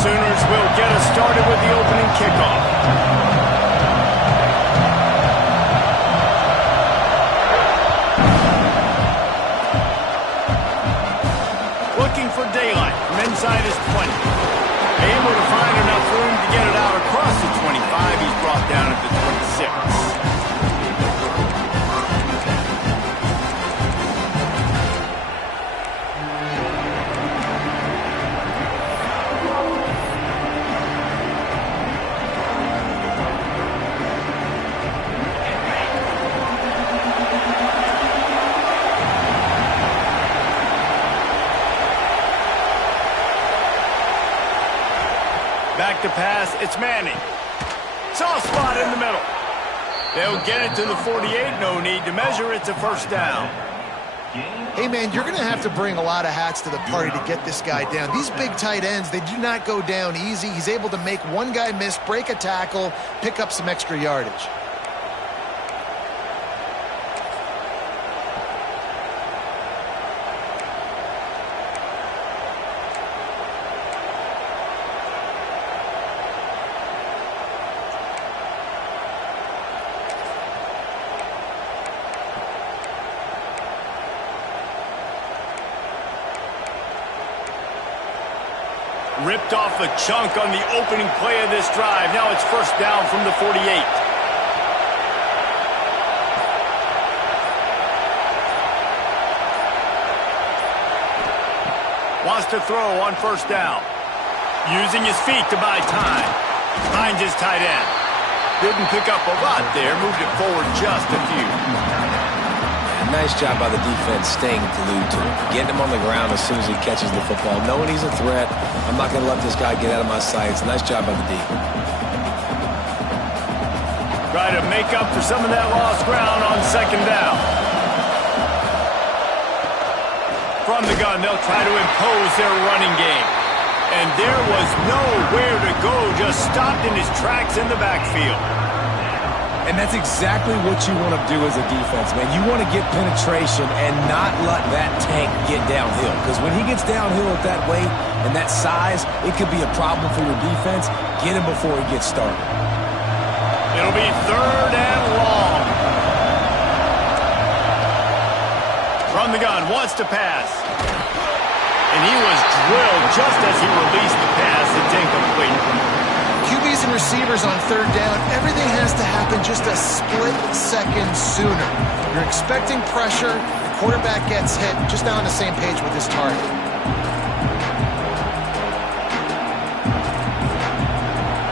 Sooners will get us started with the opening kickoff. Looking for daylight from inside his 20. Able to find enough room to get it out across the 25. He's brought down at the 26. Back to pass, it's Manning. Soft spot in the middle. They'll get it to the 48, no need to measure, it's a first down. Hey, man, you're going to have to bring a lot of hats to the party to get this guy down. These big tight ends, they do not go down easy. He's able to make one guy miss, break a tackle, pick up some extra yardage. Ripped off a chunk on the opening play of this drive. Now it's first down from the 48. Wants to throw on first down. Using his feet to buy time. Finds his tight end. Didn't pick up a lot there. Moved it forward just a few. Nice job by the defense staying glued to him. Getting him on the ground as soon as he catches the football. Knowing he's a threat, I'm not going to let this guy get out of my sights. Nice job by the D. Try to make up for some of that lost ground on second down. From the gun, they'll try to impose their running game. And there was nowhere to go, just stopped in his tracks in the backfield. And that's exactly what you want to do as a defense, man. You want to get penetration and not let that tank get downhill. Because when he gets downhill at that weight and that size, it could be a problem for your defense. Get him before he gets started. It'll be third and long. From the gun, wants to pass. And he was drilled just as he released the pass. It's incomplete. QBs and receivers on third down, everything has to happen just a split second sooner. You're expecting pressure, the quarterback gets hit, just not on the same page with his target.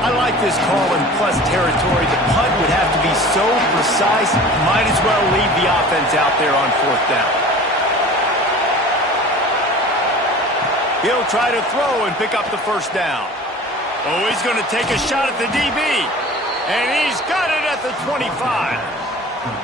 I like this call in plus territory. The punt would have to be so precise, might as well leave the offense out there on fourth down. He'll try to throw and pick up the first down. Oh, he's going to take a shot at the DB. And he's got it at the 25.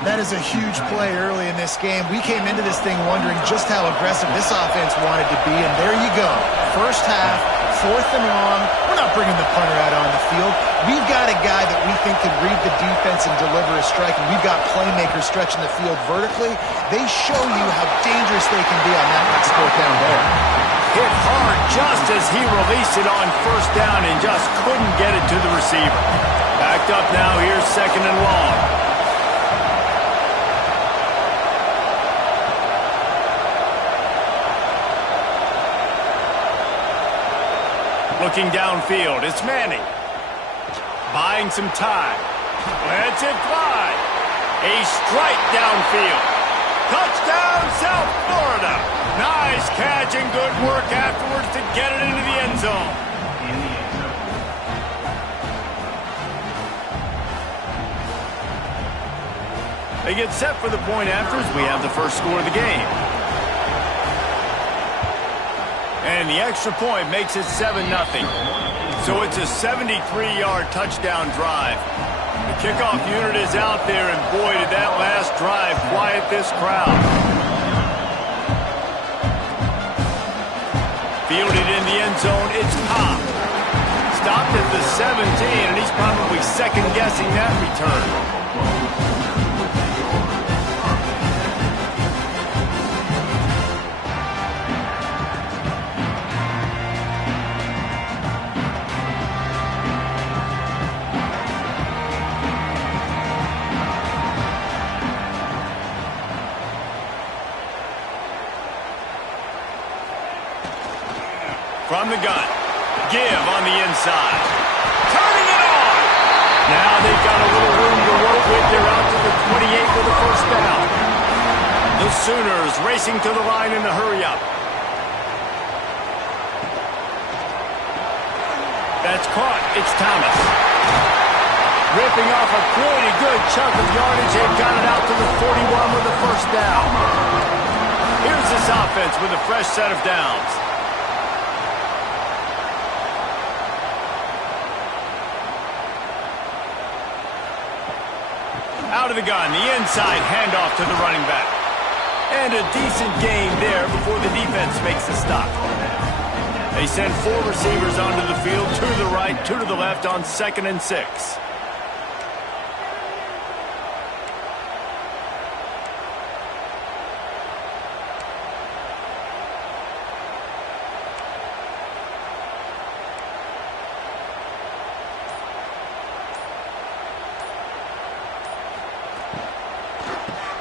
That is a huge play early in this game. We came into this thing wondering just how aggressive this offense wanted to be, and there you go. First half, fourth and long. We're not bringing the punter out on the field. We've got a guy that we think can read the defense and deliver a strike, and we've got playmakers stretching the field vertically. They show you how dangerous they can be on that next fourth down there. Hit hard just as he released it on first down and just couldn't get it to the receiver. Backed up now, here's second and long. Looking downfield, it's Manning. Buying some time. Lets it fly. A strike downfield. Touchdown, South Florida. Nice catch and good work afterwards to get it into the end zone. They get set for the point after as we have the first score of the game. And the extra point makes it 7-0. So it's a 73-yard touchdown drive. The kickoff unit is out there, and boy, did that last drive quiet this crowd. Fielded in the end zone, it's Pop. Stopped at the 17, and he's probably second-guessing that return. From the gun. Give on the inside. Turning it on. Now they've got a little room to work with. They're out to the 28 with a first down. The Sooners racing to the line in a hurry-up. That's caught. It's Thomas. Ripping off a pretty good chunk of yardage. They've got it out to the 41 with a first down. Here's this offense with a fresh set of downs. Out of the gun, the inside handoff to the running back. And a decent gain there before the defense makes the stop. They send 4 receivers onto the field, 2 to the right, 2 to the left on 2nd and 6.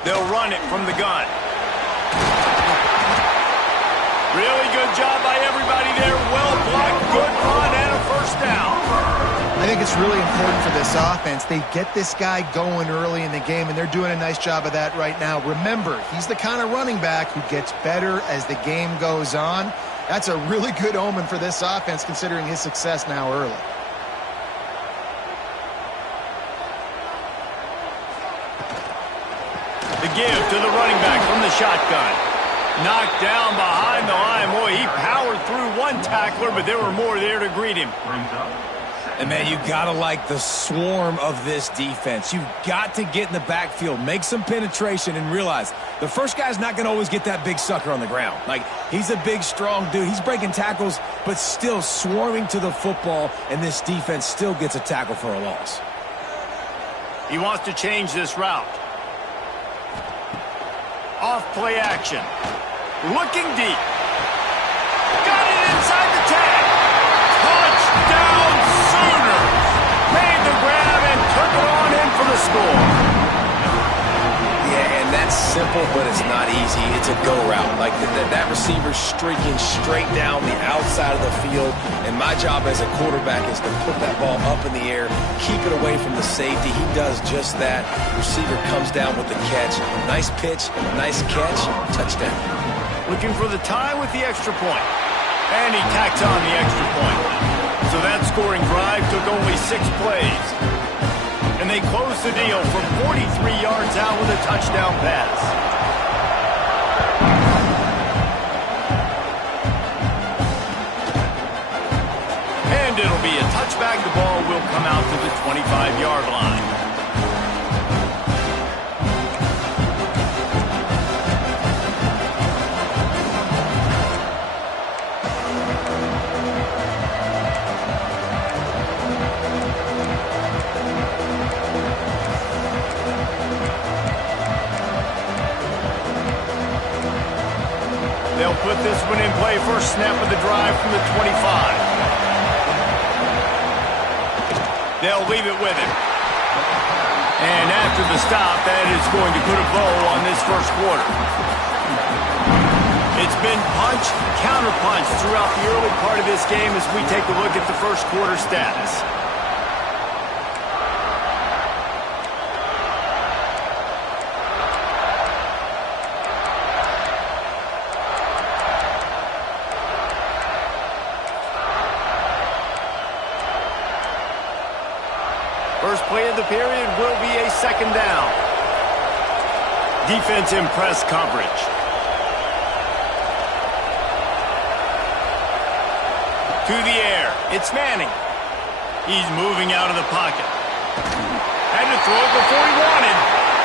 They'll run it from the gun. Really good job by everybody there. Well blocked, good run, and a first down. I think it's really important for this offense. They get this guy going early in the game, and they're doing a nice job of that right now. Remember, he's the kind of running back who gets better as the game goes on. That's a really good omen for this offense, considering his success now early. The give to the running back from the shotgun. Knocked down behind the line. Boy, he powered through one tackler, but there were more there to greet him. And, man, you got to like the swarm of this defense. You've got to get in the backfield, make some penetration, and realize the first guy's not going to always get that big sucker on the ground. Like, he's a big, strong dude. He's breaking tackles, but still swarming to the football, and this defense still gets a tackle for a loss. He wants to change this route. Off play action. Looking deep. Got it inside the 10. Touchdown Sooners. Made the grab and took it on in for the score. Yeah, and that's simple, but it's not easy. It's a go route. Like that receiver's streaking straight down the outside of the field, and my job as a quarterback is to put that ball up in the air, keep it away from the safety. He does just that. Receiver comes down with the catch. Nice pitch, nice catch, touchdown. Looking for the tie with the extra point. And he tacks on the extra point. So that scoring drive took only 6 plays. And they closed the deal from 43 yards out with a touchdown pass. And it'll be a touchback. The ball will come out to the 25-yard line. They'll put this one in play. First snap of the drive from the 25. They'll leave it with him. And after the stop, that is going to put a bow on this first quarter. It's been punch, counter-punch throughout the early part of this game as we take a look at the first quarter stats. First play of the period will be a second down. Defense in press coverage. To the air. It's Manning. He's moving out of the pocket. Had to throw it before he wanted.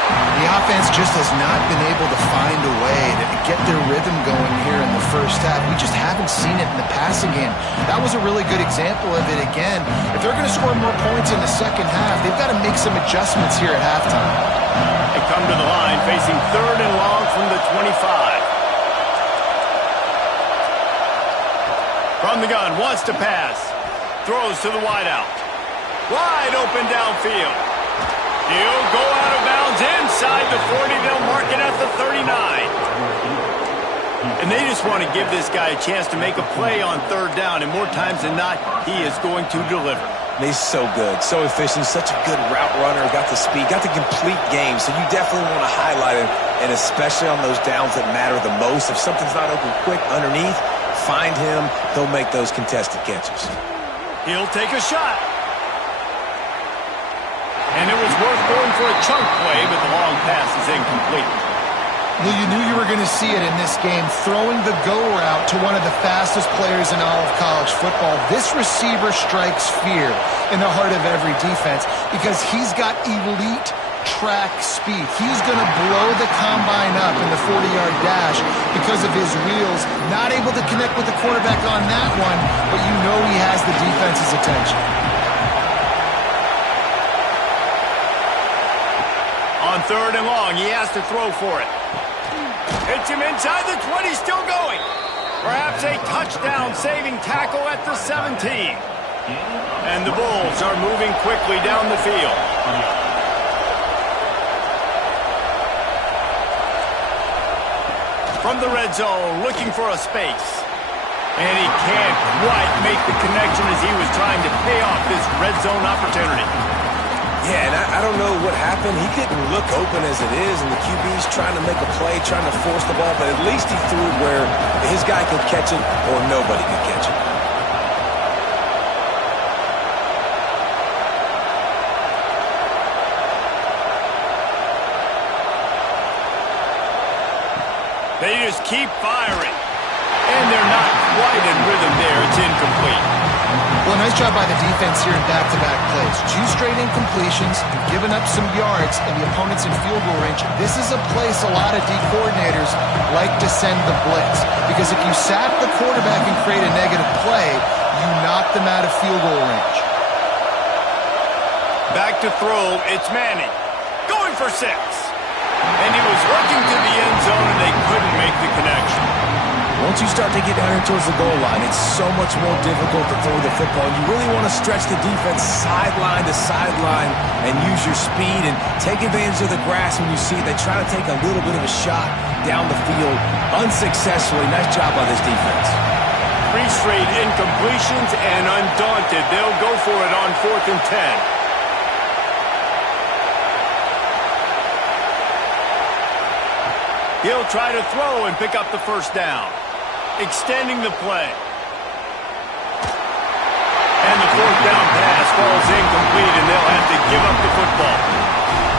The offense just has not been able to find a way to get their rhythm going here in the first half. We just haven't seen it in the passing game. That was a really good example of it again. If they're going to score more points in the second half, they've got to make some adjustments here at halftime. They come to the line facing 3rd and long from the 25. From the gun, wants to pass. Throws to the wideout. Wide open downfield. He'll go out of bounds inside the 40. They'll mark it at the 39. And And they just want to give this guy a chance to make a play on third down, and more times than not, he is going to deliver. He's so good, so efficient, such a good route runner, got the speed, got the complete game, so you definitely want to highlight him, and especially on those downs that matter the most. If something's not open quick underneath, find him, he'll make those contested catches. He'll take a shot. And it was worth going for a chunk play, but the long pass is incomplete. Well, you knew you were going to see it in this game, throwing the go route to one of the fastest players in all of college football. This receiver strikes fear in the heart of every defense because he's got elite track speed. He's going to blow the combine up in the 40-yard dash because of his wheels. Not able to connect with the quarterback on that one, but you know he has the defense's attention. On third and long, he has to throw for it. Hits him inside the 20, still going. Perhaps a touchdown-saving tackle at the 17. And the Bulls are moving quickly down the field. From the red zone, looking for a space. And he can't quite make the connection as he was trying to pay off this red zone opportunity. Yeah, and I don't know what happened. He didn't look open as it is, and the QB's trying to make a play, trying to force the ball, but at least he threw it where his guy could catch it or nobody could catch it. They just keep firing. And they're not quite in rhythm there. It's incomplete. Well, nice job by the defense here in back-to-back plays. 2 straight incompletions. You've given up some yards, and the opponent's in field goal range. This is a place a lot of D coordinators like to send the blitz. Because if you sack the quarterback and create a negative play, you knock them out of field goal range. Back to throw. It's Manning. Going for 6. And he was working to the end zone, and they couldn't make the connection. Once you start to get down here towards the goal line, it's so much more difficult to throw the football. You really want to stretch the defense sideline to sideline and use your speed and take advantage of the grass when you see it. They try to take a little bit of a shot down the field unsuccessfully. Nice job by this defense. 3 straight incompletions, and undaunted, they'll go for it on 4th and 10. He'll try to throw and pick up the first down. Extending the play. And the 4th down pass falls incomplete, and they'll have to give up the football.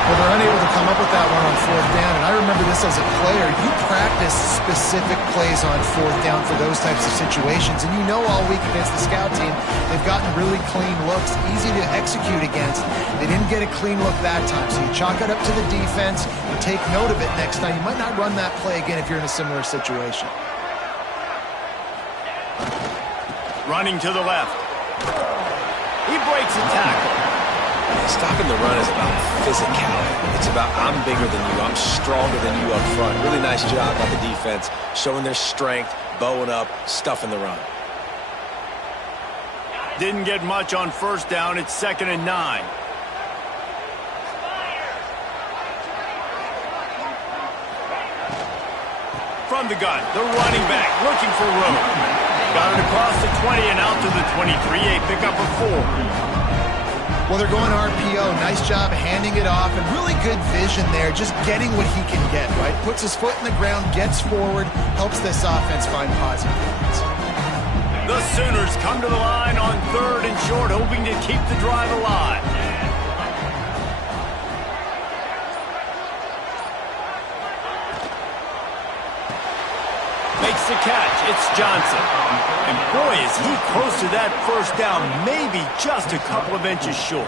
Well, they're unable to come up with that one on 4th down, and I remember this as a player. You practice specific plays on 4th down for those types of situations, and you know all week against the scout team, they've gotten really clean looks, easy to execute against. They didn't get a clean look that time, so you chalk it up to the defense and take note of it next time. You might not run that play again if you're in a similar situation. Running to the left. He breaks a tackle. Stopping the run is about physicality. It's about I'm bigger than you, I'm stronger than you up front. Really nice job by the defense, showing their strength, bowing up, stuffing the run. Didn't get much on 1st down. It's 2nd and 9. From the gun, the running back looking for room. Got it across the 20 and out to the 23. A pickup of 4. Well, they're going RPO. Nice job handing it off, and really good vision there, just getting what he can get, right? Puts his foot in the ground, gets forward, helps this offense find positive points. The Sooners come to the line on 3rd and short, hoping to keep the drive alive. Makes the catch. It's Johnson. And boy, is he close to that 1st down, maybe just a couple of inches short.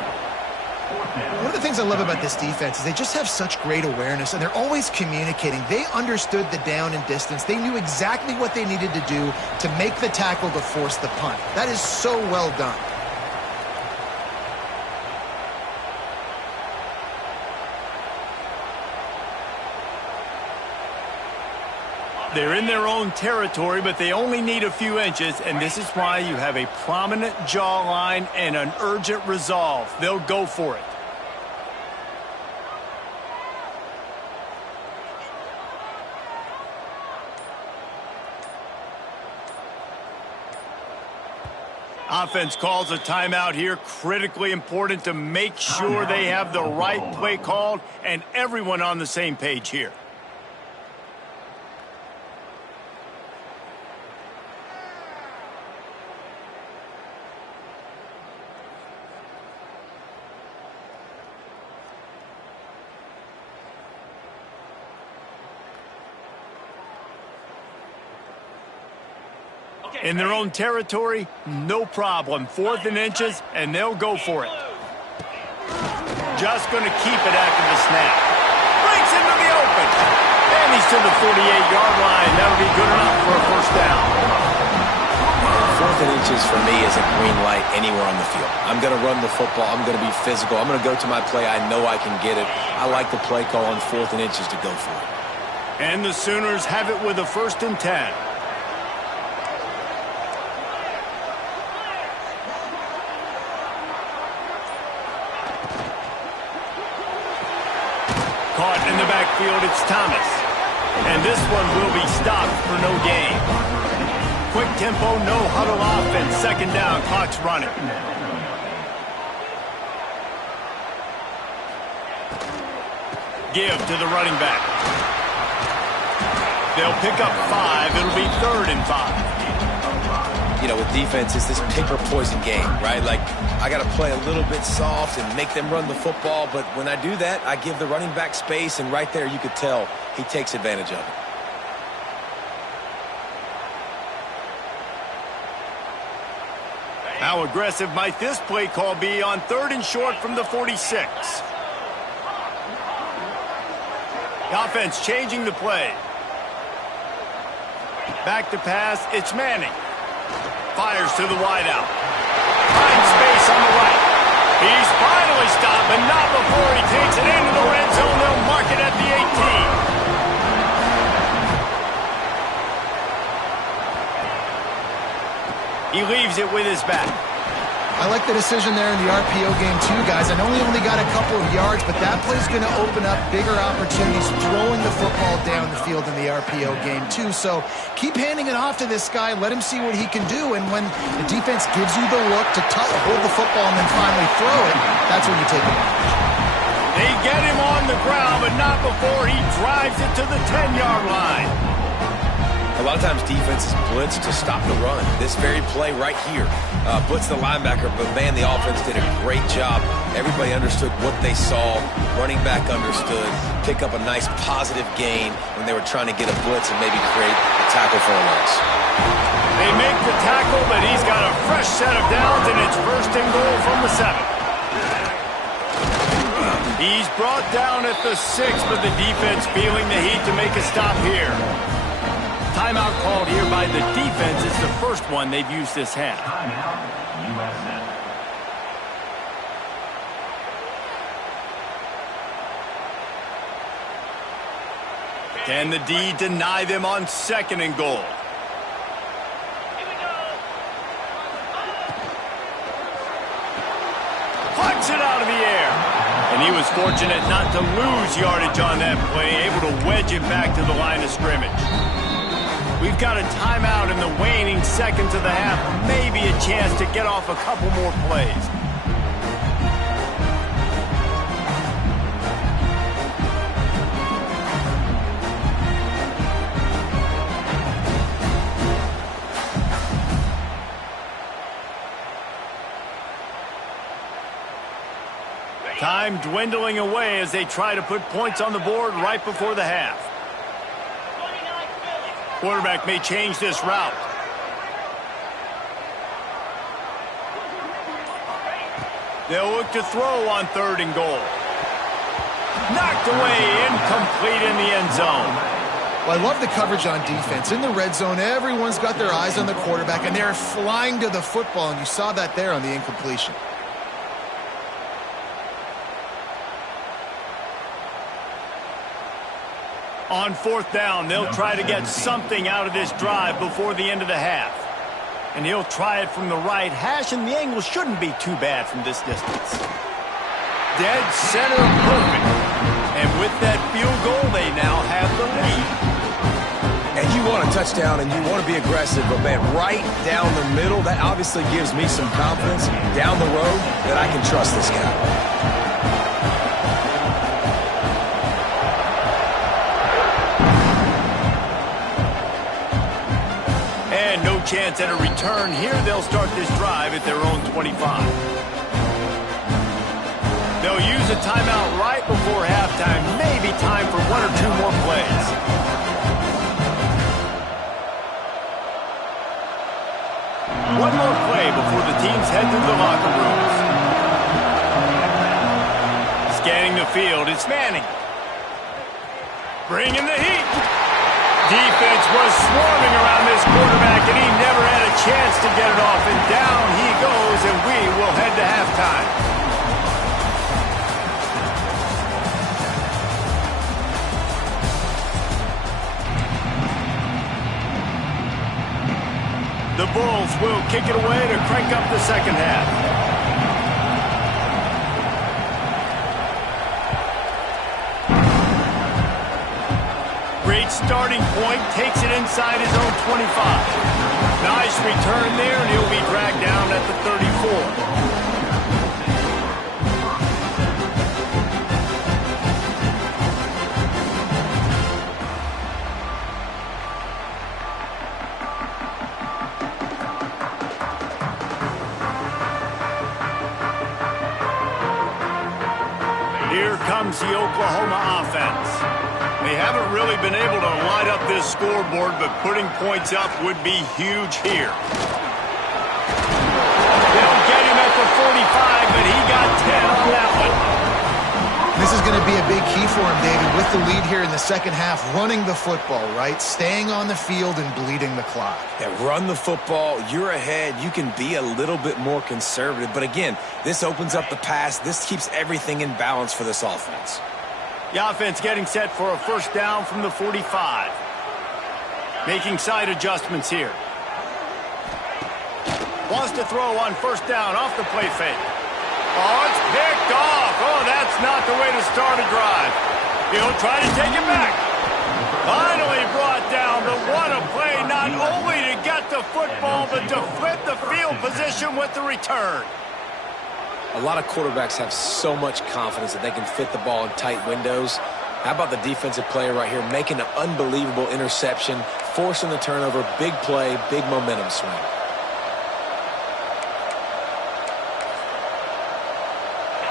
One of the things I love about this defense is they just have such great awareness, and they're always communicating. They understood the down and distance. They knew exactly what they needed to do to make the tackle to force the punt. That is so well done. They're in their own territory, but they only need a few inches, and this is why you have a prominent jawline and an urgent resolve. They'll go for it. Offense calls a timeout here. Critically important to make sure they have the right play called and everyone on the same page here. In their own territory, no problem. 4th and inches, and they'll go for it. Just going to keep it after the snap. Breaks into the open. And he's to the 48-yard line. That'll be good enough for a first down. 4th and inches for me is a green light anywhere on the field. I'm going to run the football. I'm going to be physical. I'm going to go to my play. I know I can get it. I like the play call on 4th and inches to go for it. And the Sooners have it with a 1st and 10. Caught in the backfield, it's Thomas. And this one will be stopped for no gain. Quick tempo, no huddle offense. 2nd down, clock's running. Give to the running back. They'll pick up 5. It'll be 3rd and 5. You know, with defense, it's this pick or poison game, right? Like, I got to play a little bit soft and make them run the football, but when I do that, I give the running back space, and right there you could tell he takes advantage of it. How aggressive might this play call be on 3rd and short from the 46? The offense changing the play. Back to pass, it's Manning. Fires to the wideout. Finds space on the right. He's finally stopped, but not before he takes it into the red zone. They'll mark it at the 18. He leaves it with his back. I like the decision there in the RPO game too, guys. I know he only got a couple of yards, but that play's going to open up bigger opportunities throwing the football down the field in the RPO game too. So keep handing it off to this guy. Let him see what he can do. And when the defense gives you the look to hold the football and then finally throw it, that's when you take advantage. They get him on the ground, but not before he drives it to the 10-yard line. A lot of times defenses blitz to stop the run. This very play right here, blitz the linebacker, but man, the offense did a great job. Everybody understood what they saw. Running back understood. Pick up a nice positive gain when they were trying to get a blitz and maybe create a tackle for a loss. They make the tackle, but he's got a fresh set of downs, and it's 1st and goal from the 7. He's brought down at the 6, but the defense feeling the heat to make a stop here. Timeout called here by the defense. It's the first one they've used this half. Can the D deny them on 2nd and goal? Plucks it out of the air. And he was fortunate not to lose yardage on that play, able to wedge it back to the line of scrimmage. We've got a timeout in the waning seconds of the half. Maybe a chance to get off a couple more plays. Time dwindling away as they try to put points on the board right before the half. Quarterback may change this route. They'll look to throw on 3rd and goal. Knocked away, incomplete in the end zone. Well, I love the coverage on defense. In the red zone, everyone's got their eyes on the quarterback, and they're flying to the football, and you saw that there on the incompletion. On 4th down, they'll try to get something out of this drive before the end of the half. And he'll try it from the right hash, and the angle shouldn't be too bad from this distance. Dead center perfect. And with that field goal, they now have the lead. And you want a touchdown and you want to be aggressive, but man, right down the middle, that obviously gives me some confidence down the road that I can trust this guy. And no chance at a return here. They'll start this drive at their own 25. They'll use a timeout right before halftime. Maybe time for one or two more plays. One more play before the teams head to the locker rooms. Scanning the field, it's Manning. Bringing the heat. Defense was swarming around this quarterback, and he never had a chance to get it off. And down he goes, and we will head to halftime. The Bulls will kick it away to crank up the second half. Great starting point, takes it inside his own 25. Nice return there, and he'll be dragged down at the 34. Here comes the Oklahoma offense. They haven't really been able to light up this scoreboard, but putting points up would be huge here. They'll get him at the 45, but he got 10 on that one. This is going to be a big key for him, David, with the lead here in the second half, running the football, right? Staying on the field and bleeding the clock. Yeah, run the football. You're ahead. You can be a little bit more conservative. But again, this opens up the pass. This keeps everything in balance for this offense. The offense getting set for a first down from the 45. Making side adjustments here. Wants to throw on first down off the play fake. Oh, it's picked off. Oh, that's not the way to start a drive. He'll try to take it back. Finally brought down, but what a play, not only to get the football, but to flip the field position with the return. A lot of quarterbacks have so much confidence that they can fit the ball in tight windows. How about the defensive player right here making an unbelievable interception, forcing the turnover, big play, big momentum swing.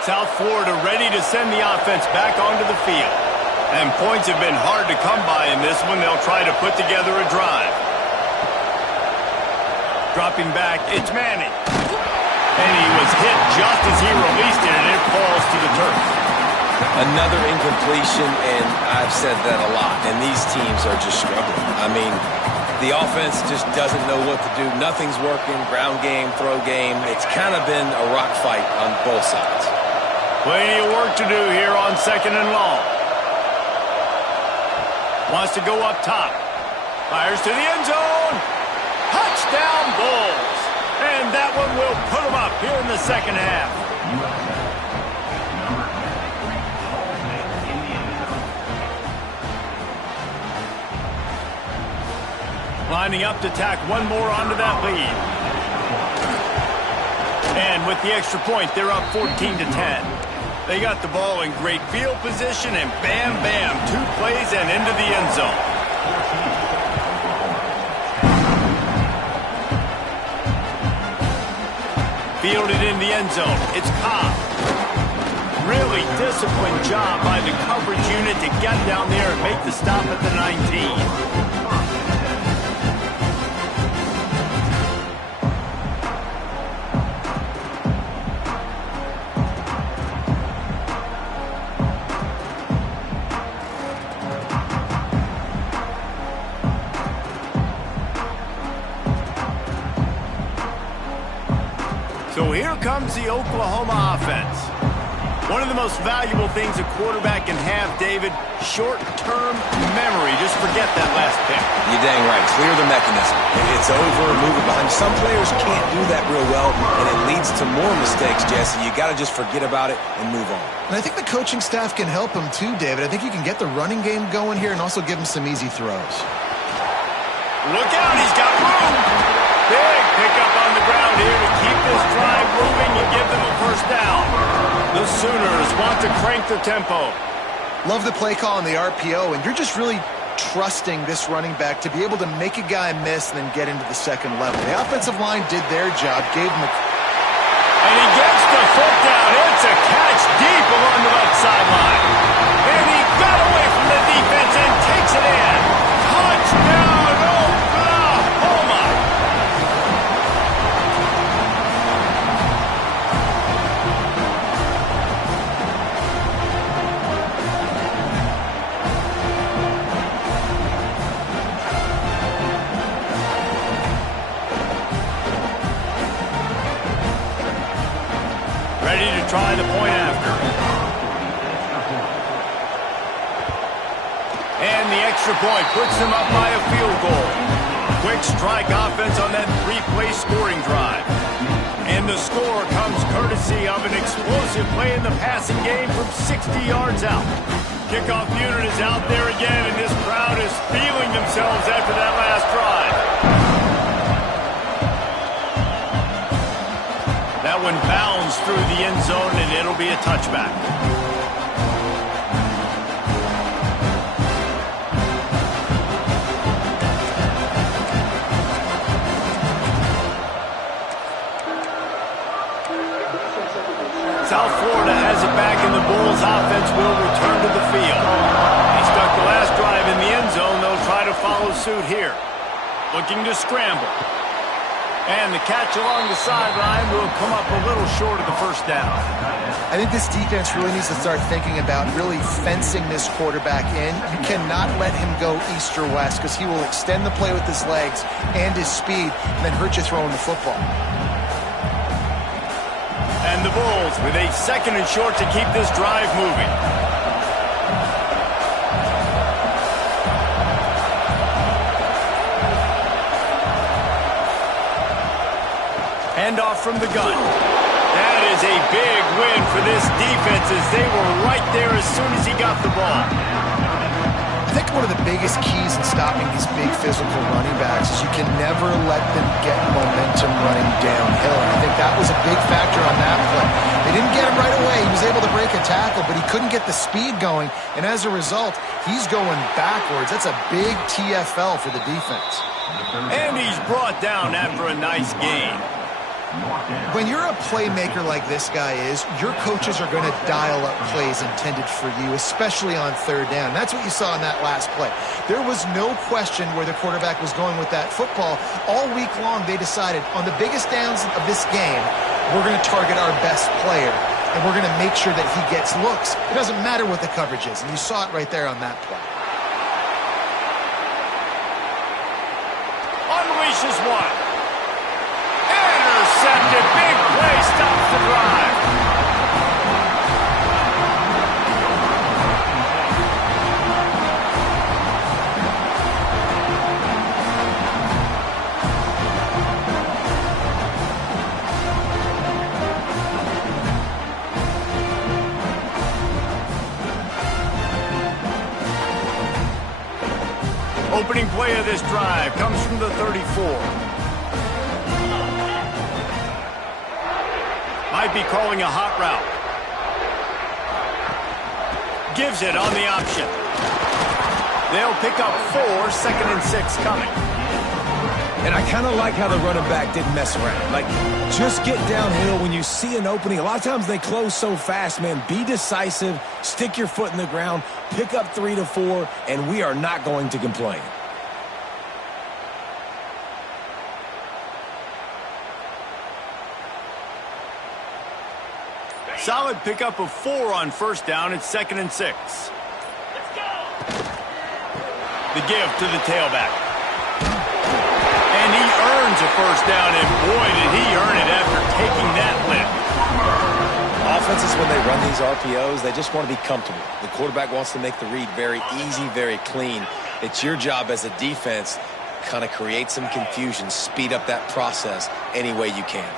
South Florida ready to send the offense back onto the field. And points have been hard to come by in this one. They'll try to put together a drive. Dropping back, it's Manning. And he was hit just as he released it, and it falls to the turf. Another incompletion, and I've said that a lot, and these teams are just struggling. I mean, the offense just doesn't know what to do. Nothing's working, ground game, throw game. It's kind of been a rock fight on both sides. Plenty of work to do here on second and long. Wants to go up top. Fires to the end zone. Touchdown, Bulls. And that one will put them up here in the second half. Lining up to tack one more onto that lead. And with the extra point, they're up 14-10. They got the ball in great field position, and bam, bam, 2 plays and into the end zone. Fielded in the end zone. It's Cobb. Really disciplined job by the coverage unit to get down there and make the stop at the 19. So here comes the Oklahoma offense. One of the most valuable things a quarterback can have, David, short-term memory. Just forget that last pick. You're dang right. Clear the mechanism. It's over, move it behind. Some players can't do that real well, and it leads to more mistakes, Jesse. You got to just forget about it and move on. And I think the coaching staff can help him too, David. I think you can get the running game going here and also give him some easy throws. Look out, he's got room. Big pickup on the ground here to keep this drive moving and give them a first down. The Sooners want to crank the tempo. Love the play call on the RPO, and you're just really trusting this running back to be able to make a guy miss and then get into the second level. The offensive line did their job, gave him a... And he gets the foot down. It's a catch deep along the left sideline. And he got away from the defense and takes it in. Touchdown, Oklahoma! Ready to try the point after. And the extra point puts them up by a field goal. Quick strike offense on that three-play scoring drive. And the score comes courtesy of an explosive play in the passing game from 60 yards out. Kickoff unit is out there again, and this crowd is feeling themselves after that last drive. That one bounds through the end zone, and it'll be a touchback. South Florida has it back, and the Bulls offense will return to the field. They stuck the last drive in the end zone. They'll try to follow suit here. Looking to scramble. And the catch along the sideline will come up a little short of the first down. I think this defense really needs to start thinking about really fencing this quarterback in. You cannot let him go east or west because he will extend the play with his legs and his speed and then hurt you throwing the football. And the Bulls with a second and short to keep this drive moving. Handoff from the gun. That is a big win for this defense as they were right there as soon as he got the ball. I think one of the biggest keys in stopping these big physical running backs is you can never let them get momentum running downhill. And I think that was a big factor on that play. They didn't get him right away. He was able to break a tackle, but he couldn't get the speed going. And as a result, he's going backwards. That's a big TFL for the defense. And he's brought down after a nice gain. When you're a playmaker like this guy is, your coaches are going to dial up plays intended for you, especially on third down. That's what you saw in that last play. There was no question where the quarterback was going with that football. All week long, they decided on the biggest downs of this game, we're going to target our best player, and we're going to make sure that he gets looks. It doesn't matter what the coverage is, and you saw it right there on that play. Unleashes one. Intercepted. Big play stops the drive. Opening play of this drive comes from the 34. Might be calling a hot route. Gives it on the option. They'll pick up 4, 2nd and 6 coming. And I kind of like how the running back didn't mess around. Like, just get downhill when you see an opening. A lot of times they close so fast, man. Be decisive, stick your foot in the ground, pick up 3 to 4, and we are not going to complain. Solid pickup of 4 on first down. It's 2nd and 6. Let's go. The give to the tailback. And he earns a first down, and boy, did he earn it after taking that lift. Offenses, when they run these RPOs, they just want to be comfortable. The quarterback wants to make the read very easy, very clean. It's your job as a defense to kind of create some confusion, speed up that process any way you can.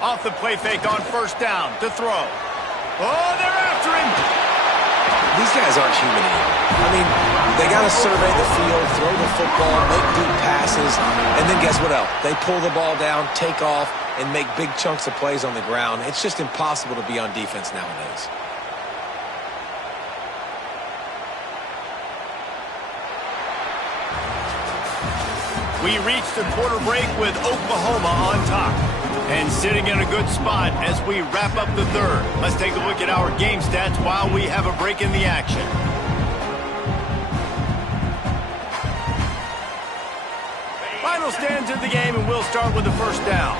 Off the play fake on first down to throw. Oh, they're after him. These guys aren't human anymore. I mean, they got to survey the field, throw the football, make deep passes, and then guess what else? They pull the ball down, take off, and make big chunks of plays on the ground. It's just impossible to be on defense nowadays. We reach the quarter break with Oklahoma on top. And sitting in a good spot as we wrap up the third. Let's take a look at our game stats while we have a break in the action. Final stands of the game, and we'll start with the first down.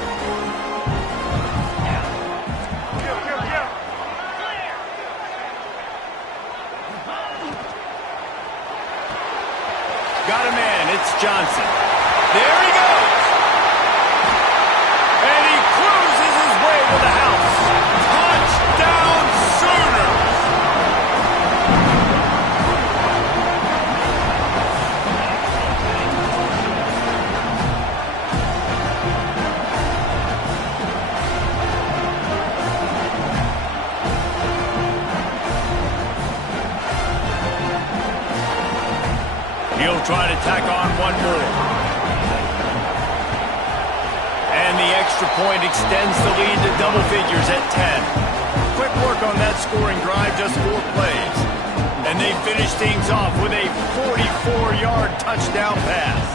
Got a man, it's Johnson. There he goes! And he cruises his way to the house. Touchdown Sooners! He'll try to tack on one more. And the extra point extends the lead to double figures at 10. Quick work on that scoring drive, just 4 plays. And they finish things off with a 44-yard touchdown pass.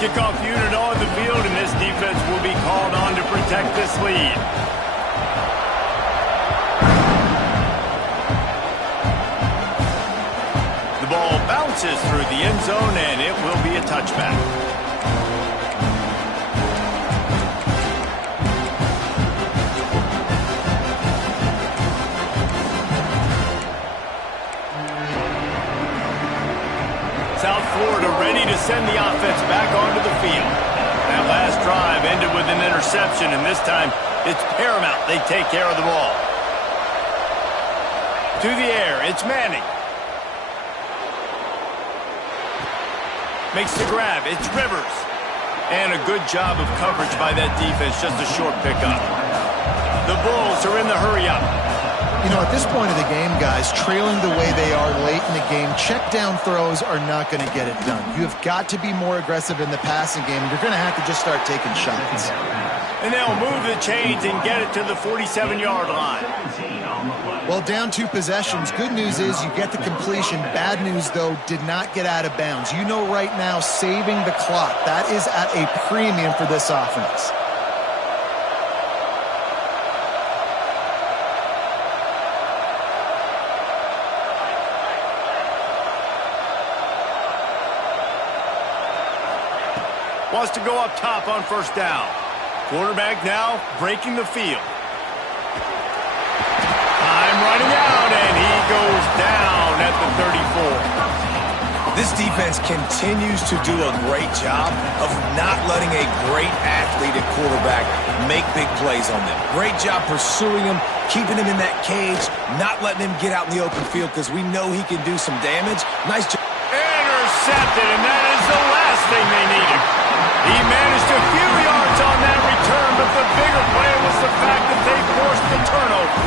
Kickoff unit on the field, and this defense will be called on to protect this lead. The ball bounces through the end zone, and it will be a touchback. South Florida ready to send the offense back onto the field. That last drive ended with an interception, and this time it's paramount they take care of the ball. To the air, it's Manning. Makes the grab, it's Rivers. And a good job of coverage by that defense, just a short pickup. The Bulls are in the hurry-up. You know, at this point of the game, guys, trailing the way they are late in the game, check down throws are not going to get it done. You have got to be more aggressive in the passing game. You're going to have to just start taking shots. And they'll move the chains and get it to the 47-yard line. Well, down 2 possessions. Good news is you get the completion. Bad news, though, did not get out of bounds. You know right now, saving the clock, that is at a premium for this offense. Wants to go up top on first down. Quarterback now breaking the field. Time running out, and he goes down at the 34. This defense continues to do a great job of not letting a great athlete at quarterback make big plays on them. Great job pursuing him, keeping him in that cage, not letting him get out in the open field because we know he can do some damage. Nice job. Intercepted, and that is the last thing they needed. He managed a few yards on that return, but the bigger play was the fact that they forced the turnover.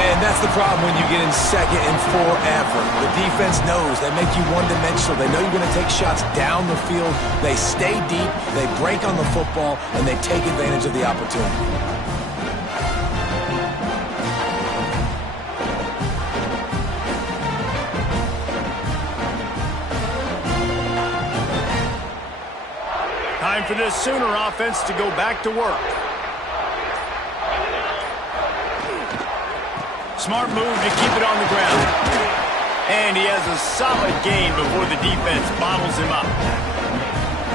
And that's the problem when you get in second and forever. The defense knows they make you one-dimensional. They know you're going to take shots down the field. They stay deep, they break on the football, and they take advantage of the opportunity. Time for this Sooner offense to go back to work. Smart move to keep it on the ground. And he has a solid gain before the defense bottles him up.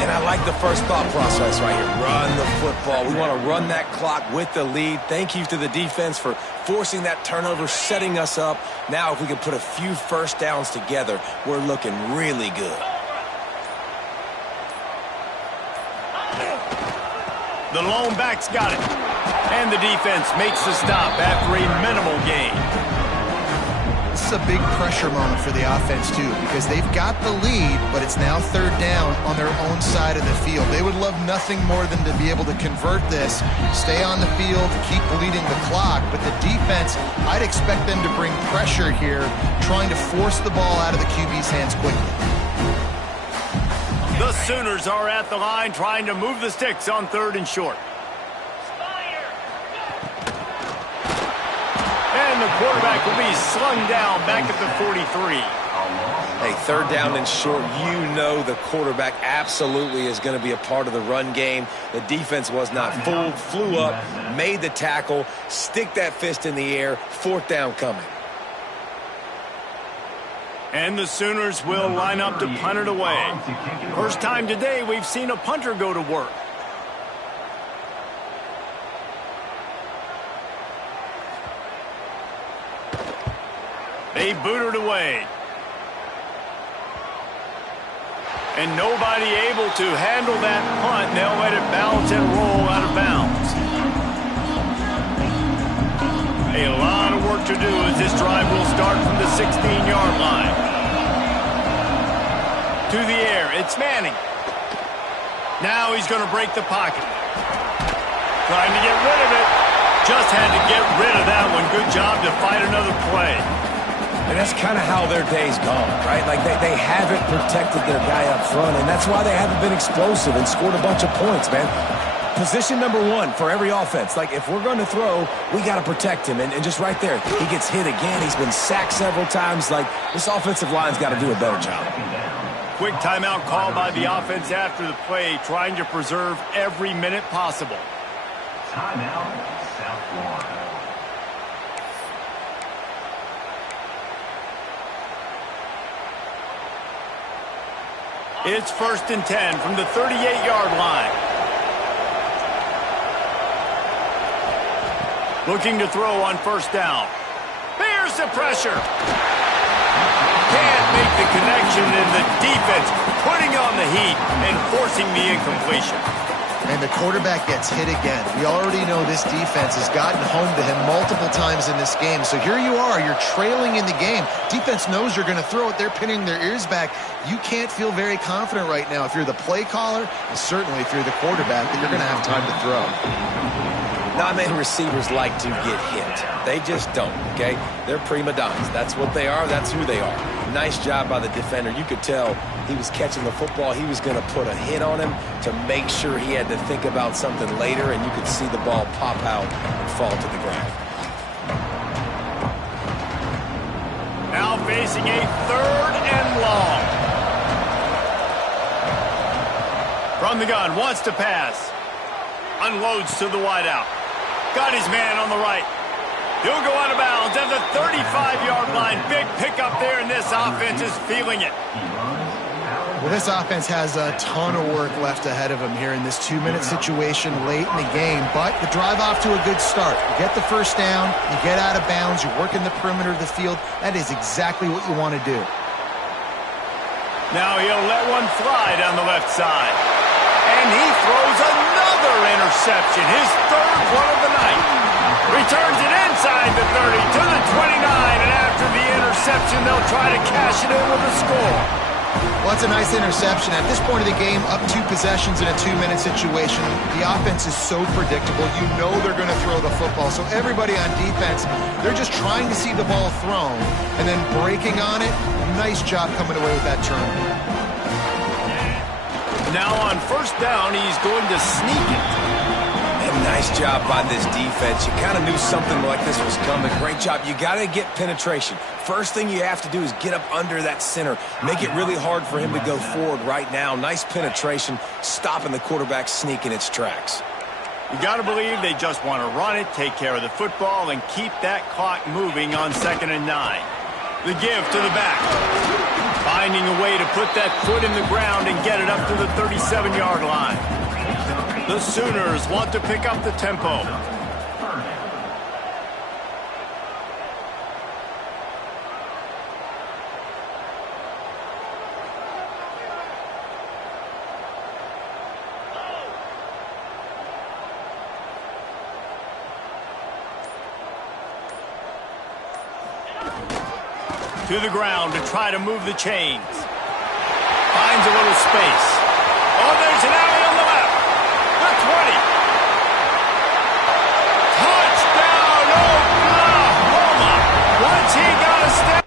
And I like the first thought process right here. Run the football. We want to run that clock with the lead. Thank you to the defense for forcing that turnover, setting us up. Now if we can put a few first downs together, we're looking really good. The lone back's got it. And the defense makes the stop after a minimal gain. is a big pressure moment for the offense, too, because they've got the lead, but it's now third down on their own side of the field. They would love nothing more than to be able to convert this, stay on the field, keep bleeding the clock. But the defense, I'd expect them to bring pressure here, trying to force the ball out of the QB's hands quickly. The Sooners are at the line trying to move the sticks on 3rd and short. And the quarterback will be slung down back at the 43. Hey, 3rd down and short, you know the quarterback absolutely is going to be a part of the run game. The defense was not fooled, flew up, made the tackle, stick that fist in the air, 4th down coming. And the Sooners will line up to punt it away. First time today we've seen a punter go to work. They boot it away. And nobody able to handle that punt. They'll let it bounce and roll out of bounds. A lot of work to do as this drive will start from the 16-yard line. To the air, it's Manning. Now he's going to break the pocket. Trying to get rid of it. Just had to get rid of that one. Good job to fight another play. And that's kind of how their day's gone, right? Like they haven't protected their guy up front, and that's why they haven't been explosive and scored a bunch of points, man. Position number 1 for every offense. Like, if we're going to throw, we got to protect him. And just right there, he gets hit again. He's been sacked several times. Like, this offensive line's got to do a better job. Quick timeout call by the offense after the play, trying to preserve every minute possible. Timeout, South Florida. It's 1st and 10 from the 38-yard line. Looking to throw on 1st down. Bears the pressure. Can't make the connection, and the defense putting on the heat and forcing the incompletion. And the quarterback gets hit again. We already know this defense has gotten home to him multiple times in this game. So here you are, you're trailing in the game. Defense knows you're going to throw it. They're pinning their ears back. You can't feel very confident right now if you're the play caller, and certainly if you're the quarterback, that you're going to have time to throw. Not many receivers like to get hit. They just don't, okay? They're prima donnas. That's what they are. That's who they are. Nice job by the defender. You could tell he was catching the football. He was going to put a hit on him to make sure he had to think about something later, and you could see the ball pop out and fall to the ground. Now facing a 3rd and long. From the gun, wants to pass. Unloads to the wideout. Got his man on the right. He'll go out of bounds at the 35-yard line. Big pickup there, and this offense is feeling it. Well, this offense has a ton of work left ahead of them here in this 2-minute situation late in the game, but the drive off to a good start. You get the 1st down, you get out of bounds, you're working the perimeter of the field. That is exactly what you want to do. Now he'll let one fly down the left side. And he throws another interception, his 3rd one of the night. Returns it inside the 30 to the 29, and after the interception, they'll try to cash it in with a score. Well, that's a nice interception. At this point of the game, up 2 possessions in a 2-minute situation, the offense is so predictable. You know they're going to throw the football. So everybody on defense, they're just trying to see the ball thrown and then breaking on it. Nice job coming away with that turnover. Now on 1st down, he's going to sneak it. And nice job by this defense. You kind of knew something like this was coming. Great job. You got to get penetration. First thing you have to do is get up under that center. Make it really hard for him to go forward right now. Nice penetration, stopping the quarterback sneak in its tracks. You got to believe they just want to run it, take care of the football, and keep that clock moving on 2nd and 9. The give to the back. Finding a way to put that foot in the ground and get it up to the 37-yard line. The Sooners want to pick up the tempo. To the ground to try to move the chains. Finds a little space. Oh, there's an alley on the left. The 20. Touchdown, Oklahoma. Once he got a step.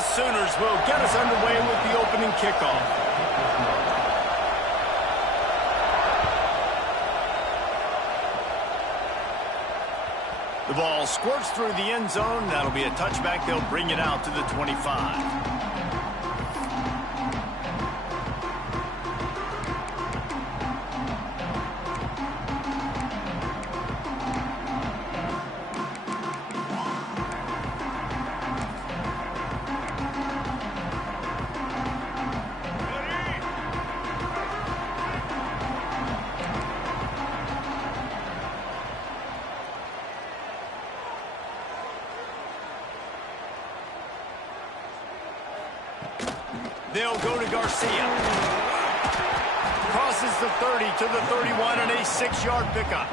The Sooners will get us underway with the opening kickoff. The ball squirts through the end zone. That'll be a touchback. They'll bring it out to the 25. They'll go to Garcia. Crosses the 30 to the 31 and a 6-yard pickup.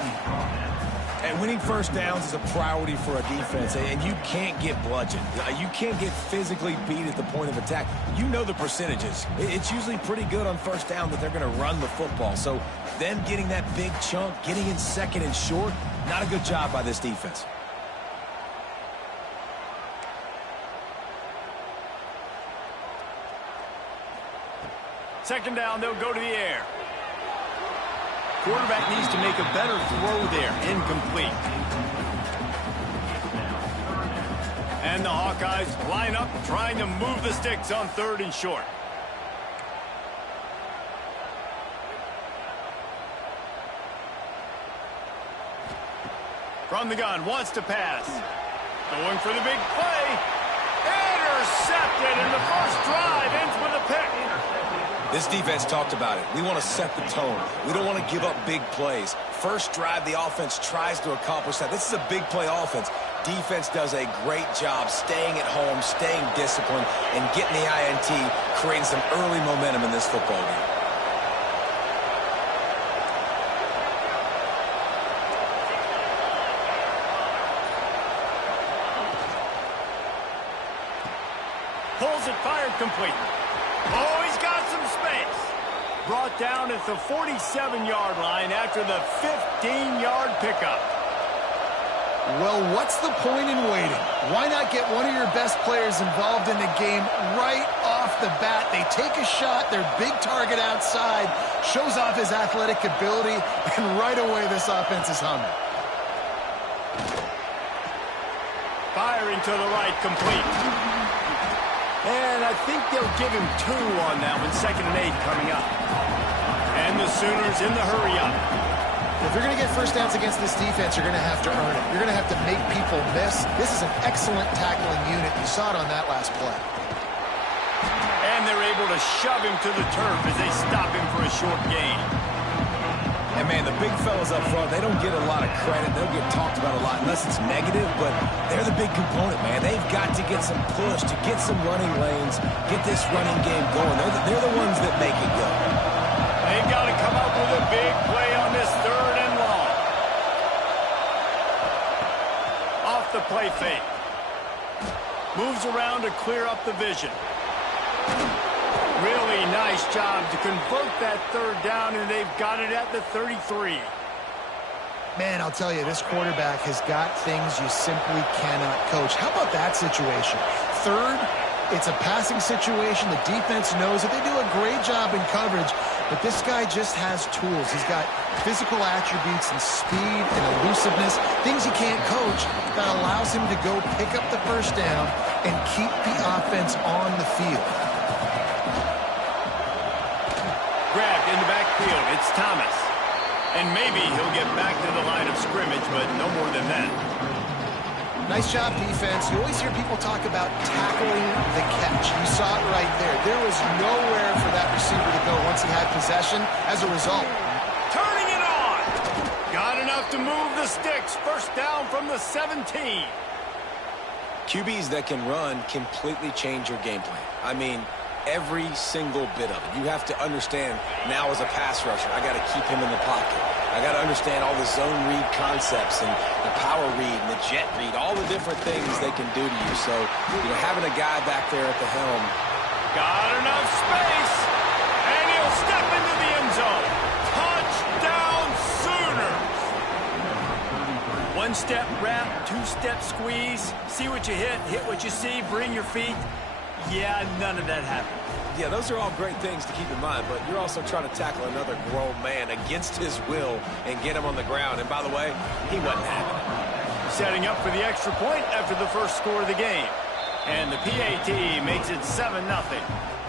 And winning first downs is a priority for a defense, and you can't get bludgeoned. You can't get physically beat at the point of attack. You know the percentages. It's usually pretty good on first down that they're going to run the football. So them getting that big chunk, getting in second and short, not a good job by this defense. Second down, they'll go to the air. Quarterback needs to make a better throw there. Incomplete. And the Hawkeyes line up, trying to move the sticks on 3rd and short. From the gun, wants to pass. Going for the big play. Intercepted, and the first drive ends with a pick. This defense talked about it. We want to set the tone. We don't want to give up big plays. First drive, the offense tries to accomplish that. This is a big play offense. Defense does a great job staying at home, staying disciplined, and getting the INT, creating some early momentum in this football game. Pulls it, fired, complete. Oh, he's got some space. Brought down at the 47-yard line after the 15-yard pickup. Well, what's the point in waiting? Why not get one of your best players involved in the game right off the bat? They take a shot, their big target outside, shows off his athletic ability, and right away this offense is humming. Firing to the right, complete. And I think they'll give him 2 on that one. 2nd and 8 coming up. And the Sooners in the hurry-up. If you're going to get first downs against this defense, you're going to have to earn it. You're going to have to make people miss. This is an excellent tackling unit. You saw it on that last play. And they're able to shove him to the turf as they stop him for a short gain. And, man, the big fellas up front, they don't get a lot of credit. They don't get talked about a lot unless it's negative, but they're the big component, man. They've got to get some push, to get some running lanes, get this running game going. They're the ones that make it go. They've got to come up with a big play on this 3rd and long. Off the play fake. Moves around to clear up the vision. Really nice job to convert that 3rd down, and they've got it at the 33. Man, I'll tell you, this quarterback has got things you simply cannot coach. How about that situation? 3rd, it's a passing situation. The defense knows that they do a great job in coverage, but this guy just has tools. He's got physical attributes and speed and elusiveness, things you can't coach, that allows him to go pick up the first down and keep the offense on the field. Grabbed in the backfield, it's Thomas. And maybe he'll get back to the line of scrimmage, but no more than that. Nice job, defense. You always hear people talk about tackling the catch. You saw it right there. There was nowhere for that receiver to go once he had possession. As a result, turning it on. Got enough to move the sticks. First down from the 17. QBs that can run completely change your game plan. I mean, every single bit of it. You have to understand now as a pass rusher, I got to keep him in the pocket. I got to understand all the zone read concepts and the power read and the jet read, all the different things they can do to you. So, having a guy back there at the helm. Got enough space, and he'll step into the end zone. Touchdown Sooners! 1-step wrap, 2-step squeeze. See what you hit what you see, bring your feet. Yeah, none of that happened. Yeah, those are all great things to keep in mind, but you're also trying to tackle another grown man against his will and get him on the ground. And by the way, he wasn't having it. Setting up for the extra point after the first score of the game. And the PAT makes it 7-0.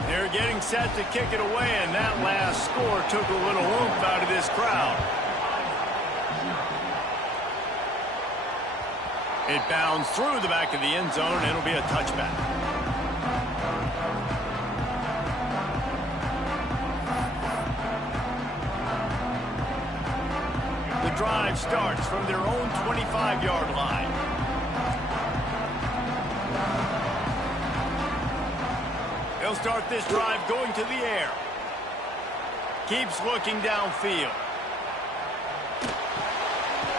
They're getting set to kick it away, and that last score took a little oomph out of this crowd. It bounds through the back of the end zone, and it'll be a touchback. The drive starts from their own 25-yard line. He'll start this drive going to the air. Keeps looking downfield.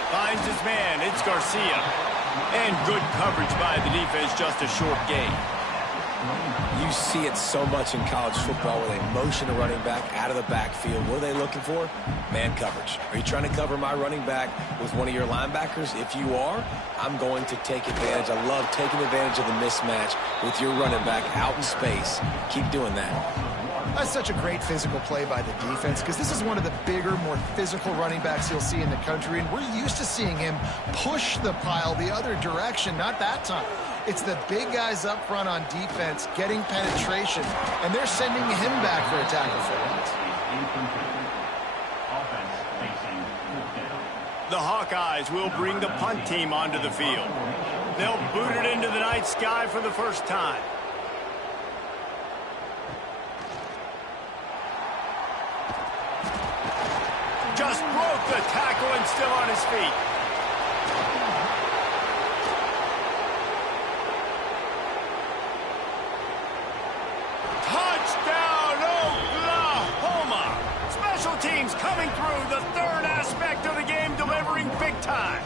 Finds his man. It's Garcia. And good coverage by the defense, just a short gain. You see it so much in college football where they motion a running back out of the backfield. What are they looking for? Man coverage. Are you trying to cover my running back with one of your linebackers? If you are, I'm going to take advantage. I love taking advantage of the mismatch with your running back out in space. Keep doing that. That's such a great physical play by the defense because this is one of the bigger, more physical running backs you'll see in the country, and we're used to seeing him push the pile the other direction. Not that time. It's the big guys up front on defense getting penetration, and they're sending him back for a tackle for once. The Hawkeyes will bring the punt team onto the field. They'll boot it into the night sky for the first time. Just broke the tackle and still on his feet. Touchdown, Oklahoma! Special teams coming through, the third aspect of the game, delivering big time.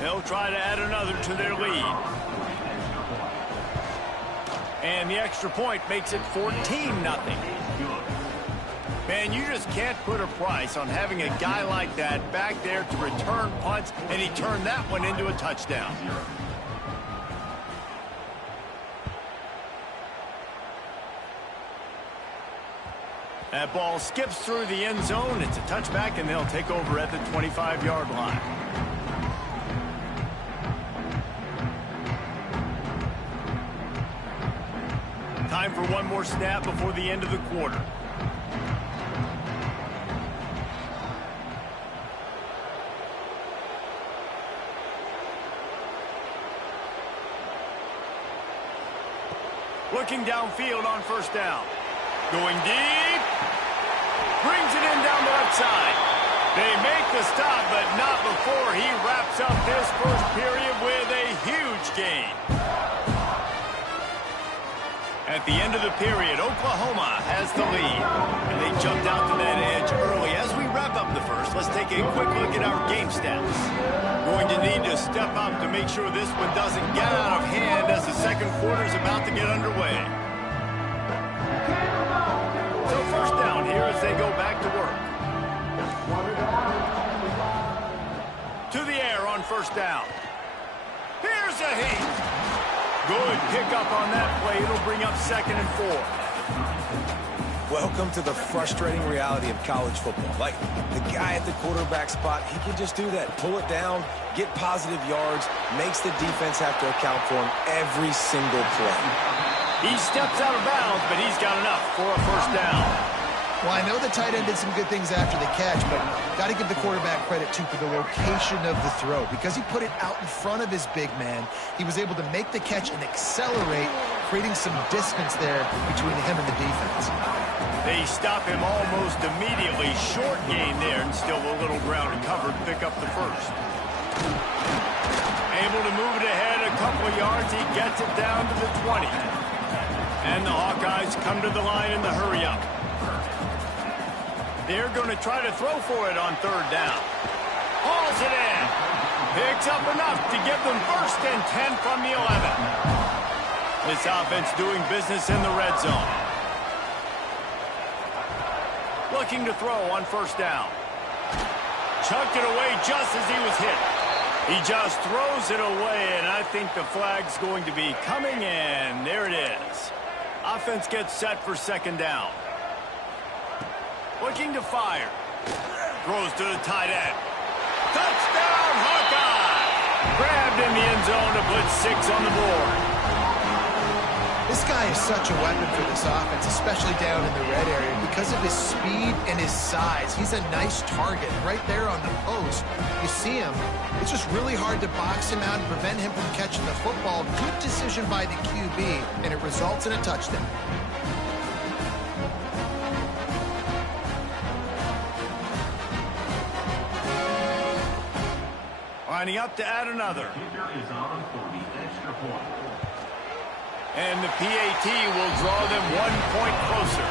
They'll try to add another to their lead. And the extra point makes it 14-0. Man, you just can't put a price on having a guy like that back there to return punts, and he turned that one into a touchdown. That ball skips through the end zone. It's a touchback, and they'll take over at the 25-yard line. Time for one more snap before the end of the quarter. Looking downfield on first down. Going deep. Brings it in down the left side. They make the stop, but not before he wraps up this first period with a huge gain. At the end of the period, Oklahoma has the lead. And they jumped out to that edge early. As we wrap up the first, let's take a quick look at our game stats. Going to need to step up to make sure this one doesn't get out of hand as the second quarter is about to get underway. So first down here as they go back to work. To the air on first down. Here's a heat. Good pickup on that play. It'll bring up 2nd and 4. Welcome to the frustrating reality of college football. Like, the guy at the quarterback spot, he can just do that. Pull it down, get positive yards, makes the defense have to account for him every single play. He steps out of bounds, but he's got enough for a first down. Well, I know the tight end did some good things after the catch, but got to give the quarterback credit, too, for the location of the throw. Because he put it out in front of his big man, he was able to make the catch and accelerate, creating some distance there between him and the defense. They stop him almost immediately. Short gain there, and still a little ground to cover to pick up the first. Able to move it ahead a couple of yards. He gets it down to the 20. And the Hawkeyes come to the line in the hurry-up. They're going to try to throw for it on third down. Hauls it in. Picks up enough to give them 1st and 10 from the 11. This offense doing business in the red zone. Looking to throw on first down. chucked it away just as he was hit. He just throws it away, and I think the flag's going to be coming in. There it is. Offense gets set for second down. Looking to fire. Throws to the tight end. Touchdown, Hawkeye! Grabbed in the end zone to put 6 on the board. This guy is such a weapon for this offense, especially down in the red area. Because of his speed and his size, he's a nice target right there on the post. You see him. It's just really hard to box him out and prevent him from catching the football. Good decision by the QB, and it results in a touchdown. Lining up to add another. Kicker is on for the extra point. And the PAT will draw them 1 point closer.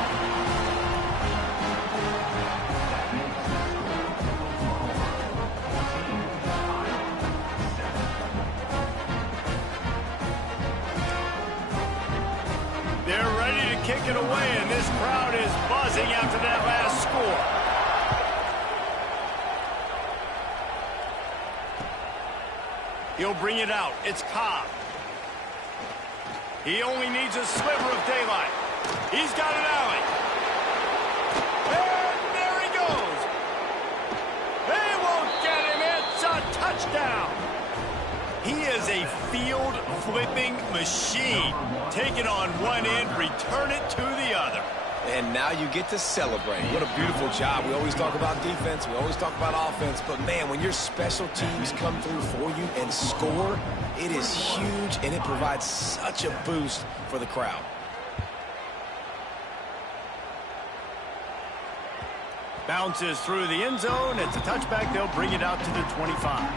They're ready to kick it away, and this crowd is buzzing after that last score. He'll bring it out. It's Cobb. He only needs a sliver of daylight. He's got an alley. And there he goes. They won't get him. It's a touchdown. He is a field-flipping machine. Take it on one end, return it to the other. And now you get to celebrate. What a beautiful job. We always talk about defense. We always talk about offense. But, man, when your special teams come through for you and score, it is huge, and it provides such a boost for the crowd. Bounces through the end zone. It's a touchback. They'll bring it out to the 25.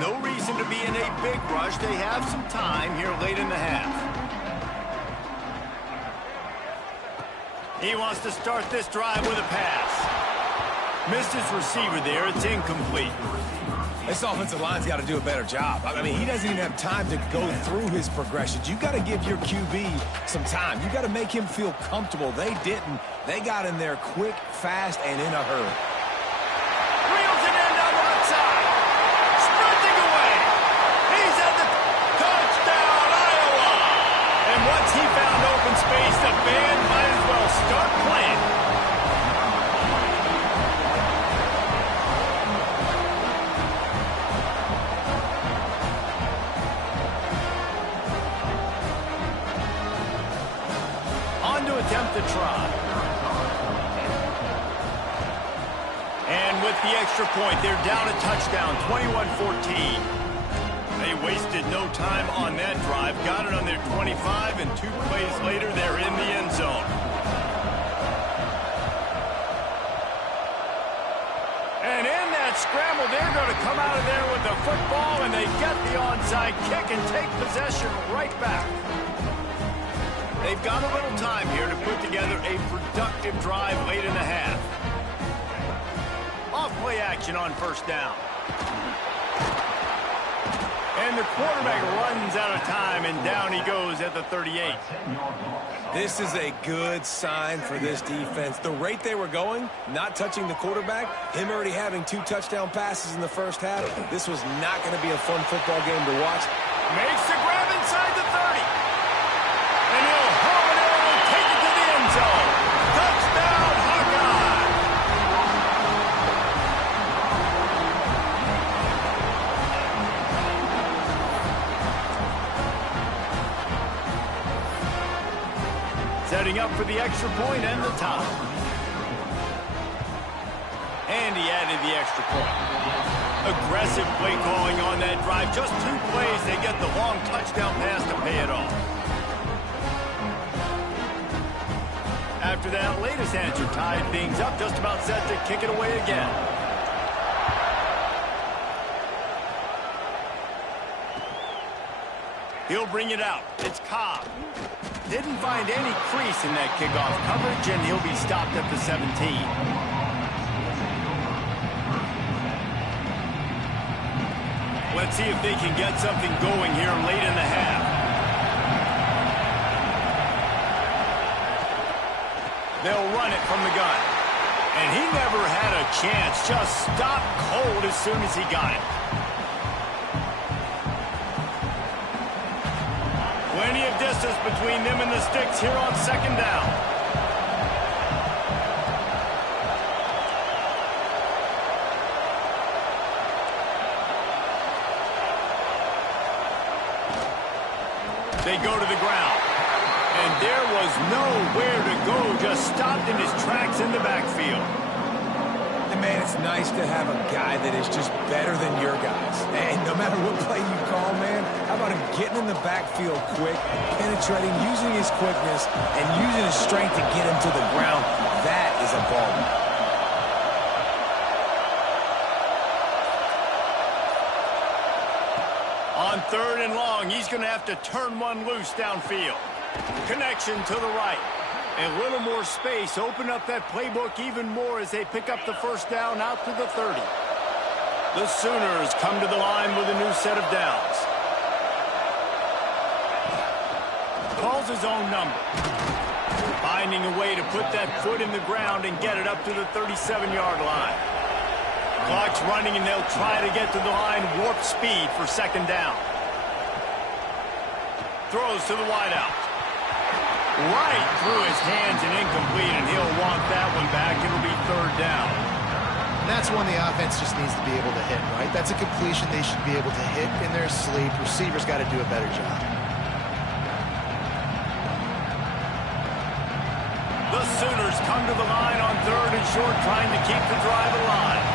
No reason to be in a big rush. They have some time here late in the half. He wants to start this drive with a pass. Missed his receiver there. It's incomplete. This offensive line's got to do a better job. I mean, he doesn't even have time to go through his progressions. You got to give your QB some time. You got to make him feel comfortable. They didn't. They got in there quick, fast, and in a hurry. Reels it in on the left side. Sprinting away. He's at the touchdown, Iowa. And once he found open space, the band might as well start playing. Attempt to try. And with the extra point, they're down a touchdown, 21-14. They wasted no time on that drive. Got it on their 25, and 2 plays later, they're in the end zone. And in that scramble, they're going to come out of there with the football, and they get the onside kick and take possession right back. They've got a little time here to put together a productive drive late in the half. Off play action on first down. And the quarterback runs out of time, and down he goes at the 38. This is a good sign for this defense. The rate they were going, not touching the quarterback, him already having 2 touchdown passes in the first half, this was not going to be a fun football game to watch. Makes the grab inside the 30. And he'll home it in and take it to the end zone. Touchdown, Hawkeye! Setting up for the extra point and the top. And he added the extra point. Aggressive play calling on that drive. Just 2 plays, they get the long touchdown pass to pay it off. After that latest answer tied things up, just about set to kick it away again. He'll bring it out. It's Cobb. Didn't find any crease in that kickoff coverage, and he'll be stopped at the 17. Let's see if they can get something going here late in the half. They'll run it from the gun. And he never had a chance. Just stopped cold as soon as he got it. Plenty of distance between them and the sticks here on second down. They go to the ground. And there was nowhere to go, just stopped in his tracks in the backfield. And man, it's nice to have a guy that is just better than your guys. And no matter what play you call, man, how about him getting in the backfield quick, penetrating, using his quickness, and using his strength to get him to the ground. That is a baller. On 3rd and long, he's going to have to turn one loose downfield. Connection to the right. A little more space. Open up that playbook even more as they pick up the first down out to the 30. The Sooners come to the line with a new set of downs. Calls his own number. Finding a way to put that foot in the ground and get it up to the 37-yard line. Clock's running, and they'll try to get to the line warp speed for second down. Throws to the wideout. Right through his hands and incomplete, and he'll want that one back. It'll be 3rd down. And that's one the offense just needs to be able to hit, right? That's a completion they should be able to hit in their sleep. Receivers got to do a better job. The Sooners come to the line on 3rd and short, trying to keep the drive alive.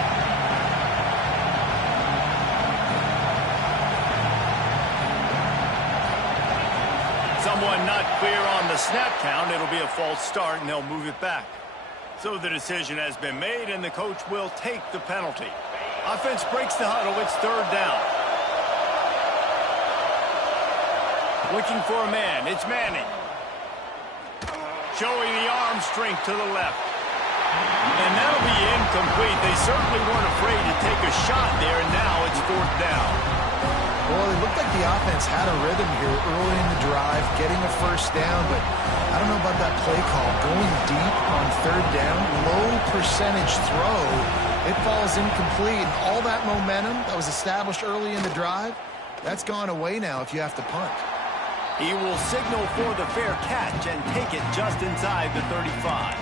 Someone not clear on the snap count. It'll be a false start, and they'll move it back. So the decision has been made, and the coach will take the penalty. Offense breaks the huddle. It's 3rd down. Looking for a man. It's Manning. Showing the arm strength to the left. And that'll be incomplete. They certainly weren't afraid to take a shot there, and now it's 4th down. Well, it looked like the offense had a rhythm here early in the drive, getting a first down, but I don't know about that play call. Going deep on 3rd down, low percentage throw, it falls incomplete. All that momentum that was established early in the drive, that's gone away now if you have to punt. He will signal for the fair catch and take it just inside the 35.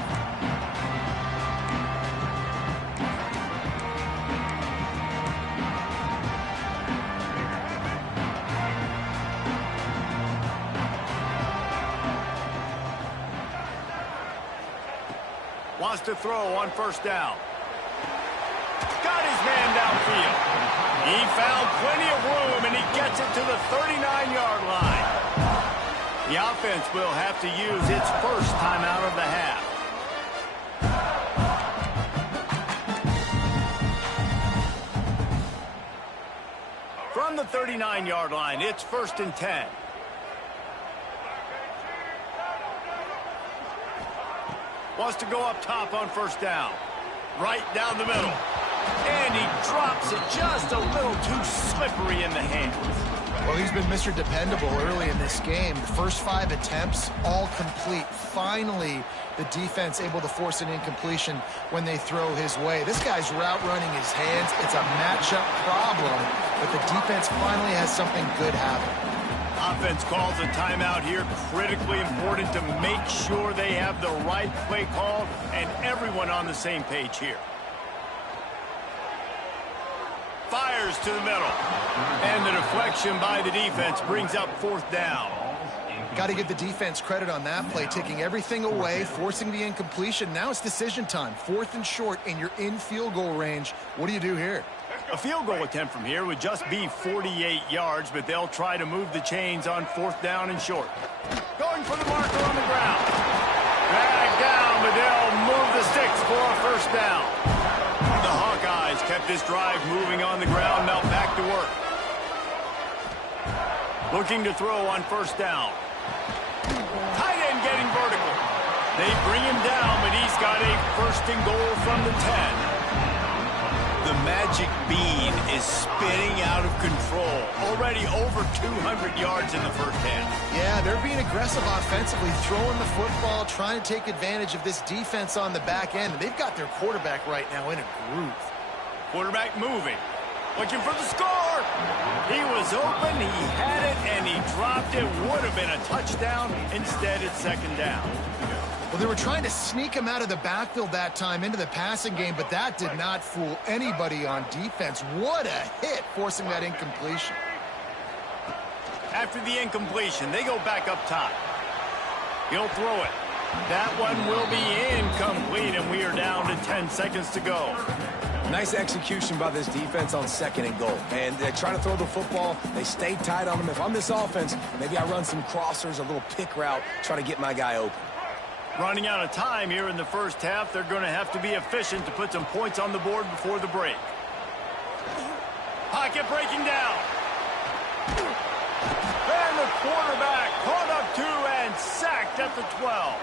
Wants to throw on 1st down. Got his man downfield. He found plenty of room, and he gets it to the 39-yard line. The offense will have to use its first timeout of the half. From the 39-yard line, it's 1st and 10. Wants to go up top on 1st down. Right down the middle. And he drops it just a little too slippery in the hands. Well, he's been Mr. Dependable early in this game. The first 5 attempts, all complete. Finally, the defense able to force an incompletion when they throw his way. This guy's route running his hands. It's a matchup problem, but the defense finally has something good happen. Offense calls a timeout here. Critically important to make sure they have the right play called and everyone on the same page here. Fires to the middle. And the deflection by the defense brings up 4th down. Got to give the defense credit on that play, taking everything away, forcing the incompletion. Now it's decision time. 4th and short, and you're in field goal range. What do you do here? A field goal attempt from here would just be 48 yards, but they'll try to move the chains on 4th down and short. Going for the marker on the ground. Back down, but they'll move the sticks for a 1st down. The Hawkeyes kept this drive moving on the ground, now back to work. Looking to throw on 1st down. Tight end getting vertical. They bring him down, but he's got a 1st and goal from the 10. The magic bean is spinning out of control. Already over 200 yards in the first half. Yeah, they're being aggressive offensively, throwing the football, trying to take advantage of this defense on the back end. They've got their quarterback right now in a groove. Quarterback moving. Looking for the score. He was open, he had it, and he dropped it. Would have been a touchdown. Instead, it's second down. Well, they were trying to sneak him out of the backfield that time into the passing game, but that did not fool anybody on defense. What a hit, forcing that incompletion. After the incompletion, they go back up top. He'll throw it. That one will be incomplete, and we are down to 10 seconds to go. Nice execution by this defense on 2nd and goal. And they try to throw the football. They stay tight on them. If I'm this offense, maybe I run some crossers, a little pick route, try to get my guy open. Running out of time here in the first half. They're going to have to be efficient to put some points on the board before the break. Pocket breaking down. And the quarterback caught up to and sacked at the 12.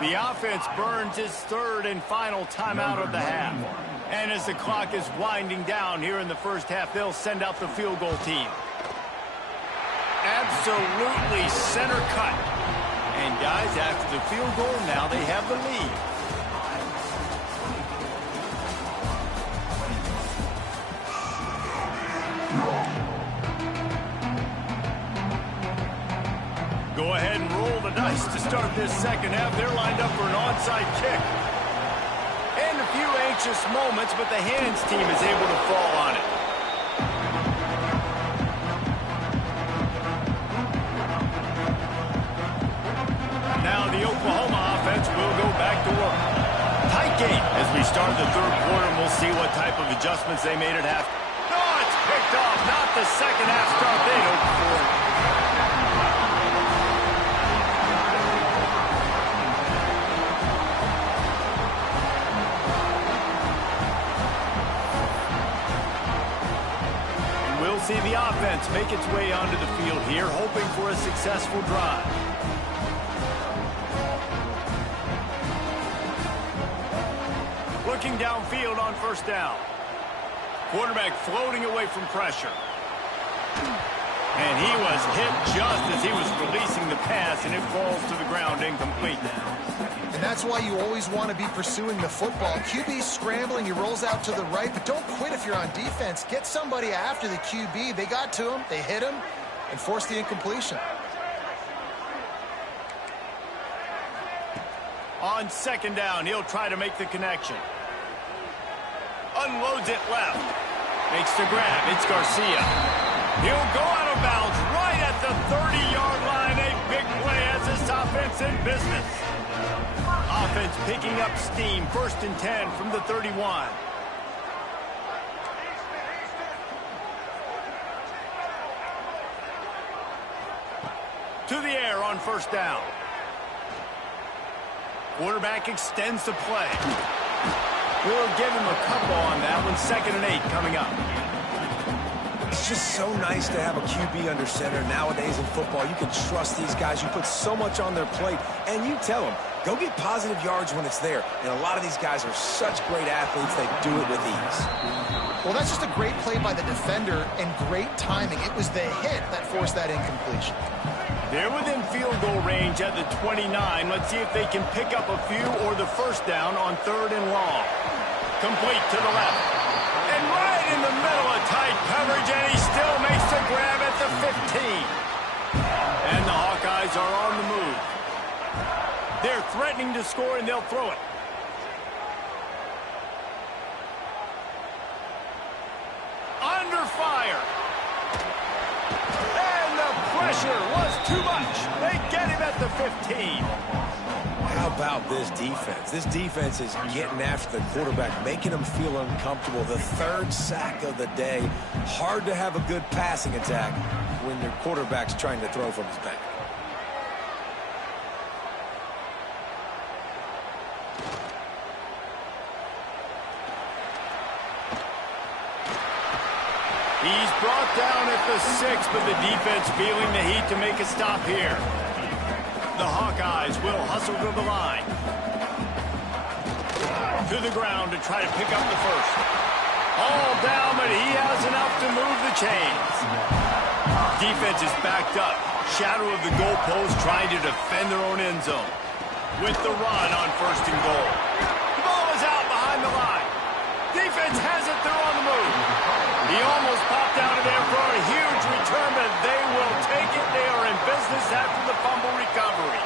The offense burns its third and final timeout of the half. And as the clock is winding down here in the first half, they'll send out the field goal team. Absolutely center cut. And guys, after the field goal, now they have the lead. Go ahead and roll the dice to start this second half. They're lined up for an onside kick. And a few anxious moments, but the hands team is able to fall on it. Now the Oklahoma offense will go back to work. Tight game as we start the third quarter, and we'll see what type of adjustments they made at half. No, it's picked off. Not the second half start they'd hoped for. We'll see the offense make its way onto the field here, hoping for a successful drive. Looking downfield on first down. Quarterback floating away from pressure. And he was hit just as he was releasing the pass, and it falls to the ground incomplete. And that's why you always want to be pursuing the football. QB's scrambling, he rolls out to the right, but don't quit if you're on defense. Get somebody after the QB. They got to him, they hit him, and forced the incompletion. On second down, he'll try to make the connection. Unloads it left. Makes the grab. It's Garcia. He'll go out of bounds right at the 30-yard line. A big play as this offense in business. Offense picking up steam. 1st and 10 from the 31. To the air on first down. Quarterback extends the play. We'll give him a couple on that one. 2nd and 8 coming up. It's just so nice to have a QB under center. Nowadays in football, you can trust these guys. You put so much on their plate, and you tell them, go get positive yards when it's there. And a lot of these guys are such great athletes, they do it with ease. Well, that's just a great play by the defender and great timing. It was the hit that forced that incompletion. They're within field goal range at the 29. Let's see if they can pick up a few or the first down on 3rd and long. Complete to the left. And right in the middle of tight coverage, and he still makes the grab at the 15. And the Hawkeyes are on the move. They're threatening to score, and they'll throw it. Under fire. And the pressure was too much. They get him at the 15. How about this defense? This defense is getting after the quarterback, making him feel uncomfortable. The 3rd sack of the day. Hard to have a good passing attack when your quarterback's trying to throw from his back. He's brought down at the 6, but the defense feeling the heat to make a stop here. The Hawkeyes will hustle to the line. To the ground to try to pick up the first. All down, but he has enough to move the chains. Defense is backed up. Shadow of the goalpost trying to defend their own end zone. With the run on 1st and goal. The ball is out behind the line. Defense has it. They're on the move. He almost popped out of there for a huge return, but they will take it. They are in business after the fumble recovery.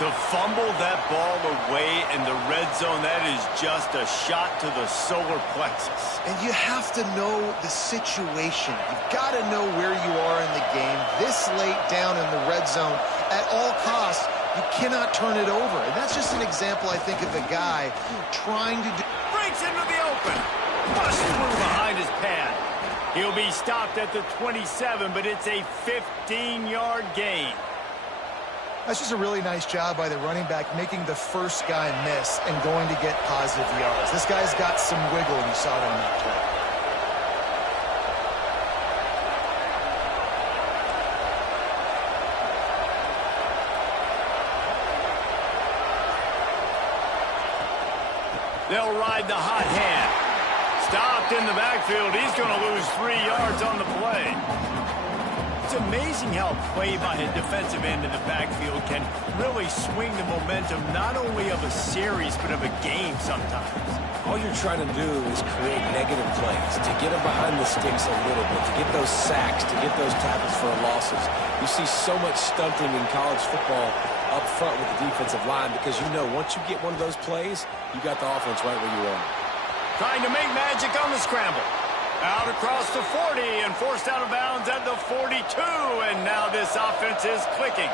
To fumble that ball away in the red zone, that is just a shot to the solar plexus. And you have to know the situation. You've got to know where you are in the game. This late down in the red zone, at all costs, you cannot turn it over. And that's just an example, I think, of a guy trying to do... Breaks into the open. Busts through behind his pad. He'll be stopped at the 27, but it's a 15-yard gain. That's just a really nice job by the running back, making the first guy miss and going to get positive yards. This guy's got some wiggle, and you saw it on that play. They'll ride the hot hand. Stopped in the backfield. He's going to lose 3 yards on the play. It's amazing how play by a defensive end in the backfield can really swing the momentum not only of a series but of a game sometimes. All you're trying to do is create negative plays, to get them behind the sticks a little bit, to get those sacks, to get those tackles for losses. You see so much stunting in college football up front with the defensive line because you know once you get one of those plays, you got the offense right where you are. Trying to make magic on the scramble. Out across the 40 and forced out of bounds at the 42. And now this offense is clicking.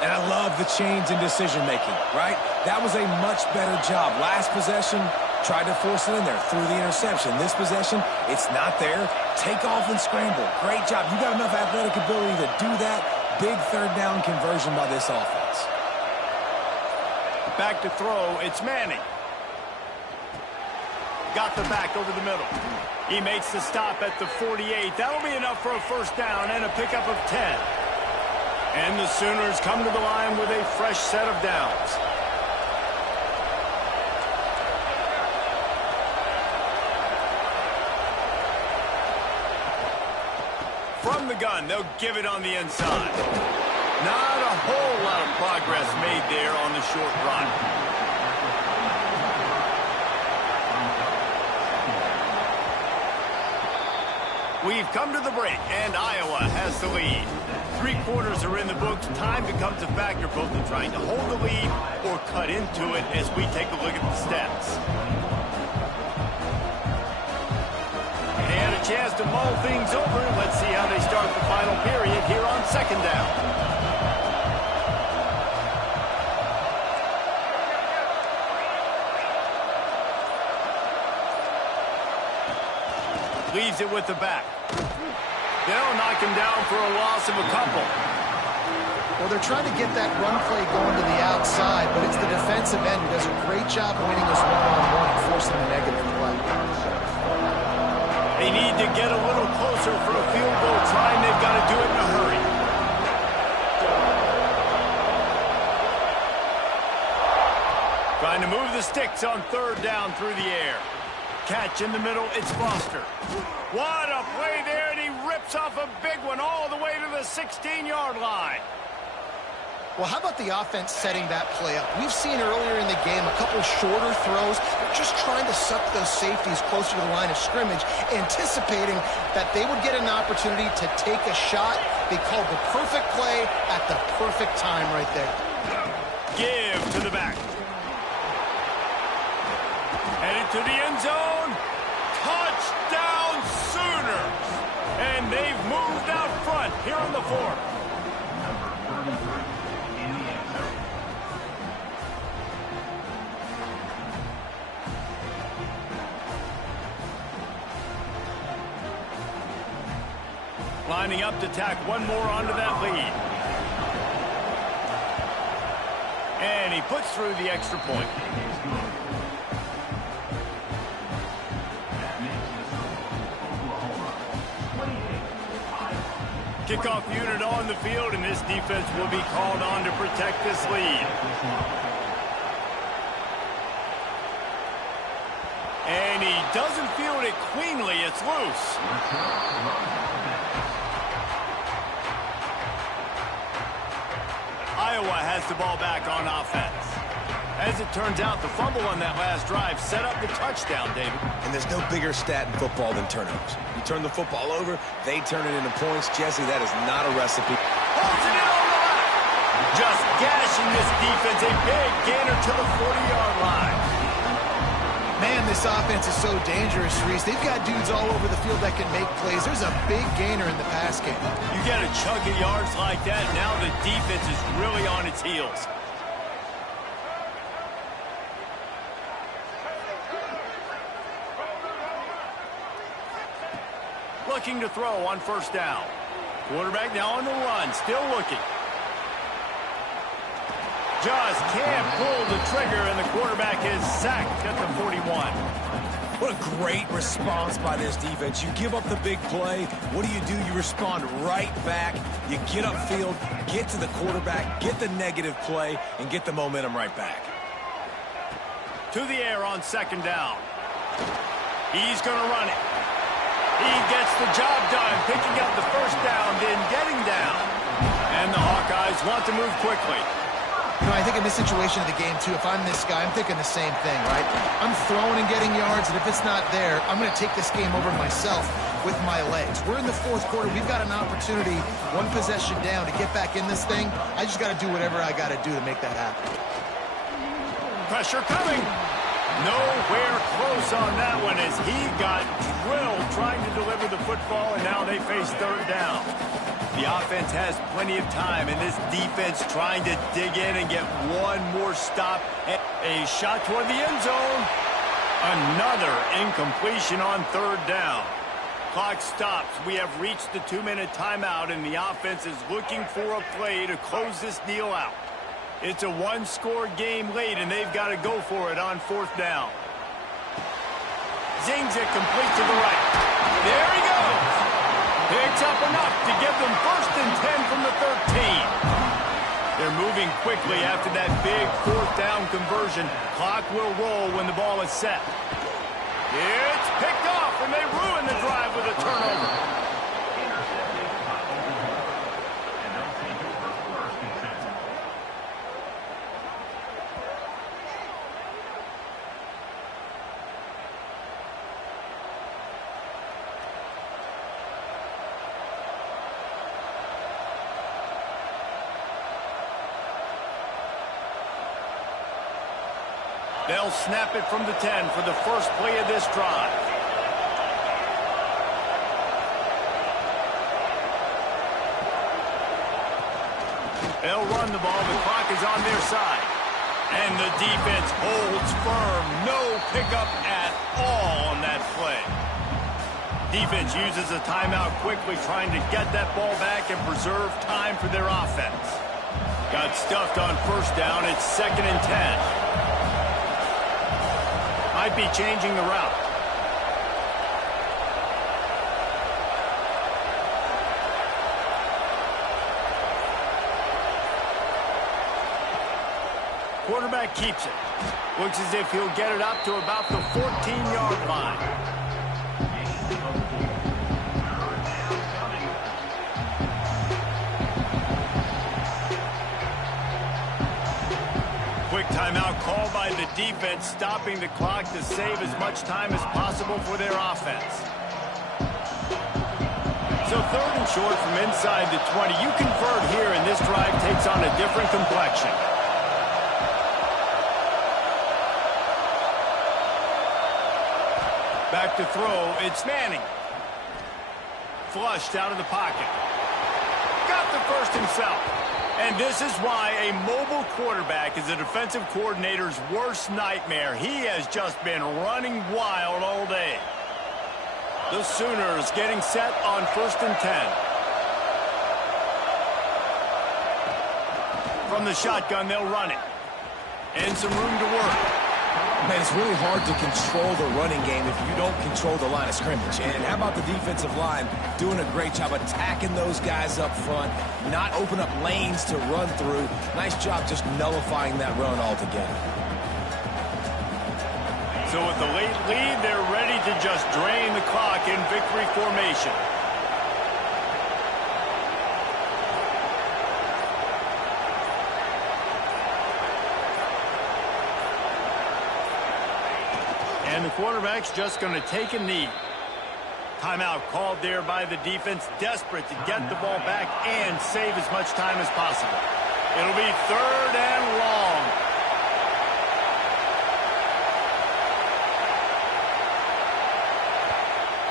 And I love the change in decision-making, right? That was a much better job. Last possession, tried to force it in there, threw the interception. This possession, it's not there. Take off and scramble. Great job. You got enough athletic ability to do that. Big third down conversion by this offense. Back to throw, it's Manning. Got the back over the middle. He makes the stop at the 48. That'll be enough for a first down and a pickup of 10. And the Sooners come to the line with a fresh set of downs. From the gun, they'll give it on the inside. Not a whole lot of progress made there on the short run. We've come to the break, and Iowa has the lead. 3 quarters are in the books. Time becomes a factor both in trying to hold the lead or cut into it as we take a look at the stats. And a chance to mull things over. Let's see how they start the final period here on 2nd down. Leaves it with the back. They'll knock him down for a loss of a couple. Well, they're trying to get that run play going to the outside, but it's the defensive end who does a great job winning this one-on-one and forcing the negative play. They need to get a little closer for a field goal try, and they've got to do it in a hurry. Trying to move the sticks on 3rd down through the air. Catch in the middle, it's Foster. What a play there, and he rips off a big one all the way to the 16-yard line. Well, how about the offense setting that play up? We've seen earlier in the game a couple shorter throws. They're just trying to suck those safeties closer to the line of scrimmage, anticipating that they would get an opportunity to take a shot. They called the perfect play at the perfect time right there. Give to the back. Headed to the end zone. Touchdown Sooners. And they've moved out front here on the 4th. Lining up to tack one more onto that lead. And he puts through the extra point. Kickoff unit on the field, and this defense will be called on to protect this lead. And he doesn't field it cleanly. It's loose. Iowa has the ball back on offense. As it turns out, the fumble on that last drive set up the touchdown, David. And there's no bigger stat in football than turnovers. You turn the football over, they turn it into points. Jesse, that is not a recipe. Holds it in on the left. Just gashing this defense. A big gainer to the 40-yard line. Man, this offense is so dangerous, Reese. They've got dudes all over the field that can make plays. There's a big gainer in the pass game. You get a chunk of yards like that, now the defense is really on its heels. Looking to throw on first down. Quarterback now on the run, still looking. Just can't pull the trigger, and the quarterback is sacked at the 41. What a great response by this defense. You give up the big play. What do? You respond right back. You get upfield, get to the quarterback, get the negative play, and get the momentum right back. To the air on second down. He's going to run it. He gets the job done, picking up the first down, then getting down. And the Hawkeyes want to move quickly. You know, I think in this situation of the game, too, if I'm this guy, I'm thinking the same thing, right? I'm throwing and getting yards, and if it's not there, I'm going to take this game over myself with my legs. We're in the fourth quarter. We've got an opportunity, one possession down, to get back in this thing. I just got to do whatever I got to do to make that happen. Pressure coming. Nowhere close on that one as he got drilled trying to deliver the football, and now they face third down. The offense has plenty of time, and this defense trying to dig in and get one more stop. A shot toward the end zone. Another incompletion on third down. Clock stops. We have reached the 2-minute timeout, and the offense is looking for a play to close this deal out. It's a one-score game late, and they've got to go for it on fourth down. Zings it complete to the right. There he goes. Picks up enough to give them 1st and 10 from the 13. They're moving quickly after that big fourth down conversion. Clock will roll when the ball is set. It's picked off, and they ruin the drive with a turnover. They'll snap it from the 10 for the first play of this drive. They'll run the ball. The clock is on their side. And the defense holds firm. No pickup at all on that play. Defense uses a timeout quickly, trying to get that ball back and preserve time for their offense. Got stuffed on first down. It's 2nd and 10. Might be changing the route. Quarterback keeps it. Looks as if he'll get it up to about the 14-yard line. Quick timeout called by the defense, stopping the clock to save as much time as possible for their offense. So 3rd and short from inside the 20. You convert here, and this drive takes on a different complexion. Back to throw. It's Manning. Flushed out of the pocket. Got the first himself. And this is why a mobile quarterback is a defensive coordinator's worst nightmare. He has just been running wild all day. The Sooners getting set on 1st and 10. From the shotgun, they'll run it. And some room to work. Man, it's really hard to control the running game if you don't control the line of scrimmage. And how about the defensive line doing a great job attacking those guys up front, not open up lanes to run through. Nice job just nullifying that run altogether. So with the late lead, they're ready to just drain the clock in victory formation. And the quarterback's just going to take a knee. Timeout called there by the defense, desperate to get the ball back and save as much time as possible. It'll be 3rd and long.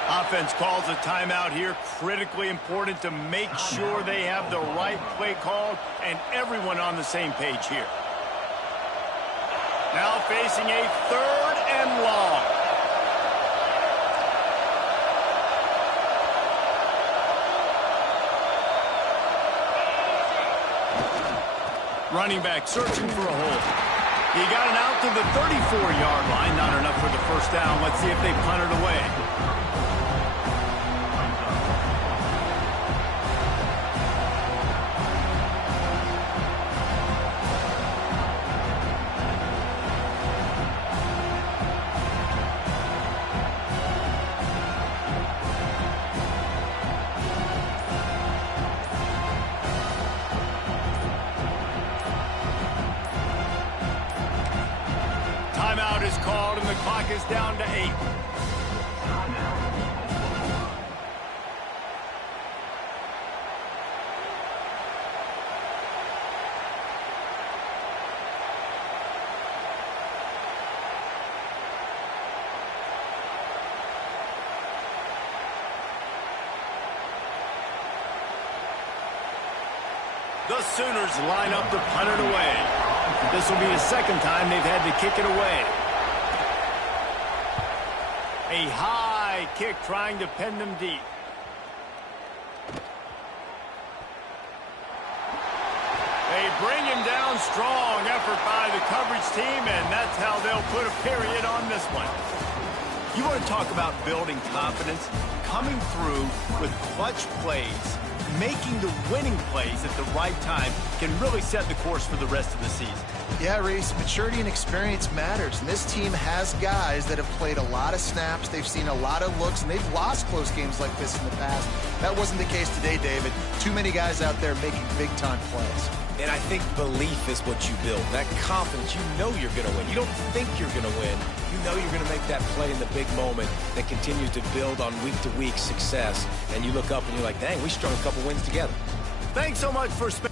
Offense calls a timeout here. Critically important to make sure they have the right play called and everyone on the same page here. Now facing a 3rd and long. Running back searching for a hole. He got it out to the 34-yard line. Not enough for the first down. Let's see if they punt it away. Timeout is called, and the clock is down to 8. The Sooners line up to punt it away. This will be the second time they've had to kick it away. A high kick trying to pin them deep. They bring him down. Strong effort by the coverage team, and that's how they'll put a period on this one. You want to talk about building confidence? Coming through with clutch plays, making the winning plays at the right time can really set the course for the rest of the season. Yeah, Reese, maturity and experience matters, and this team has guys that have played a lot of snaps. They've seen a lot of looks, and they've lost close games like this in the past. That wasn't the case today, David. Too many guys out there making big-time plays. And I think belief is what you build. That confidence, you know you're going to win. You don't think you're going to win. You know you're going to make that play in the big moment that continues to build on week-to-week success. And you look up and you're like, dang, we strung a couple wins together. Thanks so much for spending.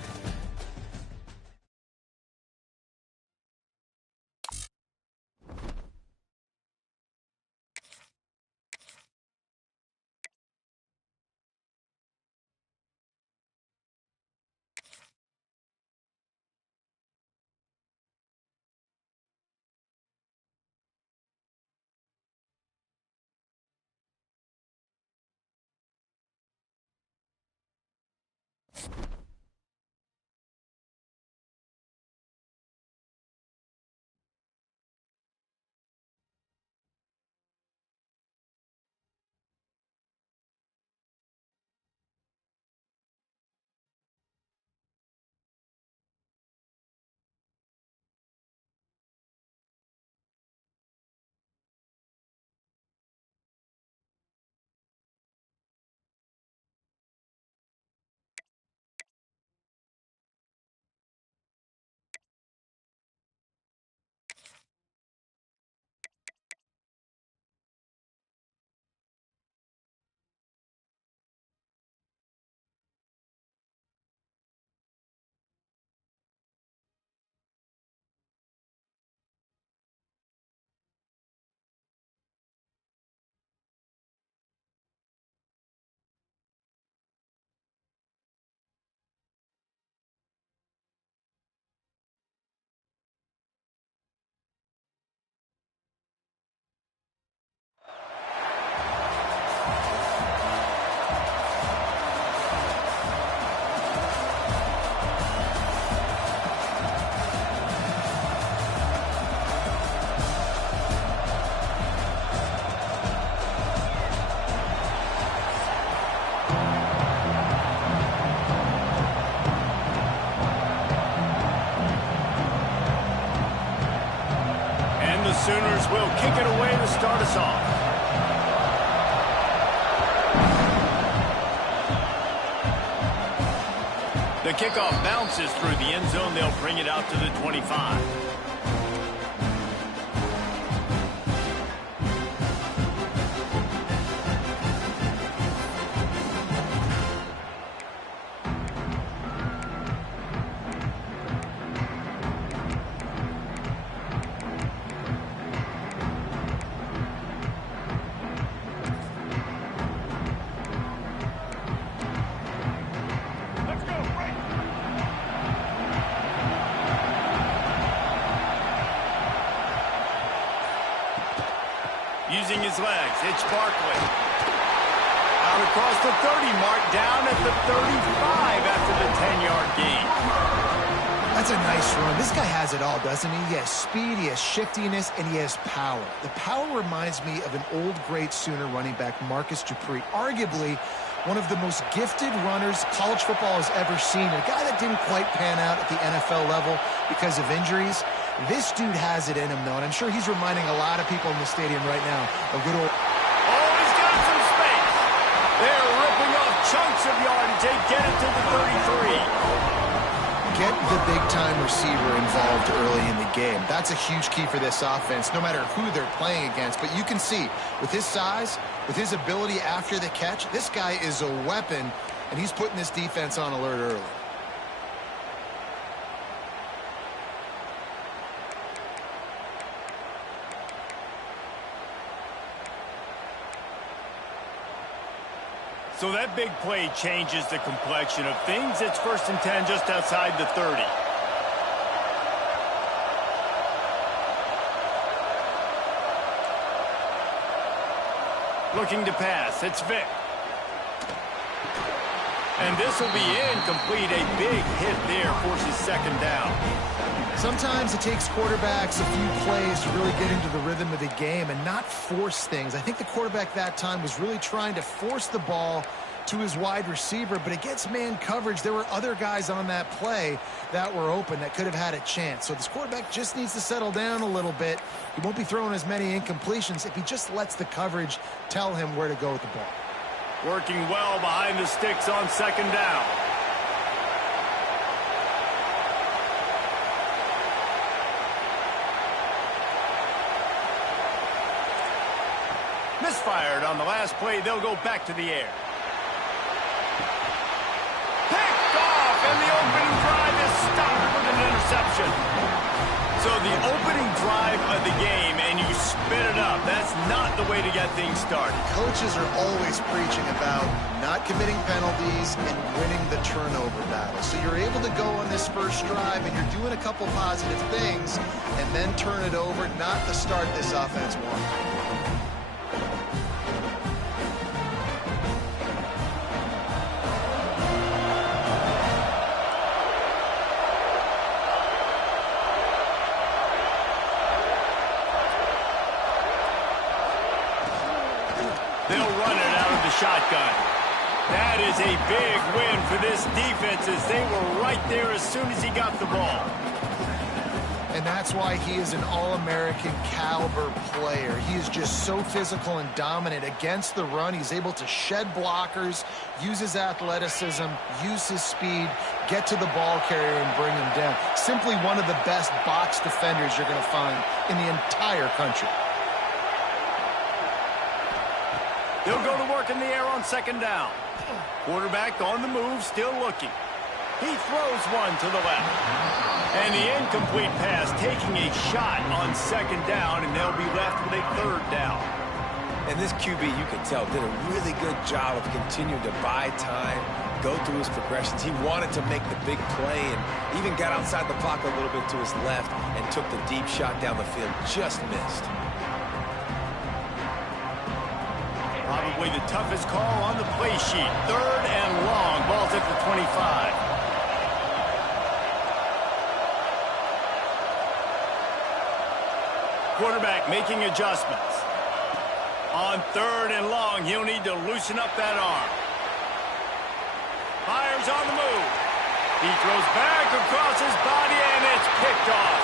And the Sooners will kick it away to start us off. The kickoff bounces through the end zone. They'll bring it out to the 25. Using his legs, it's Barkley. Out across the 30 mark, down at the 35 after the 10-yard gain. That's a nice run. This guy has it all, doesn't he? He has speed, he has shiftiness, and he has power. The power reminds me of an old great Sooner running back, Marcus Dupree. Arguably one of the most gifted runners college football has ever seen. A guy that didn't quite pan out at the NFL level because of injuries. This dude has it in him, though, and I'm sure he's reminding a lot of people in the stadium right now of good old... Oh, he's got some space. They're ripping off chunks of yardage. They get it to the 33. Get the big-time receiver involved early in the game. That's a huge key for this offense, no matter who they're playing against. But you can see, with his size, with his ability after the catch, this guy is a weapon, and he's putting this defense on alert early. So that big play changes the complexion of things. It's 1st and 10 just outside the 30. Looking to pass. It's Vic. And this will be incomplete. A big hit there forces 2nd down. Sometimes it takes quarterbacks a few plays to really get into the rhythm of the game and not force things. I think the quarterback that time was really trying to force the ball to his wide receiver, but against man coverage, there were other guys on that play that were open that could have had a chance. So this quarterback just needs to settle down a little bit. He won't be throwing as many incompletions if he just lets the coverage tell him where to go with the ball. Working well behind the sticks on 2nd down. Misfired on the last play. They'll go back to the air. Picked off, and the opening drive is stopped with an interception. So the opening drive of the game, and you spit it up. That's not the way to get things started. Coaches are always preaching about not committing penalties and winning the turnover battle. So you're able to go on this first drive, and you're doing a couple positive things, and then turn it over, not the start this offense wanted. They'll run it out of the shotgun. That is a big win for this defense as they were right there as soon as he got the ball. And that's why he is an All-American caliber player. He is just so physical and dominant against the run. He's able to shed blockers, use his athleticism, use his speed, get to the ball carrier and bring him down. Simply one of the best box defenders you're going to find in the entire country. They'll go to work in the air on 2nd down. Quarterback on the move, still looking. He throws one to the left. And the incomplete pass taking a shot on 2nd down, and they'll be left with a 3rd down. And this QB, you can tell, did a really good job of continuing to buy time, go through his progressions. He wanted to make the big play and even got outside the pocket a little bit to his left and took the deep shot down the field. Just missed. Probably the toughest call on the play sheet. 3rd and long. Ball's at the 25. Quarterback making adjustments. On 3rd and long, he'll need to loosen up that arm. Fires on the move. He throws back across his body, and it's picked off.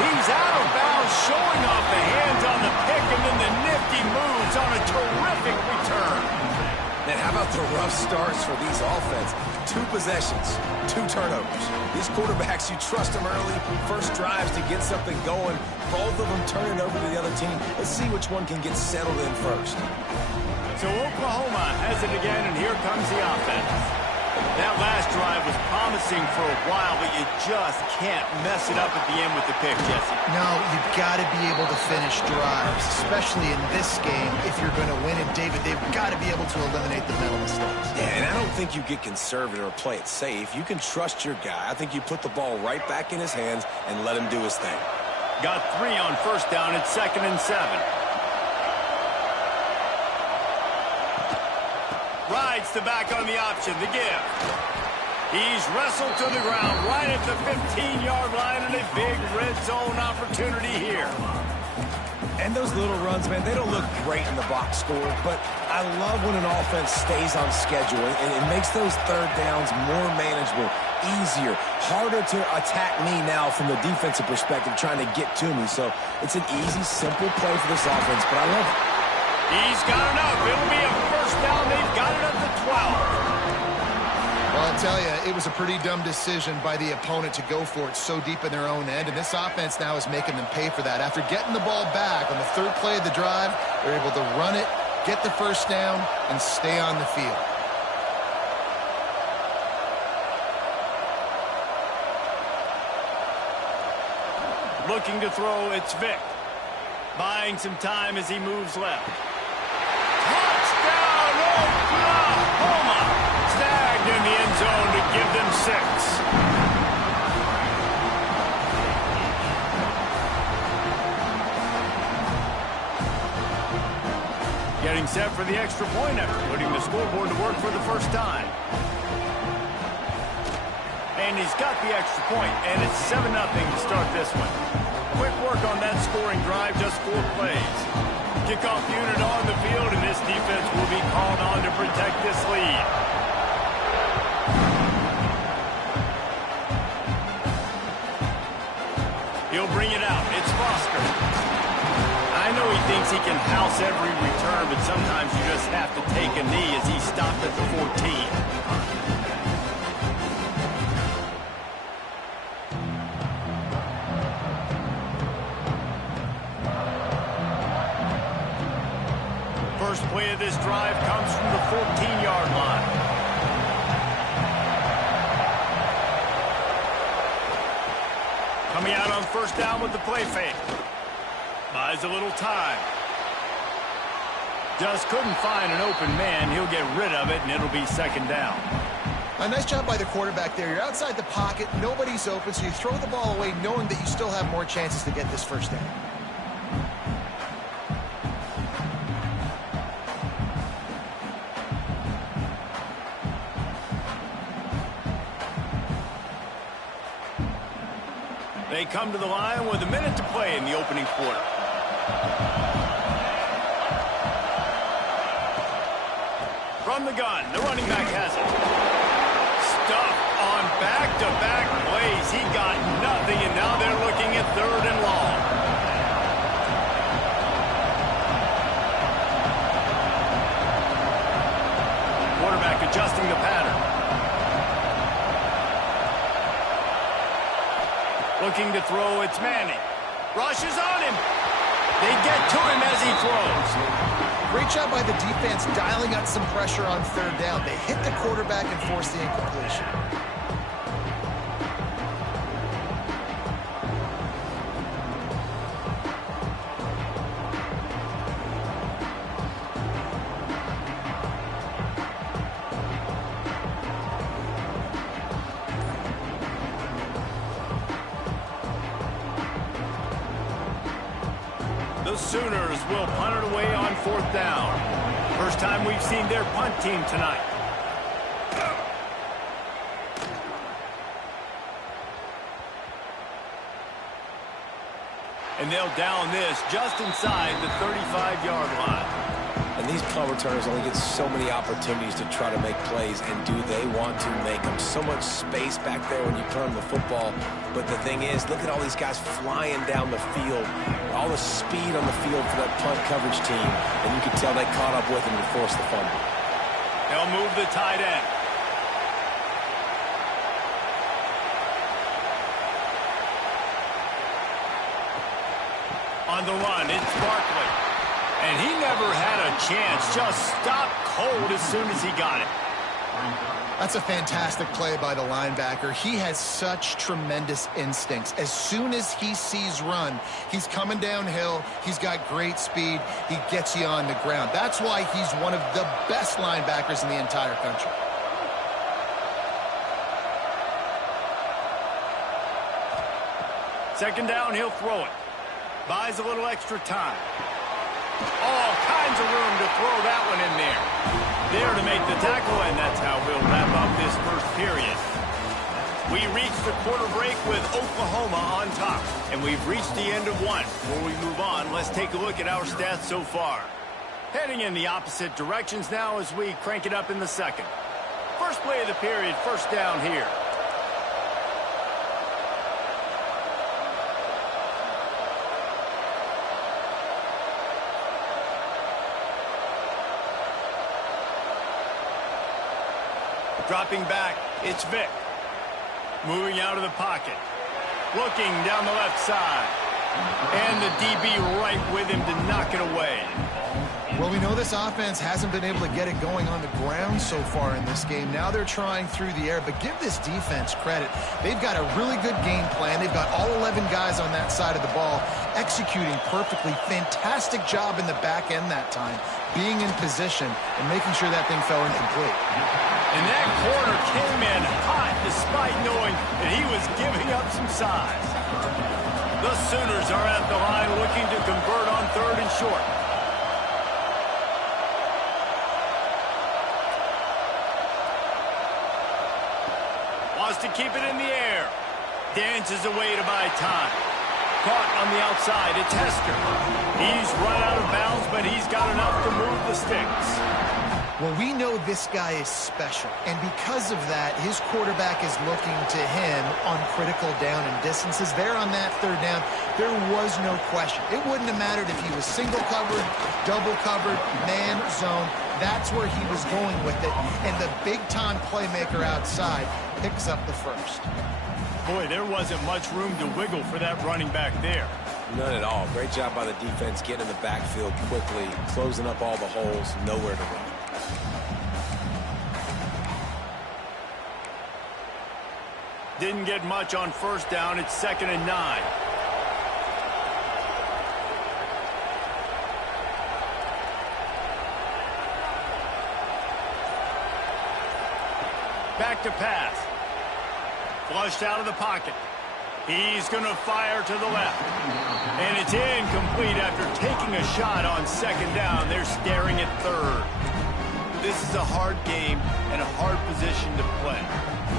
He's out of bounds, showing off the hands on the pick, and then the nifty moves on a terrific return. Man, how about the rough starts for these offense? 2 possessions, 2 turnovers. These quarterbacks, you trust them early, first drives to get something going. Both of them turn it over to the other team. Let's see which one can get settled in first. So Oklahoma has it again, and here comes the offense. That last drive was promising for a while, but you just can't mess it up at the end with the pick, Jesse. No, you've got to be able to finish drives, especially in this game if you're going to win. And, David, they've got to be able to eliminate the mental mistakes. Yeah, and I don't think you get conservative or play it safe. You can trust your guy. I think you put the ball right back in his hands and let him do his thing. Got 3 on first down. It's 2nd and 7. Rides the back on the option, the give. He's wrestled to the ground right at the 15-yard line, and a big red zone opportunity here. And those little runs, man, they don't look great in the box score, but I love when an offense stays on schedule, and it makes those third downs more manageable, easier, harder to attack me now from the defensive perspective trying to get to me. So it's an easy, simple play for this offense, but I love it. He's got enough. It'll be a first down. They've got it at the 12. Well, I'll tell you, it was a pretty dumb decision by the opponent to go for it so deep in their own end, and this offense now is making them pay for that. After getting the ball back on the 3rd play of the drive, they're able to run it, get the first down, and stay on the field. Looking to throw, it's Vick. Buying some time as he moves left. Touchdown, Oklahoma! Snagged in the end zone to give them 6. Getting set for the extra point effort, putting the scoreboard to work for the first time. And he's got the extra point, and it's 7-0 to start this one. Quick work on that scoring drive, just 4 plays. Kickoff unit on the field, and this defense will be called on to protect this lead. He'll bring it out. It's Foster. I know he thinks he can house every return, but sometimes you just have to take a knee as he stopped at the 14. First play of this drive comes from the 14-yard line. Coming out on first down with the play fake. Buys a little time. Just couldn't find an open man. He'll get rid of it, and it'll be 2nd down. A nice job by the quarterback there. You're outside the pocket. Nobody's open, so you throw the ball away knowing that you still have more chances to get this first down. They come to the line with a minute to play in the opening quarter. From the gun, the running back has it. Stuffed on back-to-back plays. He got nothing, and now they're looking at 3rd and long. Quarterback adjusting the pattern. Looking to throw, it's Manning. Rushes on him. They get to him as he throws. Great job by the defense dialing up some pressure on 3rd down. They hit the quarterback and forced the incompletion. The Sooners will punt it away on 4th down. First time we've seen their punt team tonight. And they'll down this just inside the 35-yard line. And these punt returners only get so many opportunities to try to make plays, and do they want to make them? So much space back there when you punt the football. But the thing is, look at all these guys flying down the field, all the speed on the field for that punt coverage team, and you can tell they caught up with him to force the fumble. They'll move the tight end. On the run, it's Barkley. And he never had a chance. Just stopped cold as soon as he got it. That's a fantastic play by the linebacker. He has such tremendous instincts. As soon as he sees run, he's coming downhill. He's got great speed. He gets you on the ground. That's why he's one of the best linebackers in the entire country. Second down, he'll throw it. Buys a little extra time. All kinds of room to throw that one in there. There to make the tackle, and that's how we'll wrap up this first period. We reached the quarter break with Oklahoma on top, and we've reached the end of one. Before we move on, let's take a look at our stats so far. Heading in the opposite directions now as we crank it up in the second. First play of the period, first down here. Dropping back, it's Vic. Moving out of the pocket. Looking down the left side. And the DB right with him to knock it away. Well, we know this offense hasn't been able to get it going on the ground so far in this game. Now they're trying through the air, but give this defense credit. They've got a really good game plan. They've got all 11 guys on that side of the ball executing perfectly. Fantastic job in the back end that time, being in position and making sure that thing fell incomplete. And that corner came in hot despite knowing that he was giving up some size. The Sooners are at the line looking to convert on third and short. Wants to keep it in the air. Dances away to buy time. Caught on the outside. It's Hester. He's run out of bounds, but he's got enough to move the sticks. Well, we know this guy is special, and because of that, his quarterback is looking to him on critical down and distances. There on that third down, there was no question. It wouldn't have mattered if he was single covered, double covered, man zone. That's where he was going with it, and the big-time playmaker outside picks up the first. Boy, there wasn't much room to wiggle for that running back there. None at all. Great job by the defense getting in the backfield quickly, closing up all the holes, nowhere to run. Didn't get much on first down. It's 2nd and 9. Back to pass. Flushed out of the pocket. He's going to fire to the left. And it's incomplete after taking a shot on 2nd down. They're staring at third. This is a hard game and a hard position to play.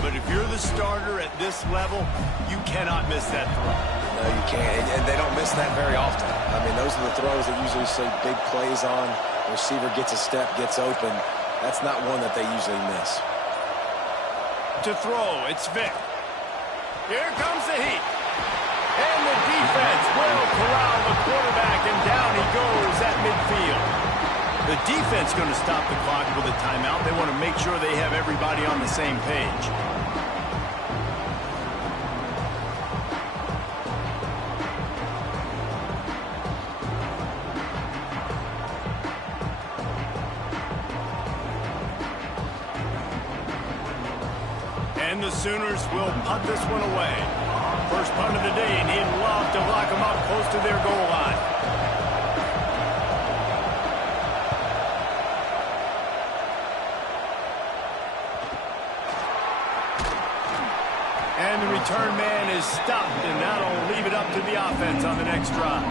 But if you're the starter at this level, you cannot miss that throw. No, you can't. And they don't miss that very often. I mean, those are the throws that usually see big plays on. The receiver gets a step, gets open. That's not one that they usually miss. To throw, it's Vic. Here comes the heat. And the defense will corral the quarterback, and down he goes at midfield. The defense going to stop the clock with a timeout. They want to make sure they have everybody on the same page. And the Sooners will punt this one away. First punt of the day, and he'd love to lock them up close to their goal line. And the return man is stopped, and that'll leave it up to the offense on the next drive.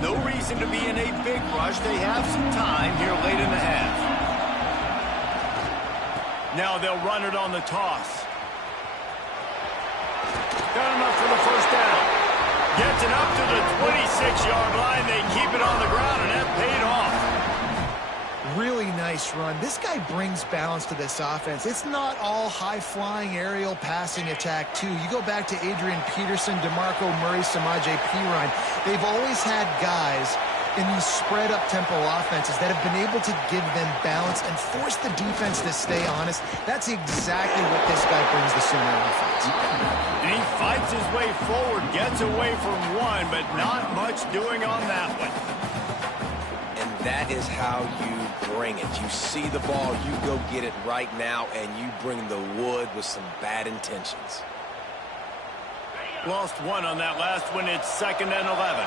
No reason to be in a big rush. They have some time here late in the half. Now they'll run it on the toss. Got enough for the first down. Gets it up to the 26-yard line. They keep it on the ground, and that paid off. Really nice run. This guy brings balance to this offense. It's not all high-flying aerial passing attack, too. You go back to Adrian Peterson, DeMarco Murray, Samaje Perine. They've always had guys in these spread-up tempo offenses that have been able to give them balance and force the defense to stay honest. That's exactly what this guy brings the Sooner offense. And he fights his way forward, gets away from one, but not much doing on that one. And that is how you bring it. You see the ball, you go get it right now, and you bring the wood with some bad intentions. Lost one on that last one. It's 2nd and 11.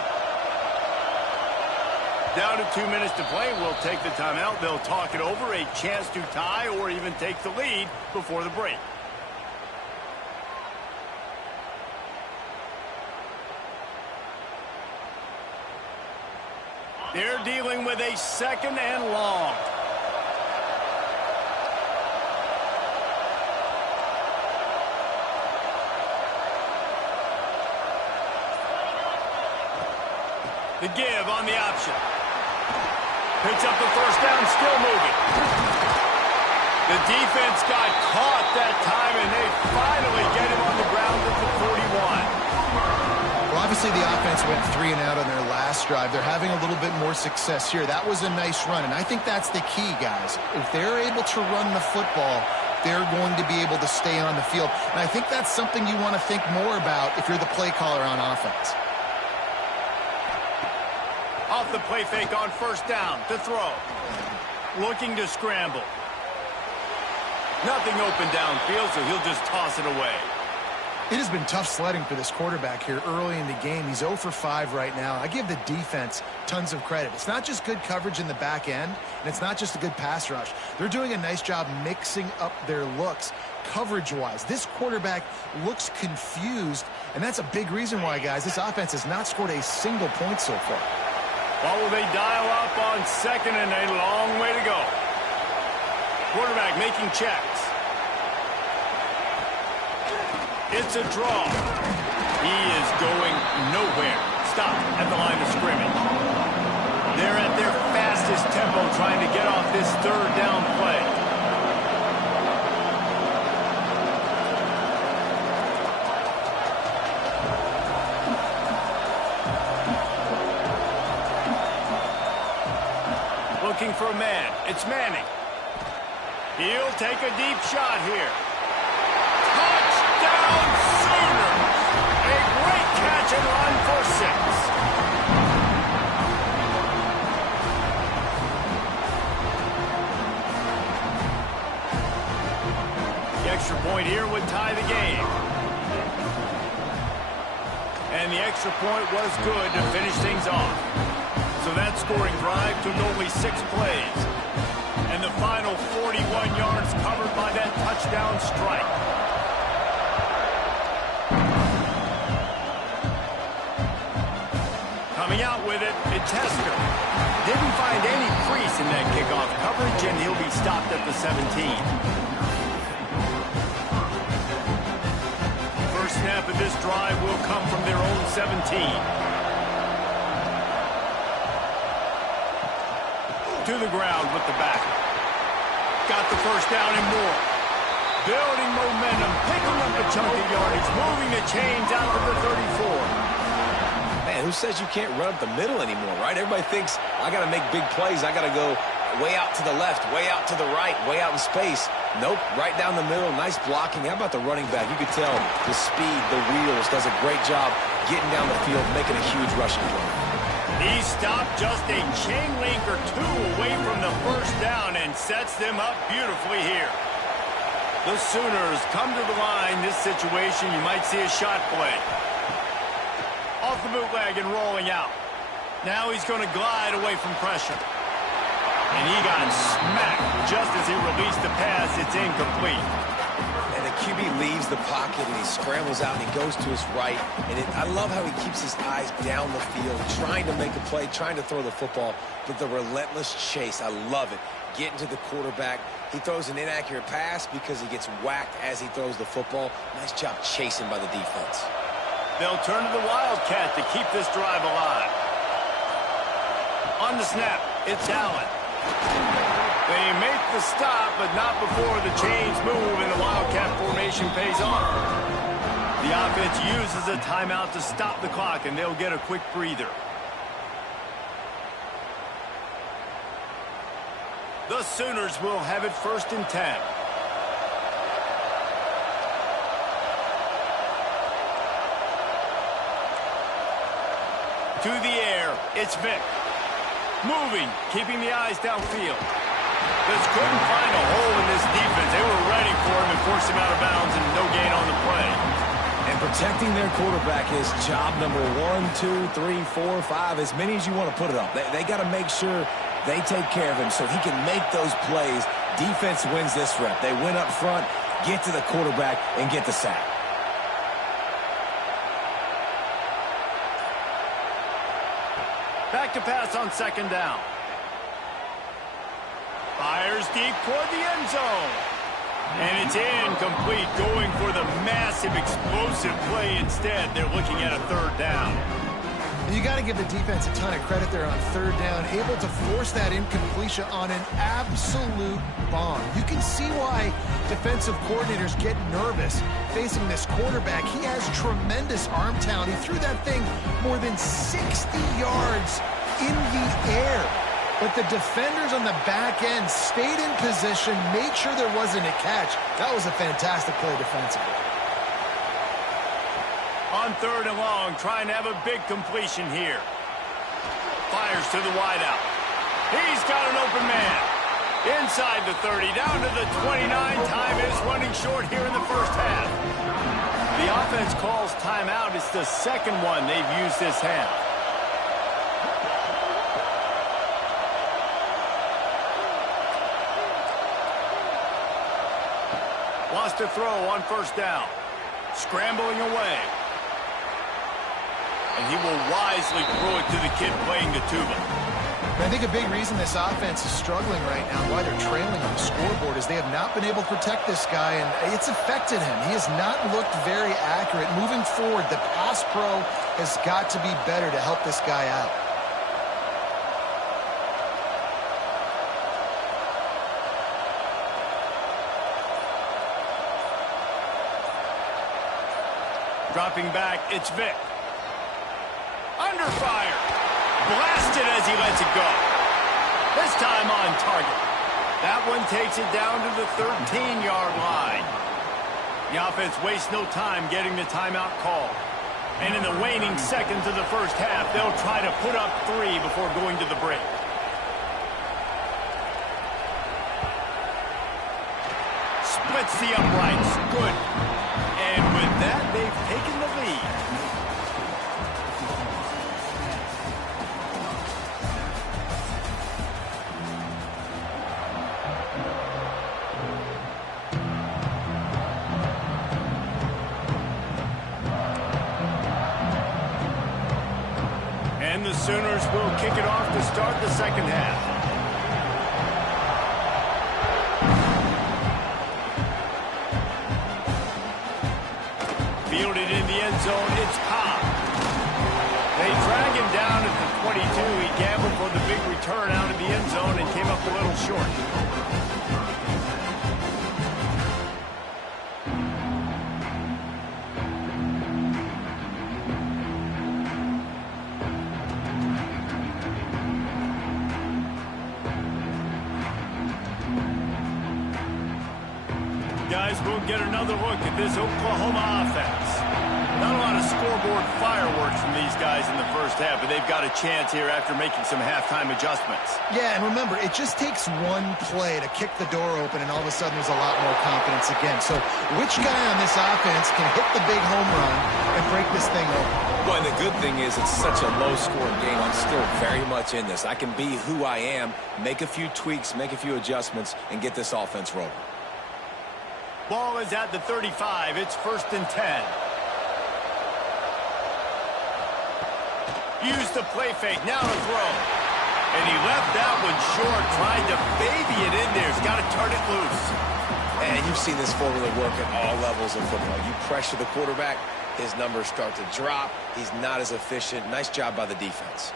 Down to 2 minutes to play. We'll take the timeout. They'll talk it over. A chance to tie or even take the lead before the break. They're dealing with a 2nd and long. The give on the option. Picks up the first down, still moving. The defense got caught that time, and they finally get him on the ground at the 41. Well, obviously the offense went 3 and out on their last drive. They're having a little bit more success here. That was a nice run, and I think that's the key, guys. If they're able to run the football, they're going to be able to stay on the field. And I think that's something you want to think more about if you're the play caller on offense. Off the play fake on first down to throw. Looking to scramble. Nothing open downfield, so he'll just toss it away. It has been tough sledding for this quarterback here early in the game. He's 0 for 5 right now. I give the defense tons of credit. It's not just good coverage in the back end, and it's not just a good pass rush. They're doing a nice job mixing up their looks coverage-wise. This quarterback looks confused, and that's a big reason why, guys, this offense has not scored a single point so far. Well, will they dial up on 2nd and a long way to go? Quarterback making checks. It's a draw. He is going nowhere. Stop at the line of scrimmage. They're at their fastest tempo trying to get off this 3rd down play. Looking for a man. It's Manning. He'll take a deep shot here. Touchdown Sooners! A great catch and run for 6. The extra point here would tie the game. And the extra point was good to finish things off. So that scoring drive took only 6 plays. And the final 41 yards covered by that touchdown strike. Coming out with it, it's Hester. Didn't find any crease in that kickoff coverage, and he'll be stopped at the 17. First snap of this drive will come from their own 17. To the ground with the back. Got the first down and more. Building momentum, picking up a chunk of yardage, moving the chains out to the 34. Man, who says you can't run up the middle anymore, right? Everybody thinks, I got to make big plays. I got to go way out to the left, way out to the right, way out in space. Nope, right down the middle, nice blocking. How about the running back? You could tell the speed, the wheels, does a great job getting down the field, making a huge rushing play. He stopped just a chain link or 2 away from the first down and sets them up beautifully here. The Sooners come to the line. This situation, you might see a shot play. Off the bootleg and rolling out. Now he's going to glide away from pressure. And he got smacked just as he released the pass. It's incomplete. And the QB leaves the pocket, and he scrambles out, and he goes to his right. And I love how he keeps his eyes down the field, trying to make a play, trying to throw the football, but the relentless chase, I love it. Getting to the quarterback. He throws an inaccurate pass because he gets whacked as he throws the football. Nice job chasing by the defense. They'll turn to the Wildcat to keep this drive alive. On the snap, it's Allen. They make the stop, but not before the chains move and the Wildcat formation pays off. The offense uses a timeout to stop the clock, and they'll get a quick breather. The Sooners will have it 1st and 10. To the air, it's Vick. Moving, keeping the eyes downfield. Just couldn't find a hole in this defense. They were ready for him and forced him out of bounds, and no gain on the play. And protecting their quarterback is job number 1, 2, 3, 4, 5, as many as you want to put it up. They got to make sure they take care of him so he can make those plays. Defense wins this rep. They win up front, get to the quarterback, and get the sack. Back to pass on 2nd down. Fires deep toward the end zone. And it's incomplete, going for the massive explosive play instead. They're looking at a 3rd down. You got to give the defense a ton of credit there on 3rd down, able to force that incompletion on an absolute bomb. You can see why defensive coordinators get nervous facing this quarterback. He has tremendous arm talent. He threw that thing more than 60 yards in the air. But the defenders on the back end stayed in position, made sure there wasn't a catch. That was a fantastic play defensively. On 3rd and long, trying to have a big completion here. Fires to the wideout. He's got an open man. Inside the 30, down to the 29. Time is running short here in the 1st half. The offense calls timeout. It's the 2nd one they've used this half. Lost a throw on 1st down. Scrambling away. And he will wisely throw it to the kid playing the tuba. I think a big reason this offense is struggling right now, why they're trailing on the scoreboard, is they have not been able to protect this guy, and it's affected him. He has not looked very accurate. Moving forward, the pass pro has got to be better to help this guy out. Dropping back, it's Vick. Under fire. Blasted as he lets it go. This time on target. That one takes it down to the 13-yard line. The offense wastes no time getting the timeout call. And in the waning seconds of the 1st half, they'll try to put up 3 before going to the break. Splits the uprights. Good. And with that, they've taken the lead. And the Sooners will kick it off to start the 2nd half. Fielded in the end zone, it's Cobb. They drag him down at the 22. He gambled for the big return out of the end zone and came up a little short. Guys, we'll get another look at this Oklahoma offense. Not a lot of scoreboard fireworks from these guys in the 1st half, but they've got a chance here after making some halftime adjustments. Yeah, and remember, it just takes one play to kick the door open, and all of a sudden there's a lot more confidence again. So which guy on this offense can hit the big home run and break this thing open? Well, and the good thing is it's such a low-scoring game. I'm still very much in this. I can be who I am, make a few tweaks, make a few adjustments, and get this offense rolling. Ball is at the 35. It's 1st and 10. Use the play fake. Now to throw. And he left that one short, tried to baby it in there. He's got to turn it loose. And you've seen this formula work at all levels of football. You pressure the quarterback, his numbers start to drop. He's not as efficient. Nice job by the defense.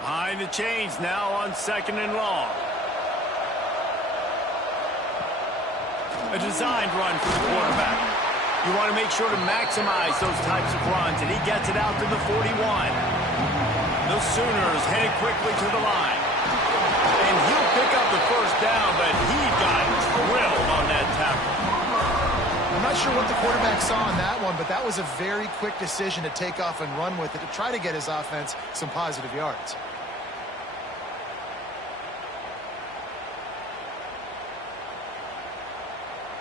Behind the chains now on 2nd and long. A designed run for the quarterback. You want to make sure to maximize those types of runs, and he gets it out to the 41. The Sooners headed quickly to the line. And he'll pick up the 1st down, but he got drilled on that tackle. I'm not sure what the quarterback saw on that one, but that was a very quick decision to take off and run with it to try to get his offense some positive yards.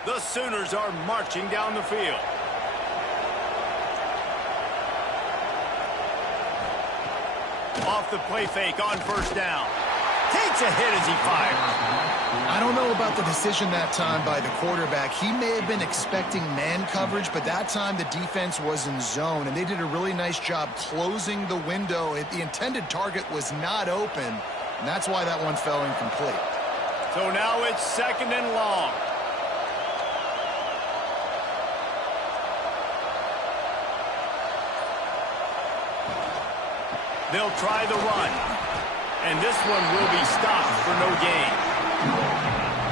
The Sooners are marching down the field. Off the play fake on 1st down. Takes a hit as he fires. I don't know about the decision that time by the quarterback. He may have been expecting man coverage, but that time the defense was in zone, and they did a really nice job closing the window. The intended target was not open, and that's why that one fell incomplete. So now it's 2nd and long. They'll try the run. And this one will be stopped for no gain.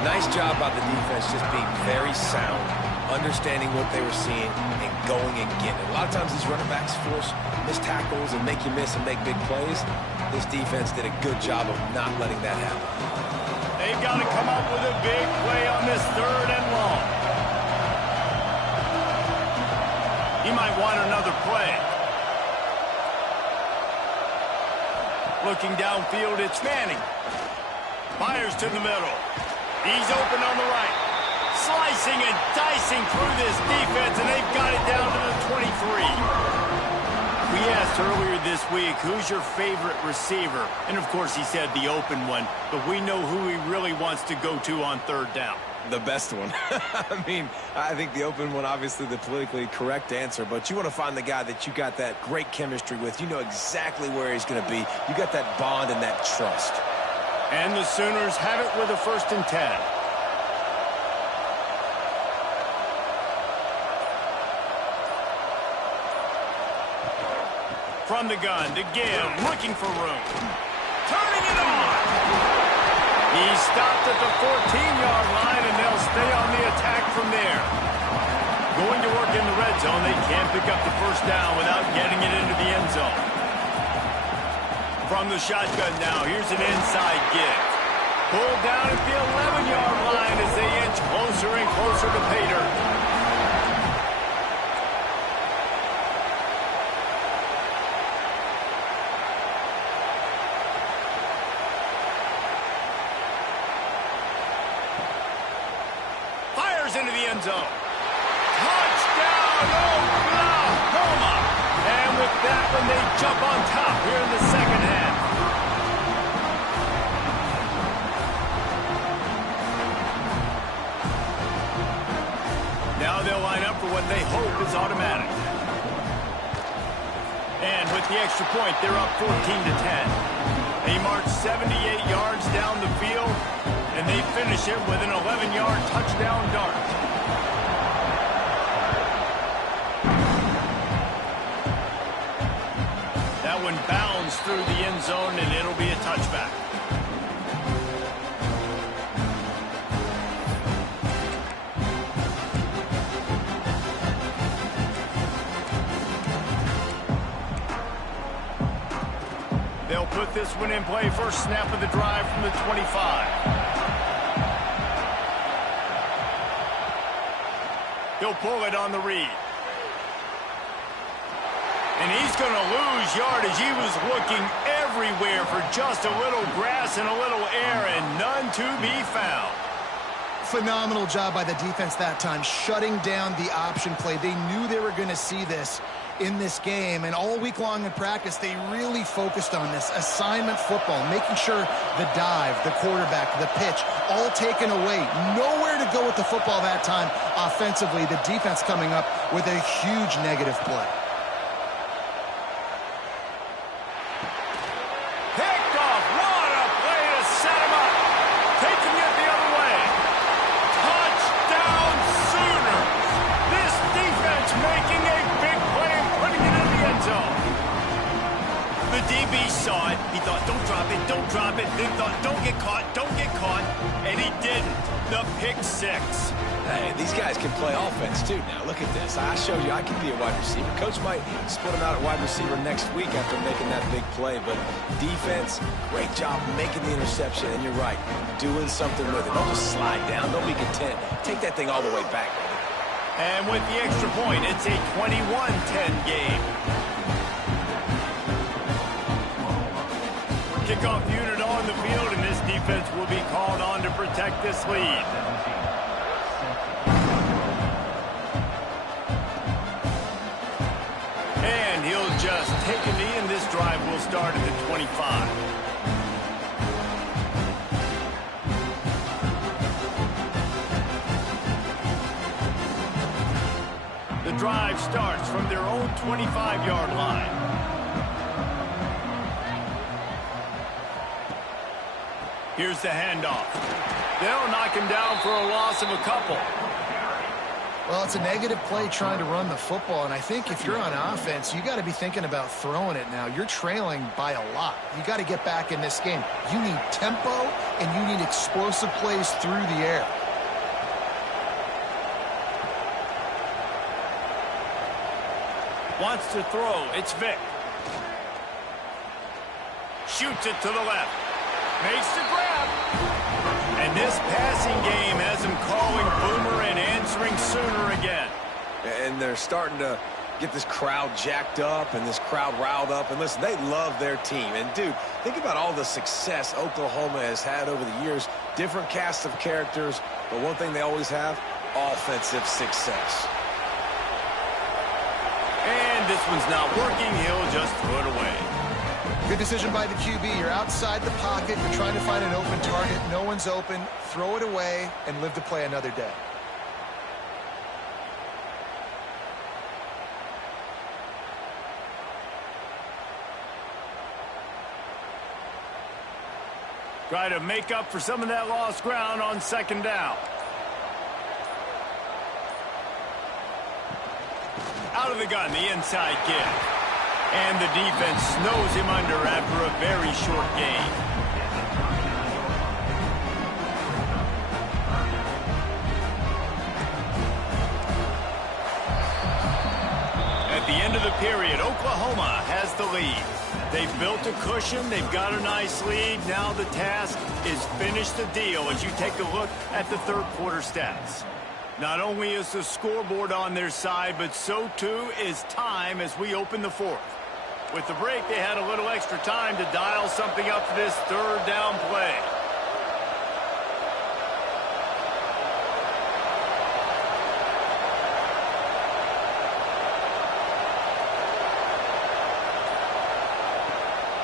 Nice job by the defense just being very sound, understanding what they were seeing, and going and getting it. A lot of times these running backs force missed tackles and make you miss and make big plays. This defense did a good job of not letting that happen. They've got to come up with a big play on this 3rd and long. He might want another play. Looking downfield, it's Manning. Fires to the middle. He's open on the right. Slicing and dicing through this defense, and they've got it down to the 23. We asked earlier this week, who's your favorite receiver? And, of course, he said the open one, but we know who he really wants to go to on 3rd down. The best one. I mean, I think the open one, obviously the politically correct answer, but you want to find the guy that you got that great chemistry with. You know exactly where he's going to be. You got that bond and that trust. And the Sooners have it with a 1st and 10. From the gun to give, looking for room. Turning it on. He stopped at the 14-yard line, and they'll stay on the attack from there. Going to work in the red zone. They can't pick up the 1st down without getting it into the end zone. From the shotgun now, here's an inside give. Pulled down at the 11-yard line as they inch closer and closer to pay dirt. Into the end zone. Touchdown, Oklahoma! And with that one, they jump on top here in the 2nd half. Now they'll line up for what they hope is automatic. And with the extra point, they're up 14 to 10. They march 78 yards down the field, and they finish it with an 11-yard touchdown dart. That one bounds through the end zone, and it'll be a touchback. They'll put this one in play. First snap of the drive from the 25. He'll pull it on the read. And he's going to lose yardage. He was looking everywhere for just a little grass and a little air, and none to be found. Phenomenal job by the defense that time, shutting down the option play. They knew they were going to see this, in this game. And all week long in practice, they really focused on this assignment football, making sure the dive, the quarterback, the pitch, all taken away. Nowhere to go with the football that time offensively. The defense coming up with a huge negative play. Picked off. What a play to set him up. Taking it the other way. Touchdown Sooners. This defense making a big play and putting it in the end zone. The DB saw it. He thought, don't drop it, don't drop it. Then thought, don't get caught, don't get caught. And he didn't. The pick six. Hey, these guys can play offense, too. Now, look at this. I showed you I can be a wide receiver. Coach might split him out at wide receiver next week after making that big play. But defense, great job making the interception. And you're right, doing something with it. Don't just slide down. Don't be content. Take that thing all the way back. And with the extra point, it's a 21-10 game. Kickoff unit on the field, and this defense will be called on to protect this lead. And he'll just take a knee, and this drive will start at the 25. The drive starts from their own 25-yard line. Here's the handoff. They'll knock him down for a loss of a couple. Well, it's a negative play trying to run the football, and I think if you're on offense, you got to be thinking about throwing it now. You're trailing by a lot. You got to get back in this game. You need tempo, and you need explosive plays through the air. Wants to throw. It's Vic. Shoots it to the left. Makes the grab. And this passing game has him calling Boomer and answering Sooner again. And they're starting to get this crowd jacked up and this crowd riled up. And listen, they love their team. And, dude, think about all the success Oklahoma has had over the years. Different cast of characters. But one thing they always have, offensive success. And this one's not working. He'll just throw it away. Good decision by the QB. You're outside the pocket. You're trying to find an open target. No one's open. Throw it away and live to play another day. Try to make up for some of that lost ground on second down. Out of the gun, the inside kick. And the defense snows him under after a very short gain. At the end of the period, Oklahoma has the lead. They've built a cushion. They've got a nice lead. Now the task is finish the deal as you take a look at the third quarter stats. Not only is the scoreboard on their side, but so too is time as we open the fourth. With the break, they had a little extra time to dial something up for this third down play.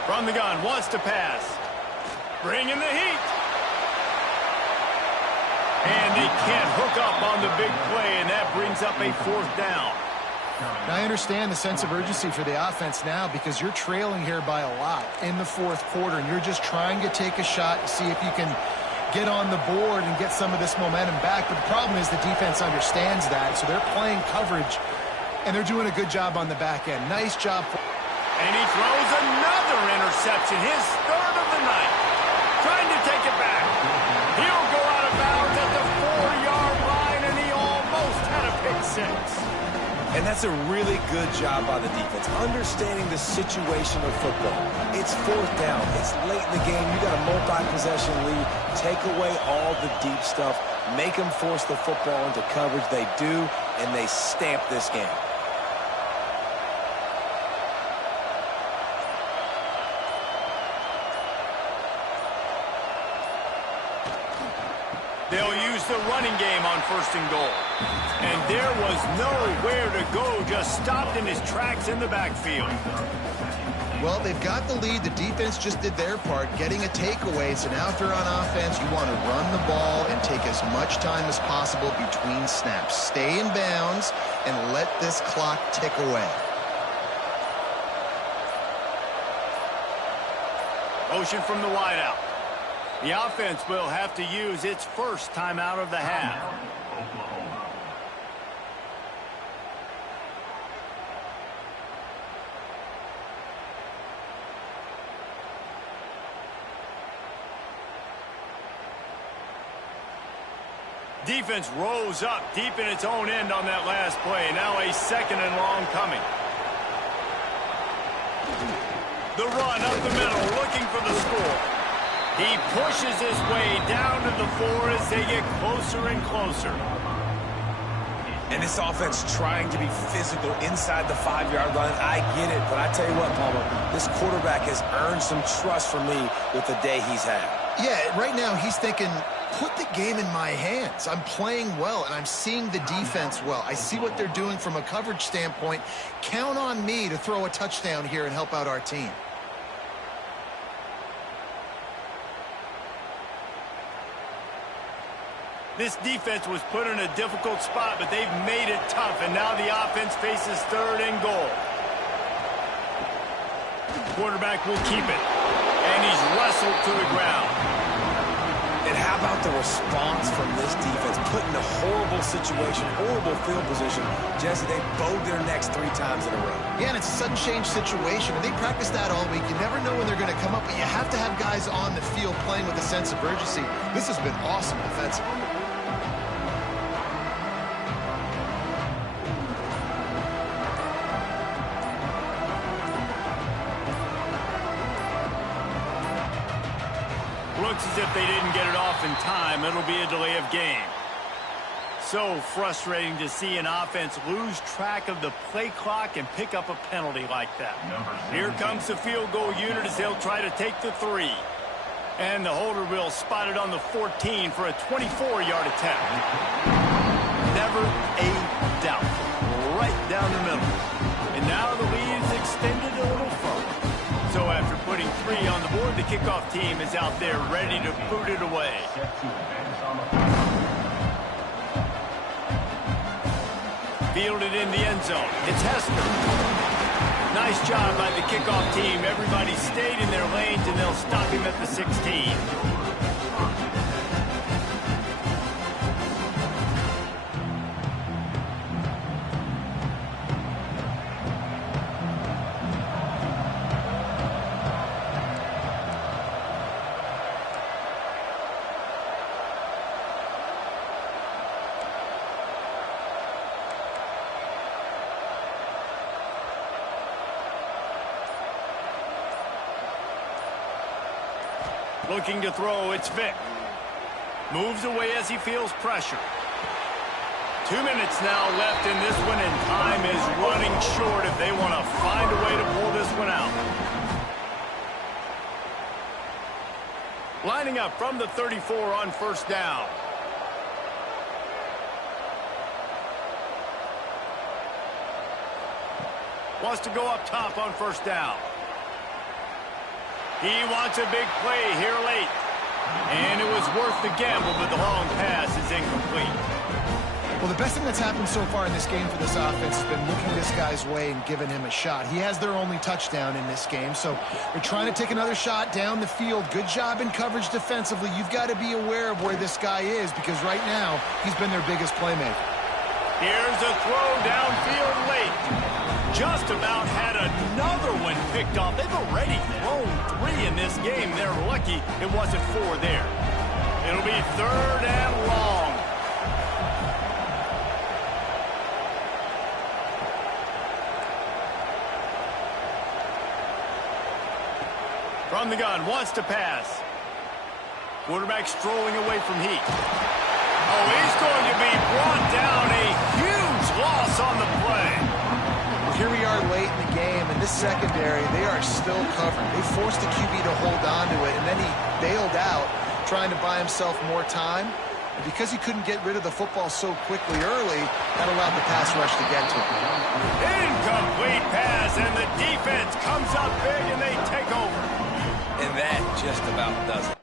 From the gun, wants to pass. Bringing the heat. And they can't hook up on the big play, and that brings up a fourth down. Now, I understand the sense of urgency for the offense now because you're trailing here by a lot in the fourth quarter, and you're just trying to take a shot to see if you can get on the board and get some of this momentum back. But the problem is the defense understands that, so they're playing coverage, and they're doing a good job on the back end. Nice job. And he throws another interception, his third of the night. Trying to take it back. He'll go out of bounds at the 4-yard line, and he almost had a pick six. And that's a really good job by the defense, understanding the situation of football. It's fourth down. It's late in the game. You got a multi-possession lead. Take away all the deep stuff. Make them force the football into coverage. They do, and they stamp this game. They'll use use the running game on 1st and goal. And there was nowhere to go, just stopped in his tracks in the backfield. Well, they've got the lead. The defense just did their part, getting a takeaway. So now if they're on offense, you want to run the ball and take as much time as possible between snaps. Stay in bounds and let this clock tick away. Motion from the wideout. The offense will have to use its first timeout of the half. Defense rose up deep in its own end on that last play. Now a 2nd and long coming. The run up the middle, looking for the score. He pushes his way down to the 4 as they get closer and closer. And this offense trying to be physical inside the 5-yard line. I get it, but I tell you what, Palmer, this quarterback has earned some trust from me with the day he's had. Yeah, right now he's thinking, put the game in my hands. I'm playing well, and I'm seeing the defense well. I see what they're doing from a coverage standpoint. Count on me to throw a touchdown here and help out our team. This defense was put in a difficult spot, but they've made it tough, and now the offense faces 3rd and goal. Quarterback will keep it, and he's wrestled to the ground. And how about the response from this defense? Put in a horrible situation, horrible field position. Jesse, they bowed their necks 3 times in a row. Yeah, and it's a sudden change situation, and they practice that all week. You never know when they're going to come up, but you have to have guys on the field playing with a sense of urgency. This has been awesome defensively. Looks as if they didn't get it off in time. It'll be a delay of game. So frustrating to see an offense lose track of the play clock and pick up a penalty like that. Here comes the field goal unit as they'll try to take the 3. And the holder will spot it on the 14 for a 24-yard attempt. Never a doubt. Right down the middle. And now the lead is extended a little further. So after putting 3 on the board, the kickoff team is out there ready to boot it away. Fielded in the end zone. It's Hester. Nice job by the kickoff team. Everybody stayed in their lanes, and they'll stop him at the 16. Looking to throw, it's Vick. Moves away as he feels pressure. 2 minutes now left in this one, and time is running short if they want to find a way to pull this one out. Lining up from the 34 on 1st down. Wants to go up top on 1st down. He wants a big play here late. And it was worth the gamble, but the long pass is incomplete. Well, the best thing that's happened so far in this game for this offense has been looking this guy's way and giving him a shot. He has their only touchdown in this game, so they're trying to take another shot down the field. Good job in coverage defensively. You've got to be aware of where this guy is because right now he's been their biggest playmaker. Here's a throw downfield late. Just about had another one picked off. They've already thrown 3 in this game. They're lucky it wasn't 4 there. It'll be 3rd and long. From the gun, wants to pass. Quarterback strolling away from Heat. Oh, he's going to be brought down. A huge loss on the play. Here we are late in the game, and this secondary, they are still covered. They forced the QB to hold on to it, and then he bailed out, trying to buy himself more time. Because he couldn't get rid of the football so quickly early, that allowed the pass rush to get to him. Incomplete pass, and the defense comes up big, and they take over. And that just about does it.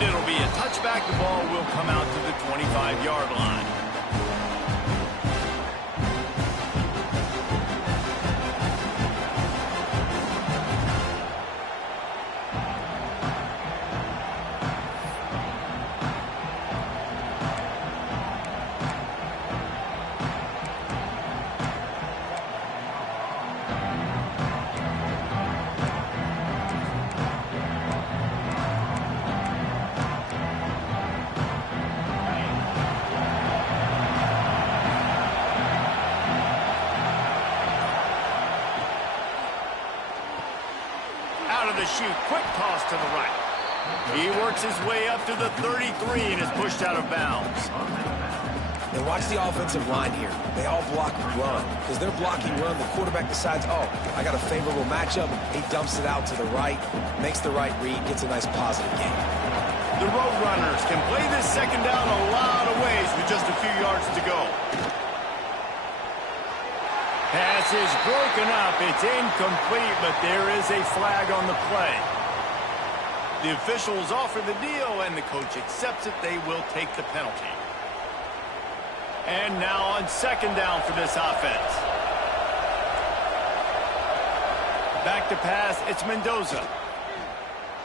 And it'll be a touchback. The ball will come out to the 25-yard line. Out of the chute, quick toss to the right. He works his way up to the 33 and is pushed out of bounds. And watch the offensive line here. They all block run. Because they're blocking run, the quarterback decides, oh, I got a favorable matchup. He dumps it out to the right, makes the right read, gets a nice positive gain. The Roadrunners can play this second down a lot of ways with just a few yards to go. Pass is broken up. It's incomplete, but there is a flag on the play. The officials offer the deal, and the coach accepts it. They will take the penalty. And now on second down for this offense. Back to pass. It's Mendoza.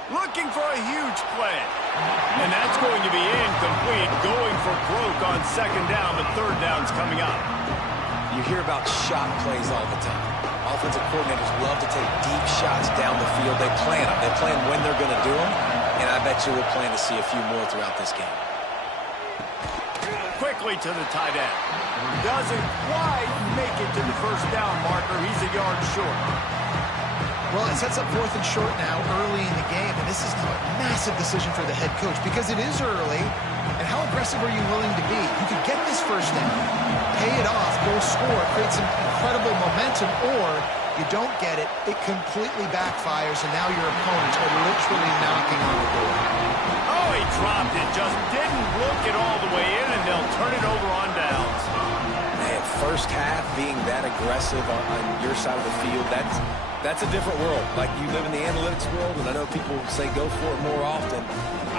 Looking for a huge play. And that's going to be incomplete. Going for broke on second down, but third down's coming up. You hear about shot plays all the time. Offensive coordinators love to take deep shots down the field. They plan them. They plan when they're going to do them, and I bet you we'll plan to see a few more throughout this game. Quickly to the tight end. Doesn't quite make it to the first down marker. He's a yard short. Well, it sets up fourth and short now early in the game, and this is now a massive decision for the head coach because it is early, and how aggressive are you willing to be? You could get this first down, pay it off, go score, create some incredible momentum, or you don't get it, it completely backfires, and now your opponents are literally knocking on the door. Oh, he dropped it, just didn't look it all the way in, and they'll turn it over on downs. Man, first half being that aggressive on your side of the field, that's a different world. Like, you live in the analytics world, and I know people say go for it more often.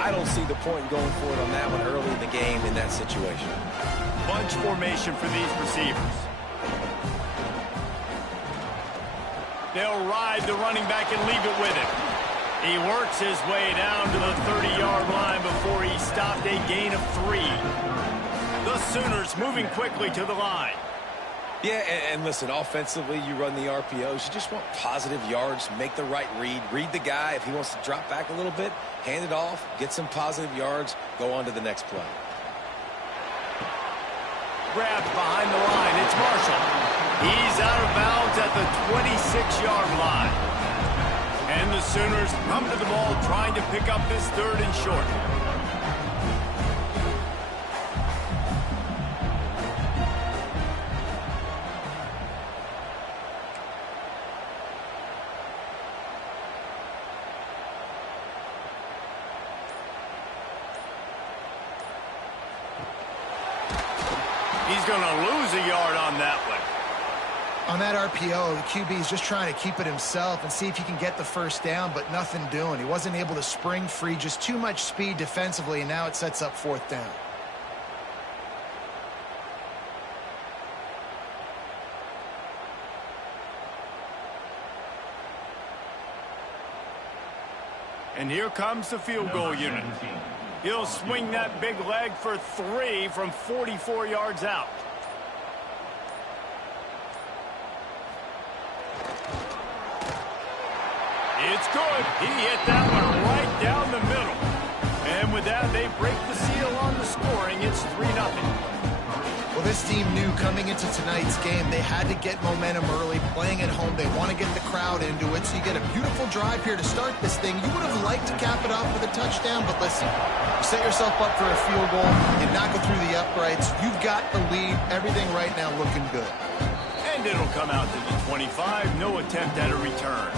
I don't see the point in going for it on that one early in the game in that situation. Bunch formation for these receivers. They'll ride the running back and leave it with him. He works his way down to the 30-yard line before he stopped, a gain of 3. The Sooners moving quickly to the line. Yeah, and listen, offensively, you run the RPOs. You just want positive yards, make the right read the guy. If he wants to drop back a little bit, hand it off, get some positive yards, go on to the next play. Grabbed behind the line. It's Marshall. He's out of bounds at the 26-yard line. And the Sooners come to the ball trying to pick up this third and short. He's going to lose a yard on that one. On that RPO, the QB is just trying to keep it himself and see if he can get the first down, but nothing doing. He wasn't able to spring free, just too much speed defensively, and now it sets up fourth down. And here comes the field goal unit. He'll swing that big leg for 3 from 44 yards out. It's good. He hit that one right down the middle. And with that, they break the seal on the scoring. It's 3-0. Well, this team knew coming into tonight's game they had to get momentum early, playing at home. They want to get the crowd into it, so you get a beautiful drive here to start this thing. You would have liked to cap it off with a touchdown, but listen, you set yourself up for a field goal, you knock it through the uprights, you've got the lead, everything right now looking good. And it'll come out to the 25, no attempt at a return.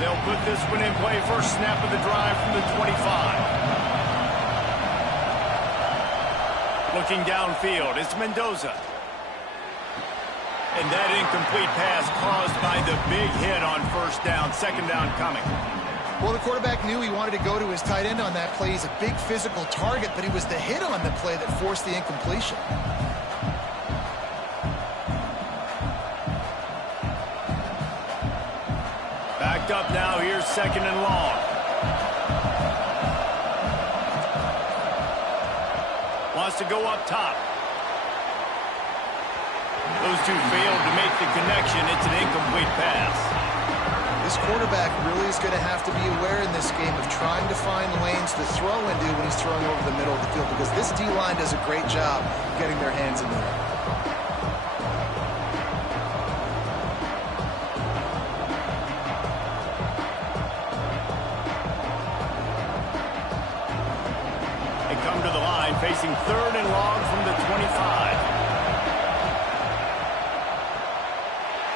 They'll put this one in play. First snap of the drive from the 25. Looking downfield, it's Mendoza. And that incomplete pass caused by the big hit on first down. Second down coming. Well, the quarterback knew he wanted to go to his tight end on that play. He's a big physical target, but it was the hit on the play that forced the incompletion. Backed up now. Here's second and long. Wants to go up top. Those two failed to make the connection. It's an incomplete pass. This quarterback really is going to have to be aware in this game of trying to find lanes to throw into when he's throwing over the middle of the field, because this D-line does a great job getting their hands in there. They come to the line facing third and long from the 25.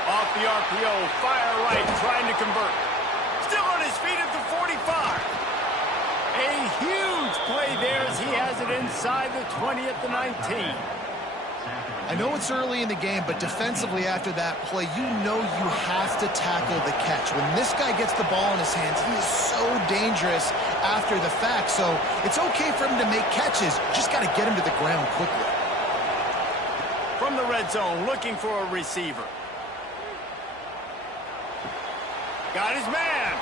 Off the RPO, fire right, trying to convert. Still on his feet at the 45. A huge play there as he has it inside the 20 at the 19. I know it's early in the game, but defensively after that play, you know you have to tackle the catch. When this guy gets the ball in his hands, he is so dangerous after the fact. So it's okay for him to make catches. Just got to get him to the ground quickly. From the red zone, looking for a receiver. Got his man.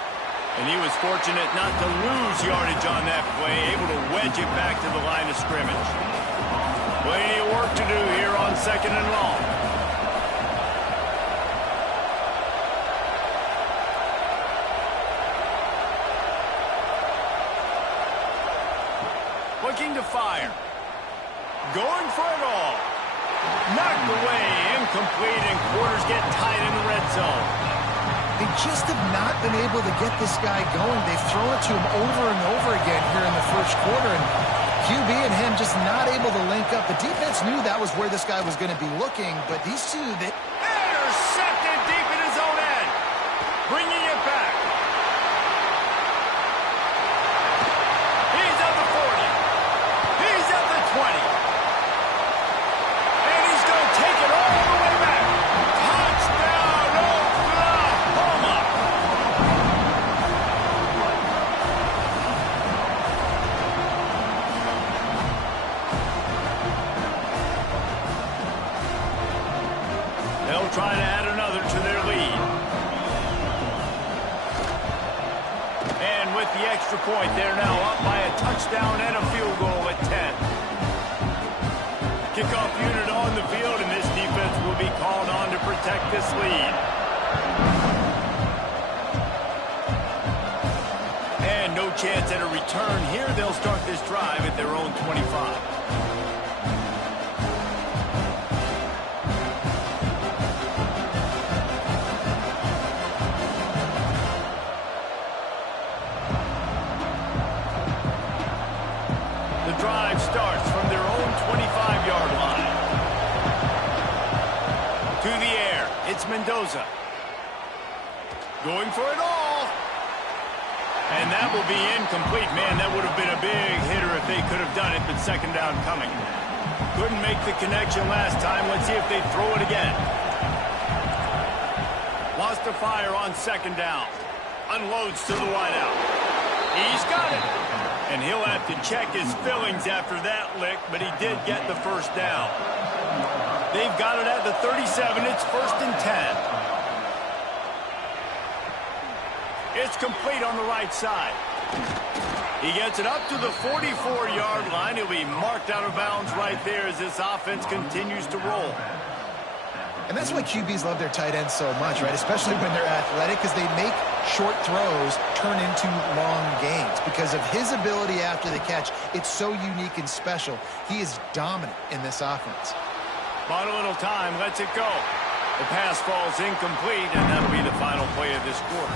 And he was fortunate not to lose yardage on that play, able to wedge it back to the line of scrimmage. Plenty of work to do here on second and long. Looking to fire. Going for it all. Knocked away, incomplete, and quarters get tight in the red zone. They just have not been able to get this guy going. They've thrown it to him over and over again here in the first quarter, and QB and him just not able to link up. The defense knew that was where this guy was going to be looking, but these two, intercepted deep in his own end. Bringing it back. He's at the 40. He's at the 20. And he's going to take it all the way back. Touchdown, Oklahoma. They'll try to add another to their lead. And with the extra point, they're now up by a touchdown and a field goal at 10. Kickoff unit on the field, and this defense will be called on to protect this lead. And no chance at a return here. They'll start this drive at their own 25. Drive starts from their own 25-yard line. To the air, it's Mendoza. Going for it all. And that will be incomplete. Man, that would have been a big hitter if they could have done it, but second down coming. Couldn't make the connection last time. Let's see if they throw it again. Wants to fire on second down. Unloads to the wideout. He's got it. And he'll have to check his fillings after that lick, but he did get the first down. They've got it at the 37. It's first and 10. It's complete on the right side. He gets it up to the 44-yard line. He'll be marked out of bounds right there as this offense continues to roll. And that's why QBs love their tight ends so much, right? Especially when they're athletic, because they make short throws turn into long gains. Because of his ability after the catch, it's so unique and special. He is dominant in this offense. Bought a little time, lets it go. The pass falls incomplete, and that'll be the final play of this quarter.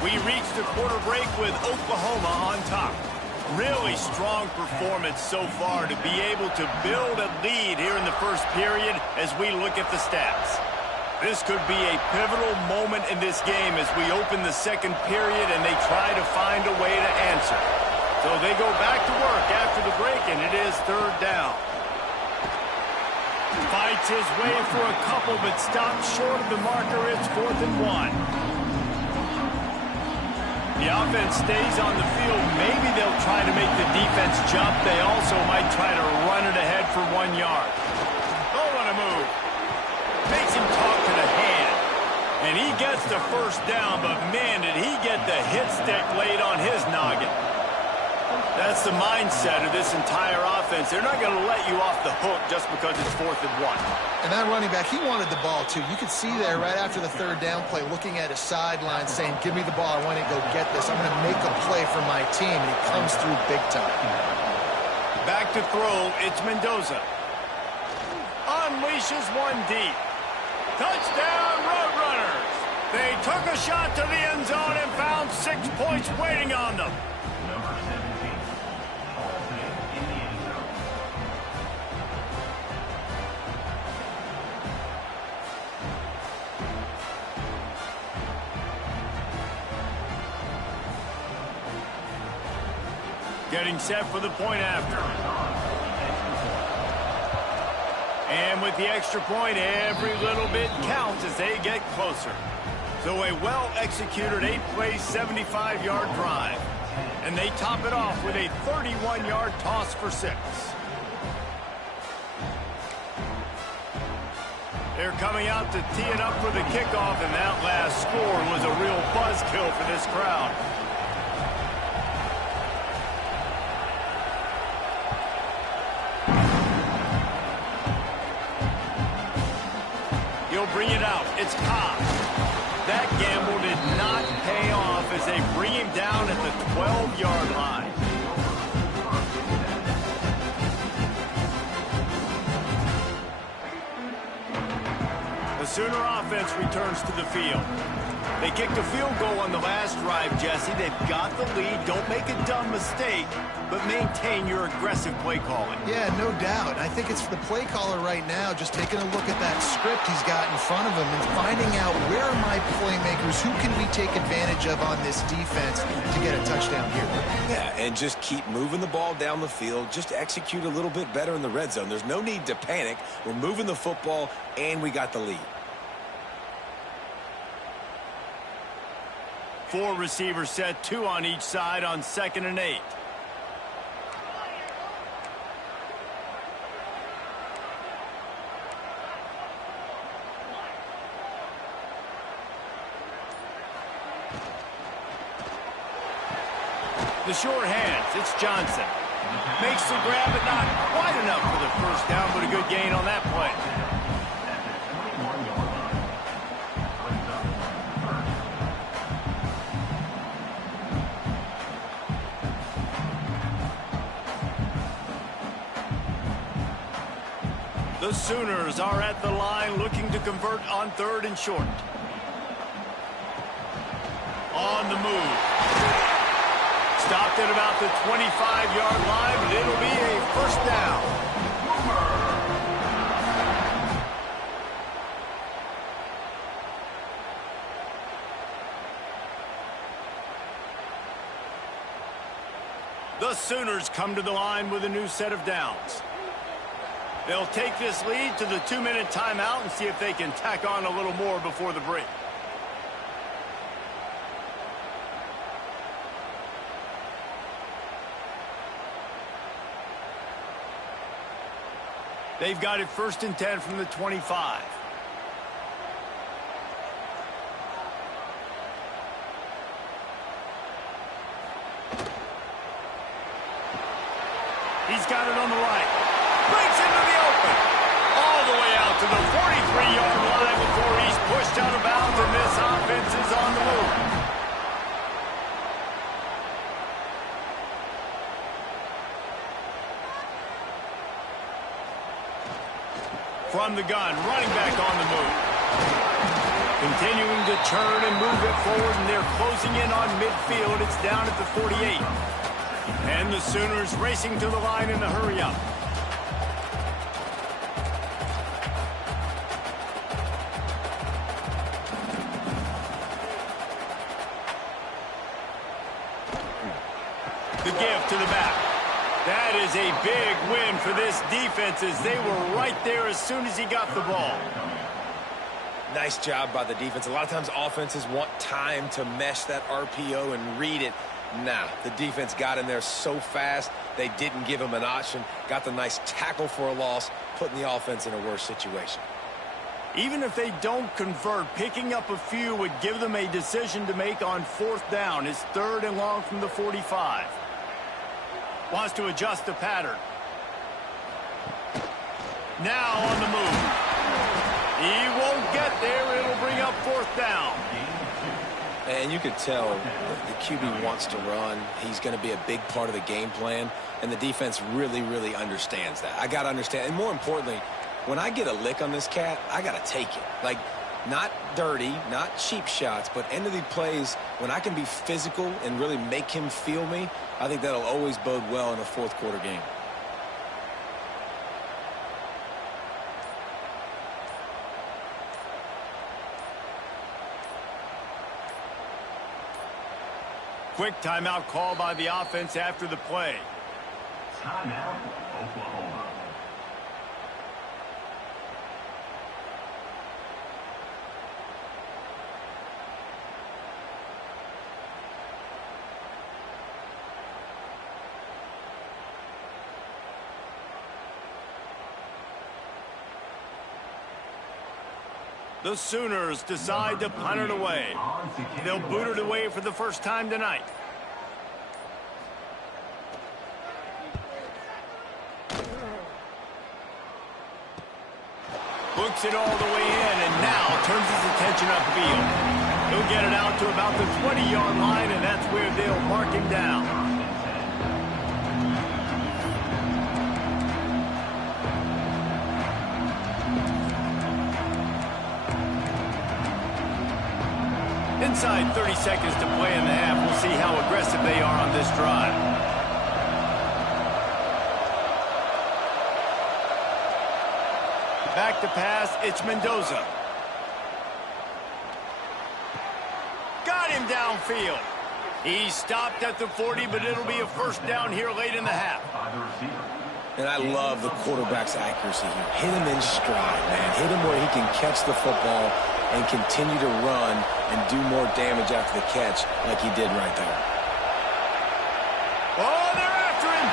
We reach the quarter break with Oklahoma on top. Really strong performance so far to be able to build a lead here in the first period as we look at the stats. This could be a pivotal moment in this game as we open the second period and they try to find a way to answer. So they go back to work after the break, and it is third down. Fights his way for a couple, but stops short of the marker. It's 4th and 1. The offense stays on the field. Maybe they'll try to make the defense jump. They also might try to run it ahead for 1 yard. Oh, what a move. Makes him talk to the hand. And he gets the first down, but man, did he get the hit stick laid on his noggin. That's the mindset of this entire offense. They're not going to let you off the hook just because it's 4th and 1. And that running back, he wanted the ball too. You could see there right after the 3rd down play, looking at his sideline saying, give me the ball, I want to go get this. I'm going to make a play for my team, and he comes through big time. Back to throw, it's Mendoza. Unleashes one deep. Touchdown, Roadrunners! They took a shot to the end zone and found 6 points waiting on them. Number 17, ball taken in the end zone. Getting set for the point after. And with the extra point, every little bit counts as they get closer. So a well-executed 8-play, 75-yard drive. And they top it off with a 31-yard toss for 6. They're coming out to tee it up for the kickoff, and that last score was a real buzzkill for this crowd. He'll bring it out. It's Cobb. That gamble did not pay off as they bring him down at the 12-yard line. The Sooner offense returns to the field. They kicked a field goal on the last drive, Jesse. They've got the lead. Don't make a dumb mistake, but maintain your aggressive play calling. Yeah, no doubt. I think it's the play caller right now just taking a look at that script he's got in front of him and finding out where are my playmakers, who can we take advantage of on this defense to get a touchdown here. Yeah, and just keep moving the ball down the field. Just execute a little bit better in the red zone. There's no need to panic. We're moving the football, and we got the lead. 4 receivers set, 2 on each side on 2nd and 8. The short hands, it's Johnson. Makes the grab, but not quite enough for the first down, but a good gain on that play. The Sooners are at the line looking to convert on 3rd and short. On the move. Stopped at about the 25-yard line, but it'll be a first down. The Sooners come to the line with a new set of downs. They'll take this lead to the 2-minute timeout and see if they can tack on a little more before the break. They've got it 1st and 10 from the 25. He's got it on the right. Breaks into the open. All the way out to the 43-yard line before he's pushed out of bounds, and this offense is on the move. From the gun, running back on the move. Continuing to turn and move it forward, and they're closing in on midfield. It's down at the 48. And the Sooners racing to the line in the hurry-up. The give to the back. That is a big win for this defense as they were right there as soon as he got the ball. Nice job by the defense. A lot of times offenses want time to mesh that RPO and read it. Nah, the defense got in there so fast, they didn't give him an option. Got the nice tackle for a loss, putting the offense in a worse situation. Even if they don't convert, picking up a few would give them a decision to make on 4th down. It's 3rd and long from the 45. Wants to adjust the pattern. Now on the move. He won't get there. It'll bring up 4th down. And you could tell the QB wants to run. He's going to be a big part of the game plan, and the defense really, really understands that. I got to understand, and more importantly, when I get a lick on this cat, I got to take it. Like, not dirty, not cheap shots, but end of the plays, when I can be physical and really make him feel me, I think that'll always bode well in a 4th quarter game. Quick timeout call by the offense after the play. Timeout, Oklahoma. The Sooners decide to punt it away. They'll boot it away for the first time tonight. Books it all the way in and now turns his attention upfield. He'll get it out to about the 20-yard line, and that's where they'll mark him down. Inside 30 seconds to play in the half. We'll see how aggressive they are on this drive. Back to pass, it's Mendoza. Got him downfield. He stopped at the 40, but it'll be a first down here late in the half. And I love the quarterback's accuracy here. Hit him in stride, man. Hit him where he can catch the football and continue to run and do more damage after the catch like he did right there. Oh, they're after him.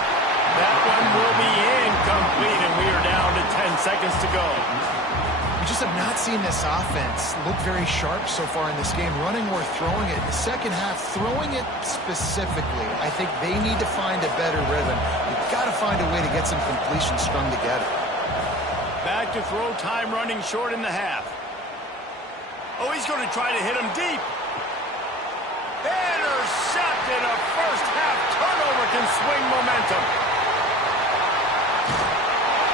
That one will be incomplete, and we are down to 10 seconds to go. We just have not seen this offense look very sharp so far in this game, running or throwing it. In the second half, throwing it specifically, I think they need to find a better rhythm. You've got to find a way to get some completions strung together. Back to throw time, running short in the half. Oh, he's going to try to hit him deep. Intercepted. A first-half turnover can swing momentum.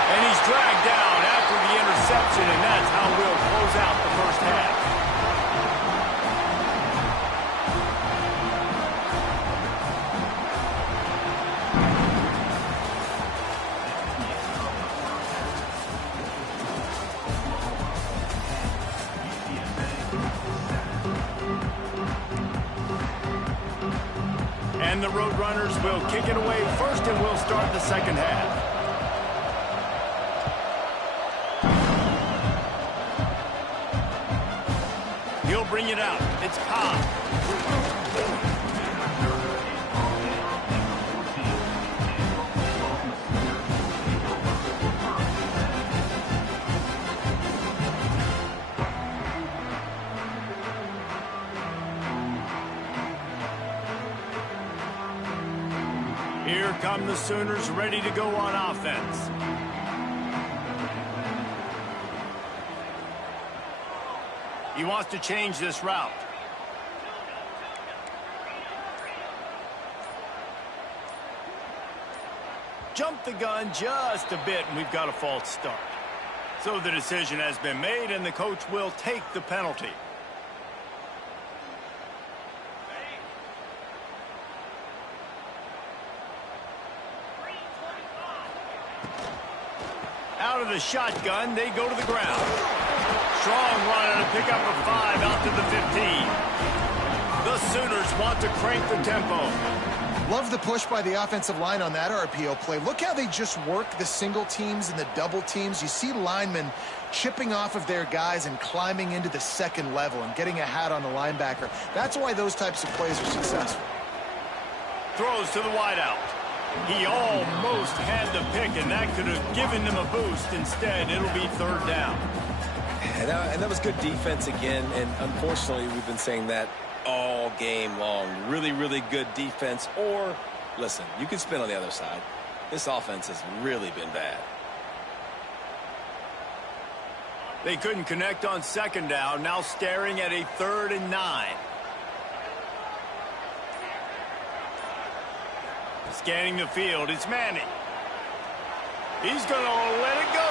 And he's dragged down after the interception, and that's how we'll close out the first half. And the Roadrunners will kick it away first, and we'll start the second half. He'll bring it out. It's Cobb. Here come the Sooners ready to go on offense. He wants to change this route. Jump the gun just a bit, and we've got a false start. So the decision has been made, and the coach will take the penalty. Out of the shotgun, they go to the ground. Strong run and a pickup of 5 out to the 15. The Sooners want to crank the tempo. Love the push by the offensive line on that RPO play. Look how they just work the single teams and the double teams. You see linemen chipping off of their guys and climbing into the second level and getting a hat on the linebacker. That's why those types of plays are successful. Throws to the wideout. He almost had the pick, and that could have given them a boost. Instead, it'll be third down. And that was good defense again, and unfortunately, we've been saying that all game long. Really, really good defense. Or, listen, you can spin on the other side. This offense has really been bad. They couldn't connect on second down. Now staring at a 3rd and 9. Scanning the field, it's Manning. He's going to let it go.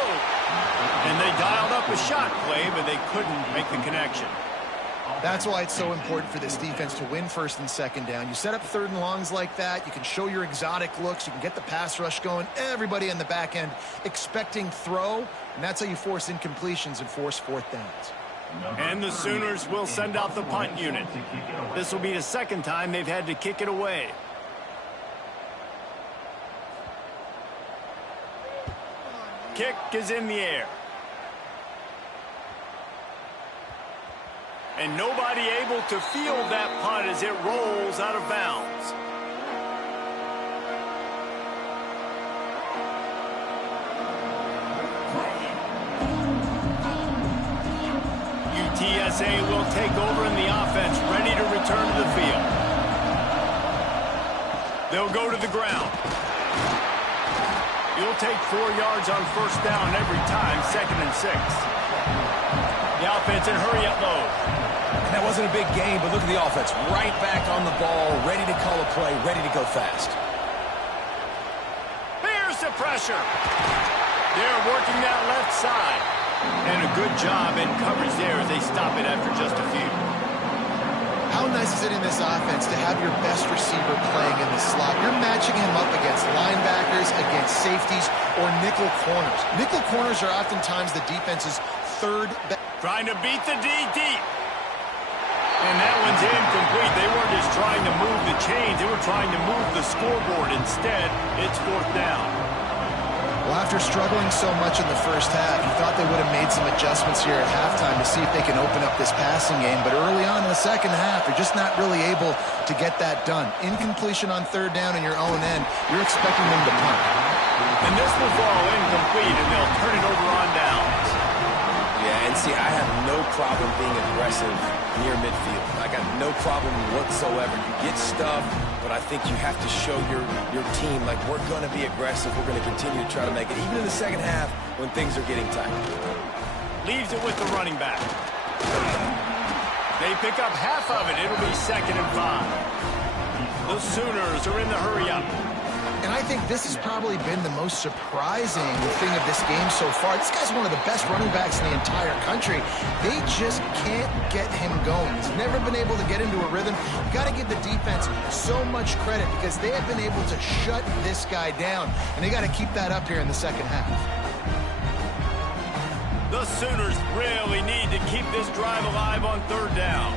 And they dialed up a shot play, but they couldn't make the connection. That's why it's so important for this defense to win 1st and 2nd down. You set up 3rd and longs like that. You can show your exotic looks. You can get the pass rush going. Everybody in the back end expecting throw, and that's how you force incompletions and force 4th downs. And the Sooners will send out the punt unit. This will be the 2nd time they've had to kick it away. Kick is in the air. And nobody able to field that punt as it rolls out of bounds. UTSA will take over in the offense, ready to return to the field. They'll go to the ground. You'll take 4 yards on 1st down every time, 2nd and 6. The offense in hurry-up mode. And that wasn't a big game, but look at the offense. Right back on the ball, ready to call a play, ready to go fast. Here's the pressure. They're working that left side. And a good job in coverage there as they stop it after just a few. How nice is it in this offense to have your best receiver playing in the slot? You're matching him up against linebackers, against safeties, or nickel corners. Nickel corners are oftentimes the defense's 3rd best. Trying to beat the D deep. And that one's incomplete. They weren't just trying to move the chains. They were trying to move the scoreboard. Instead, it's 4th down. Well, after struggling so much in the 1st half, you thought they would have made some adjustments here at halftime to see if they can open up this passing game. But early on in the 2nd half, they're just not really able to get that done. Incompletion on 3rd down in your own end, you're expecting them to punt. And this will fall incomplete, and they'll turn it over on downs. Yeah, and see, I have no problem being aggressive near midfield. I got no problem whatsoever. You get stuff, but I think you have to show your team, like, we're going to be aggressive. We're going to continue to try to make it, even in the 2nd half when things are getting tight. Leaves it with the running back. They pick up half of it. It'll be 2nd and 5. The Sooners are in the hurry-up. And I think this has probably been the most surprising thing of this game so far. This guy's one of the best running backs in the entire country. They just can't get him going. He's never been able to get into a rhythm. You got to give the defense so much credit because they have been able to shut this guy down. And they got to keep that up here in the 2nd half. The Sooners really need to keep this drive alive on 3rd down.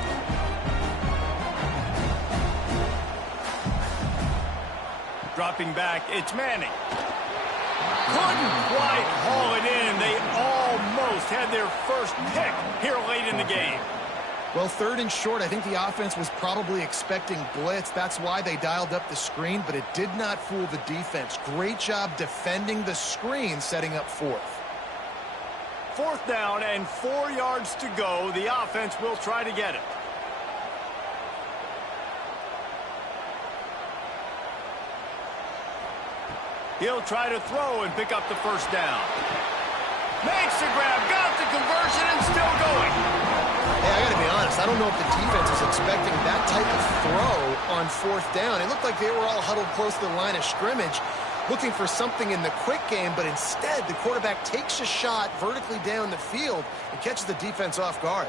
Dropping back, it's Manning. Couldn't quite haul it in. They almost had their first pick here late in the game. Well, 3rd and short, I think the offense was probably expecting blitz. That's why they dialed up the screen, but it did not fool the defense. Great job defending the screen, setting up 4th. 4th down and 4 yards to go. The offense will try to get it. He'll try to throw and pick up the 1st down. Makes the grab, got the conversion, and still going. Hey, I got to be honest. I don't know if the defense was expecting that type of throw on 4th down. It looked like they were all huddled close to the line of scrimmage, looking for something in the quick game, but instead the quarterback takes a shot vertically down the field and catches the defense off guard.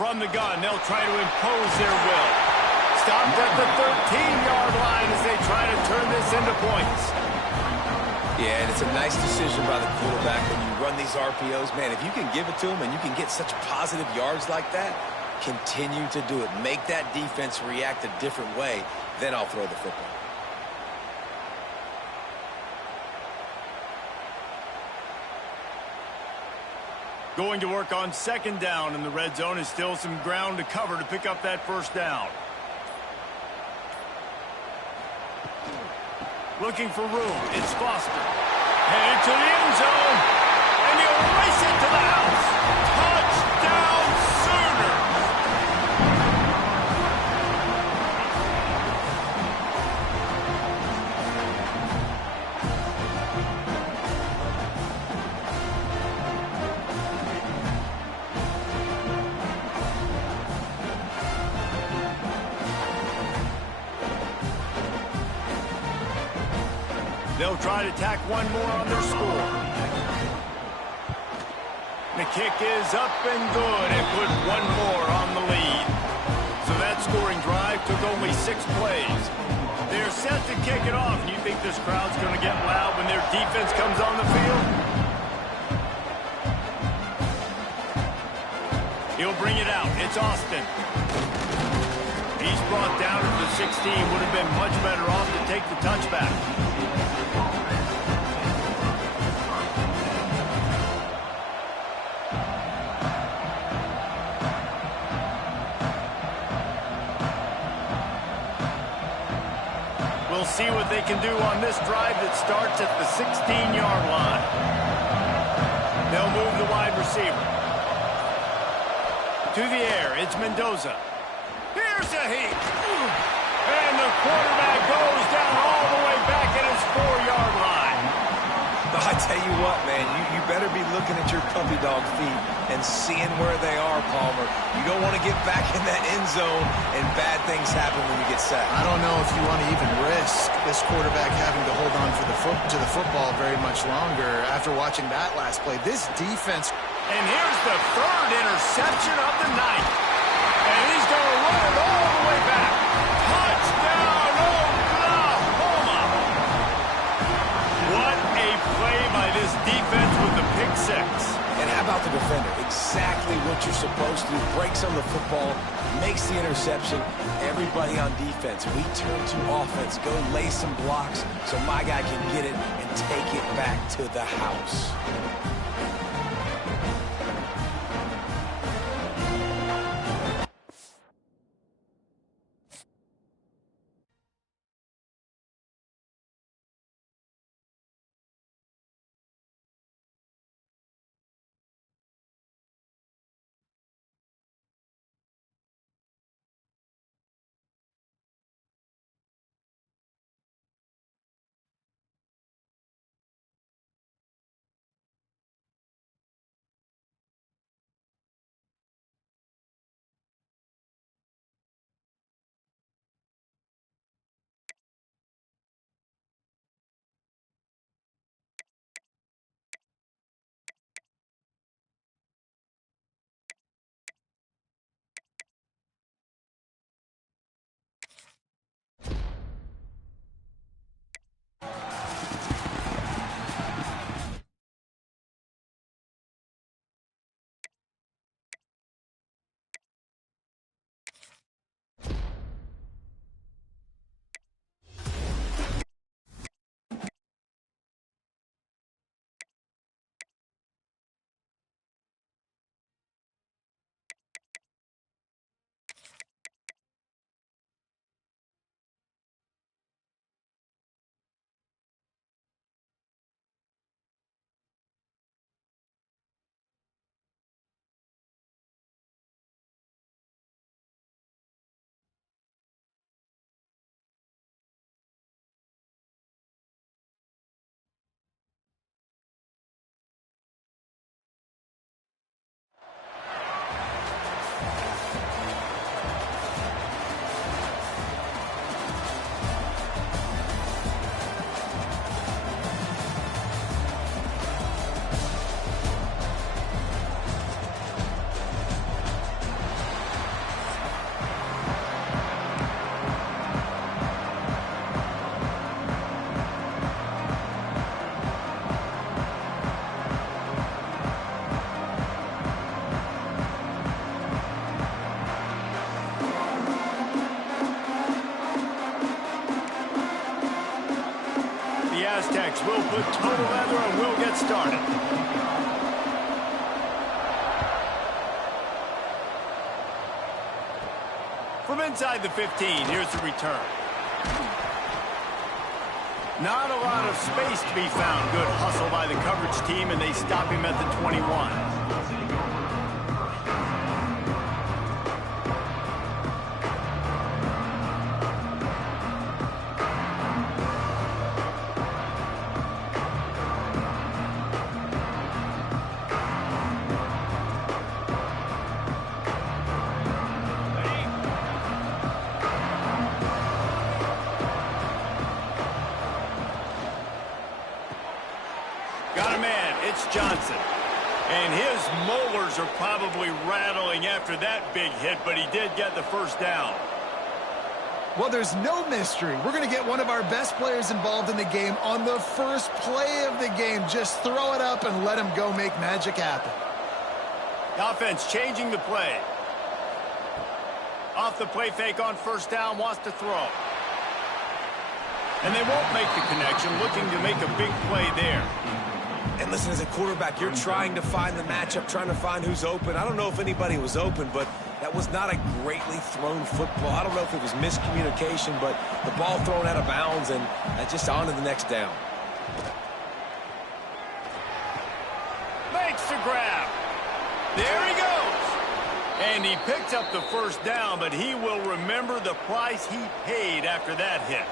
From the gun, they'll try to impose their will. Stopped at the 13-yard line as they try to turn this into points. Yeah, and it's a nice decision by the quarterback when you run these RPOs. Man, if you can give it to him and you can get such positive yards like that, continue to do it. Make that defense react a different way, then I'll throw the football. Going to work on second down in the red zone is still some ground to cover to pick up that first down. Looking for room. It's Foster. Headed to the end zone. And he'll race it to the house. Touchdown Sooners. They'll try to tack one more on their score. The kick is up and good and put one more on the lead. So that scoring drive took only 6 plays. They're set to kick it off. You think this crowd's going to get loud when their defense comes on the field? He'll bring it out. It's Austin. He's brought down to the 16. Would have been much better off to take the touchback. We'll see what they can do on this drive that starts at the 16-yard line. They'll move the wide receiver. To the air, it's Mendoza. Here's a heat. And the quarterback goes down all the way back at his 4-yard line. I tell you what, man, you better be looking at your puppy dog feet and seeing where they are, Palmer. You don't want to get back in that end zone and bad things happen when you get sacked. I don't know if you want to even risk this quarterback having to hold on to the football very much longer after watching that last play. This defense. And here's the third interception of the night. And he's going to run it all the way back. Touchdown, Oklahoma! What a play by this defense with the pick six. And how about the defender? Exactly what you're supposed to do. Breaks on the football, makes the interception. Everybody on defense, we turn to offense. Go lay some blocks so my guy can get it and take it back to the house. backs. We'll put total leather and we'll get started. From inside the 15, here's the return. Not a lot of space to be found. Good hustle by the coverage team, and they stop him at the 21. Got a man, it's Johnson. And his molars are probably rattling after that big hit, but he did get the first down. Well, there's no mystery. We're going to get one of our best players involved in the game on the first play of the game. Just throw it up and let him go make magic happen. The offense changing the play. Off the play fake on first down, wants to throw. And they won't make the connection, looking to make a big play there. And listen, as a quarterback, you're trying to find the matchup, trying to find who's open. I don't know if anybody was open, but that was not a greatly thrown football. I don't know if it was miscommunication, but the ball thrown out of bounds and just on to the next down. Makes the grab. There he goes. And he picks up the first down, but he will remember the price he paid after that hit.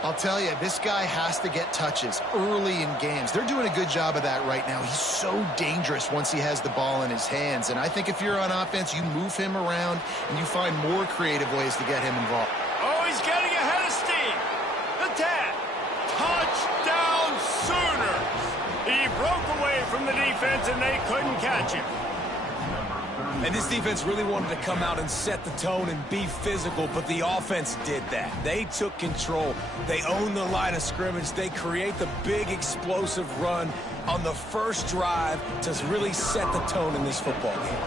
I'll tell you, this guy has to get touches early in games. They're doing a good job of that right now. He's so dangerous once he has the ball in his hands. And I think if you're on offense, you move him around and you find more creative ways to get him involved. Oh, he's getting ahead of steam. The tap. Touchdown Sooners. He broke away from the defense and they couldn't catch him. And this defense really wanted to come out and set the tone and be physical, but the offense did that. They took control. They owned the line of scrimmage. They create the big explosive run on the first drive to really set the tone in this football game.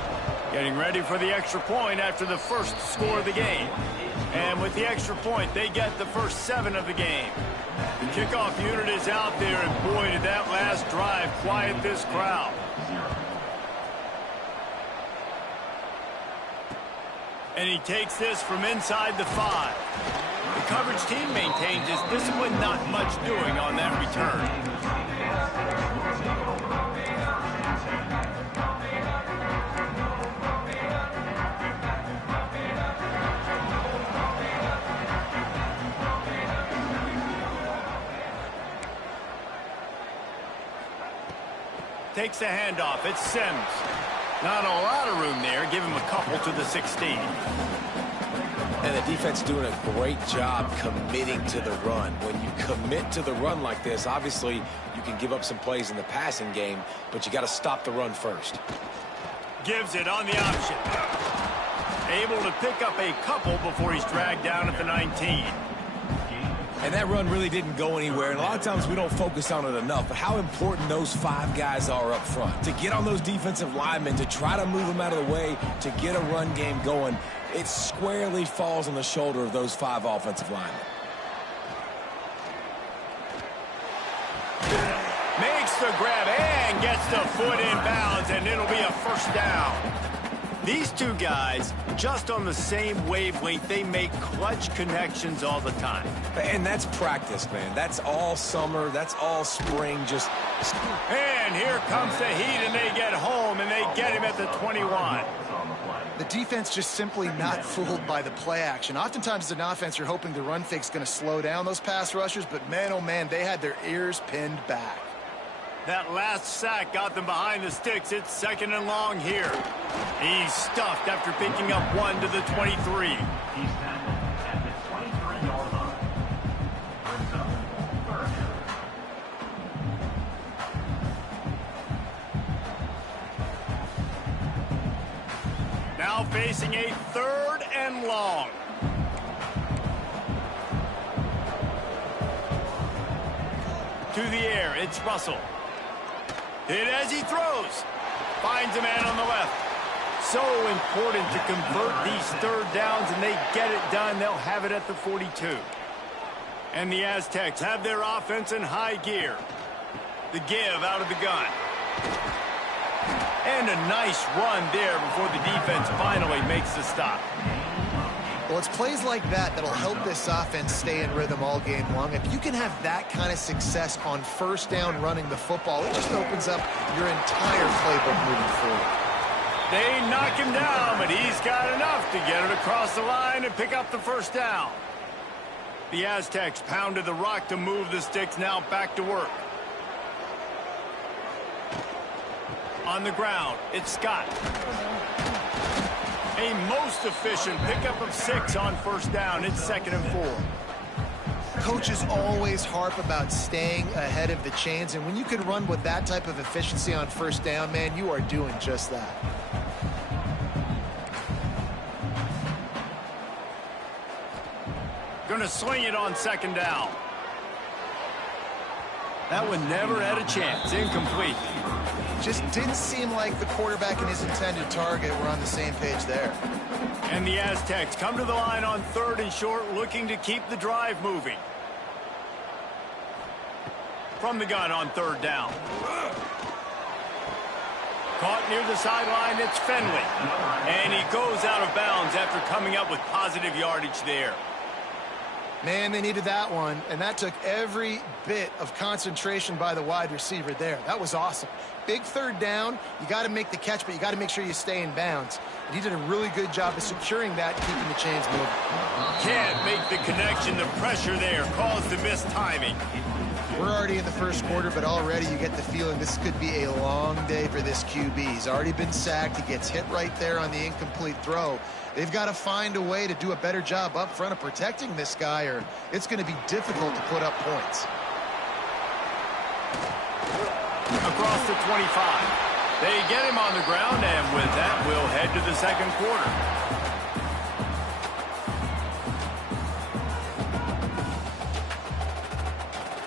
Getting ready for the extra point after the first score of the game. And with the extra point, they get the first 7 of the game. The kickoff unit is out there, and boy, did that last drive quiet this crowd. And he takes this from inside the 5. The coverage team maintains his discipline, not much doing on that return. Takes the handoff. It's Sims. Not a lot of room there. Give him a couple to the 16. And the defense doing a great job committing to the run. When you commit to the run like this, obviously you can give up some plays in the passing game, but you got to stop the run first. Gives it on the option. Able to pick up a couple before he's dragged down at the 19. And that run really didn't go anywhere. And a lot of times we don't focus on it enough, but how important those 5 guys are up front. To get on those defensive linemen, to try to move them out of the way, to get a run game going, it squarely falls on the shoulder of those 5 offensive linemen. Makes the grab and gets the foot in bounds, and it'll be a first down. These two guys, just on the same wavelength, they make clutch connections all the time. And that's practice, man. That's all summer. That's all spring. And here comes the heat, and they get home, and they get him at the 21. The defense just simply not fooled by the play action. Oftentimes as an offense, you're hoping the run fake's going to slow down those pass rushers, but man, oh man, they had their ears pinned back. That last sack got them behind the sticks. It's 2nd and long here. He's stuffed after picking up 1 to the 23. He's tackled at the 23-yard line. Brings up third. Now facing a 3rd and long. To the air, it's Russell. Hit as he throws. Finds a man on the left. So important to convert these 3rd downs, and they get it done. They'll have it at the 42. And the Aztecs have their offense in high gear. The give out of the gun. And a nice run there before the defense finally makes the stop. Well, it's plays like that that'll help this offense stay in rhythm all game long. If you can have that kind of success on first down running the football, it just opens up your entire playbook moving forward. They knock him down, but he's got enough to get it across the line and pick up the first down. The Aztecs pounded the rock to move the sticks, now back to work. On the ground, it's Scott. A most efficient pickup of 6 on first down. It's 2nd and 4. Coaches always harp about staying ahead of the chains, and when you can run with that type of efficiency on first down, man, you are doing just that. Gonna sling it on 2nd down. That one never had a chance. Incomplete. Just didn't seem like the quarterback and his intended target were on the same page there. And the Aztecs come to the line on 3rd and short, looking to keep the drive moving. From the gun on 3rd down. Caught near the sideline, it's Finley. And he goes out of bounds after coming up with positive yardage there. Man, they needed that one, and that took every bit of concentration by the wide receiver there. That was awesome. Big 3rd down. You got to make the catch, but you got to make sure you stay in bounds. And he did a really good job of securing that, keeping the chains moving. Can't make the connection. The pressure there caused the missed timing. We're already in the first quarter, but already you get the feeling this could be a long day for this QB. He's already been sacked. He gets hit right there on the incomplete throw. They've got to find a way to do a better job up front of protecting this guy, or it's going to be difficult to put up points. Across the 25. They get him on the ground, and with that, we'll head to the 2nd quarter.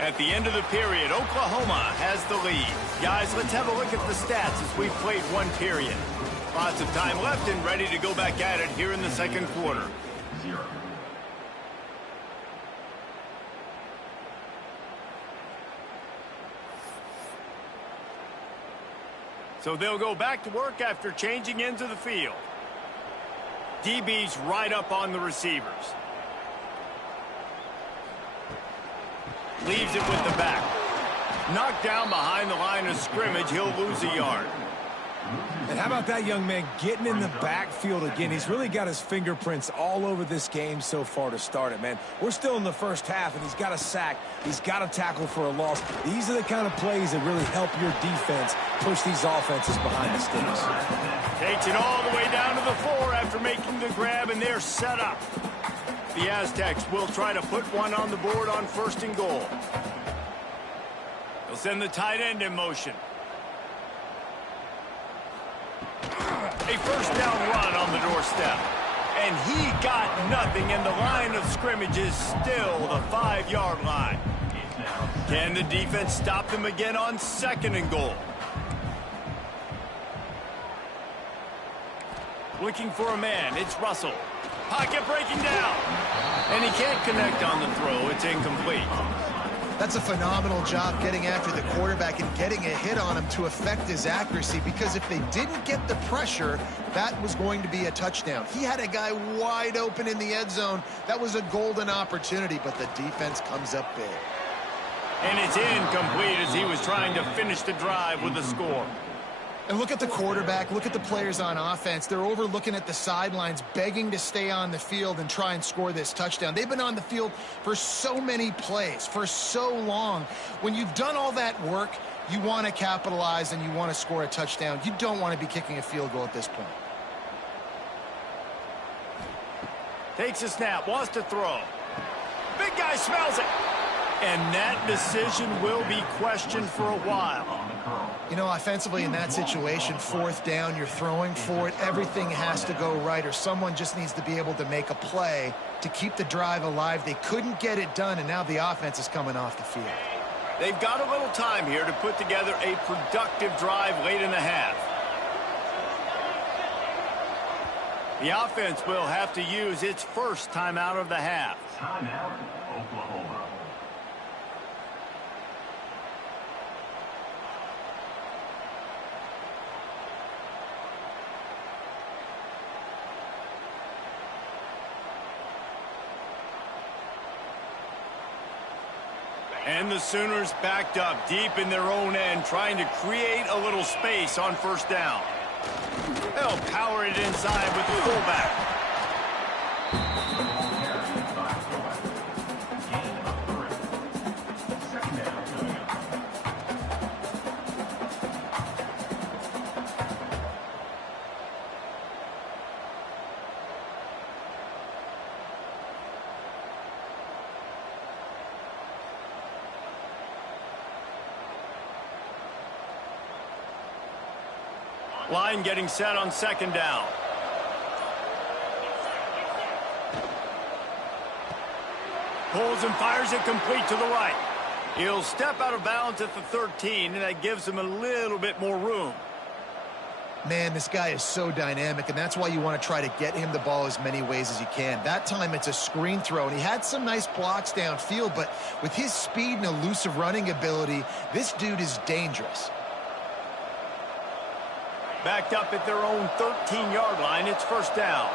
At the end of the period, Oklahoma has the lead. Guys, let's have a look at the stats as we've played one period. Lots of time left and ready to go back at it here in the 2nd quarter. 0. So they'll go back to work after changing into the field. DB's right up on the receivers. Leaves it with the back. Knocked down behind the line of scrimmage, he'll lose a yard. And how about that young man getting in the backfield again? He's really got his fingerprints all over this game so far to start it, man. We're still in the first half, and he's got a sack. He's got a tackle for a loss. These are the kind of plays that really help your defense push these offenses behind the sticks. Takes it all the way down to the 4 after making the grab, and they're set up. The Aztecs will try to put one on the board on 1st and goal. They'll send the tight end in motion. A first down run on the doorstep. And he got nothing, and the line of scrimmage is still the 5-yard line. Can the defense stop them again on 2nd and goal? Looking for a man, it's Russell. Pocket breaking down. And he can't connect on the throw, it's incomplete. That's a phenomenal job getting after the quarterback and getting a hit on him to affect his accuracy, because if they didn't get the pressure, that was going to be a touchdown. He had a guy wide open in the end zone. That was a golden opportunity, but the defense comes up big. And it's incomplete as he was trying to finish the drive with a score. And look at the quarterback, look at the players on offense. They're overlooking at the sidelines, begging to stay on the field and try and score this touchdown. They've been on the field for so many plays, for so long. When you've done all that work, you want to capitalize and you want to score a touchdown. You don't want to be kicking a field goal at this point. Takes a snap, wants to throw. Big guy smells it. And that decision will be questioned for a while. You know, offensively in that situation, 4th down, you're throwing for it. Everything has to go right, or someone just needs to be able to make a play to keep the drive alive. They couldn't get it done, and now the offense is coming off the field. They've got a little time here to put together a productive drive late in the half. The offense will have to use its first timeout of the half. Timeout, Oklahoma. And the Sooners backed up deep in their own end, trying to create a little space on first down. They'll power it inside with the fullback. Line getting set on second down. Pulls and fires it complete to the right. He'll step out of bounds at the 13, and that gives him a little bit more room. Man, this guy is so dynamic, and that's why you want to try to get him the ball as many ways as you can. That time it's a screen throw, and he had some nice blocks downfield, but with his speed and elusive running ability, this dude is dangerous. Backed up at their own 13-yard line, it's first down.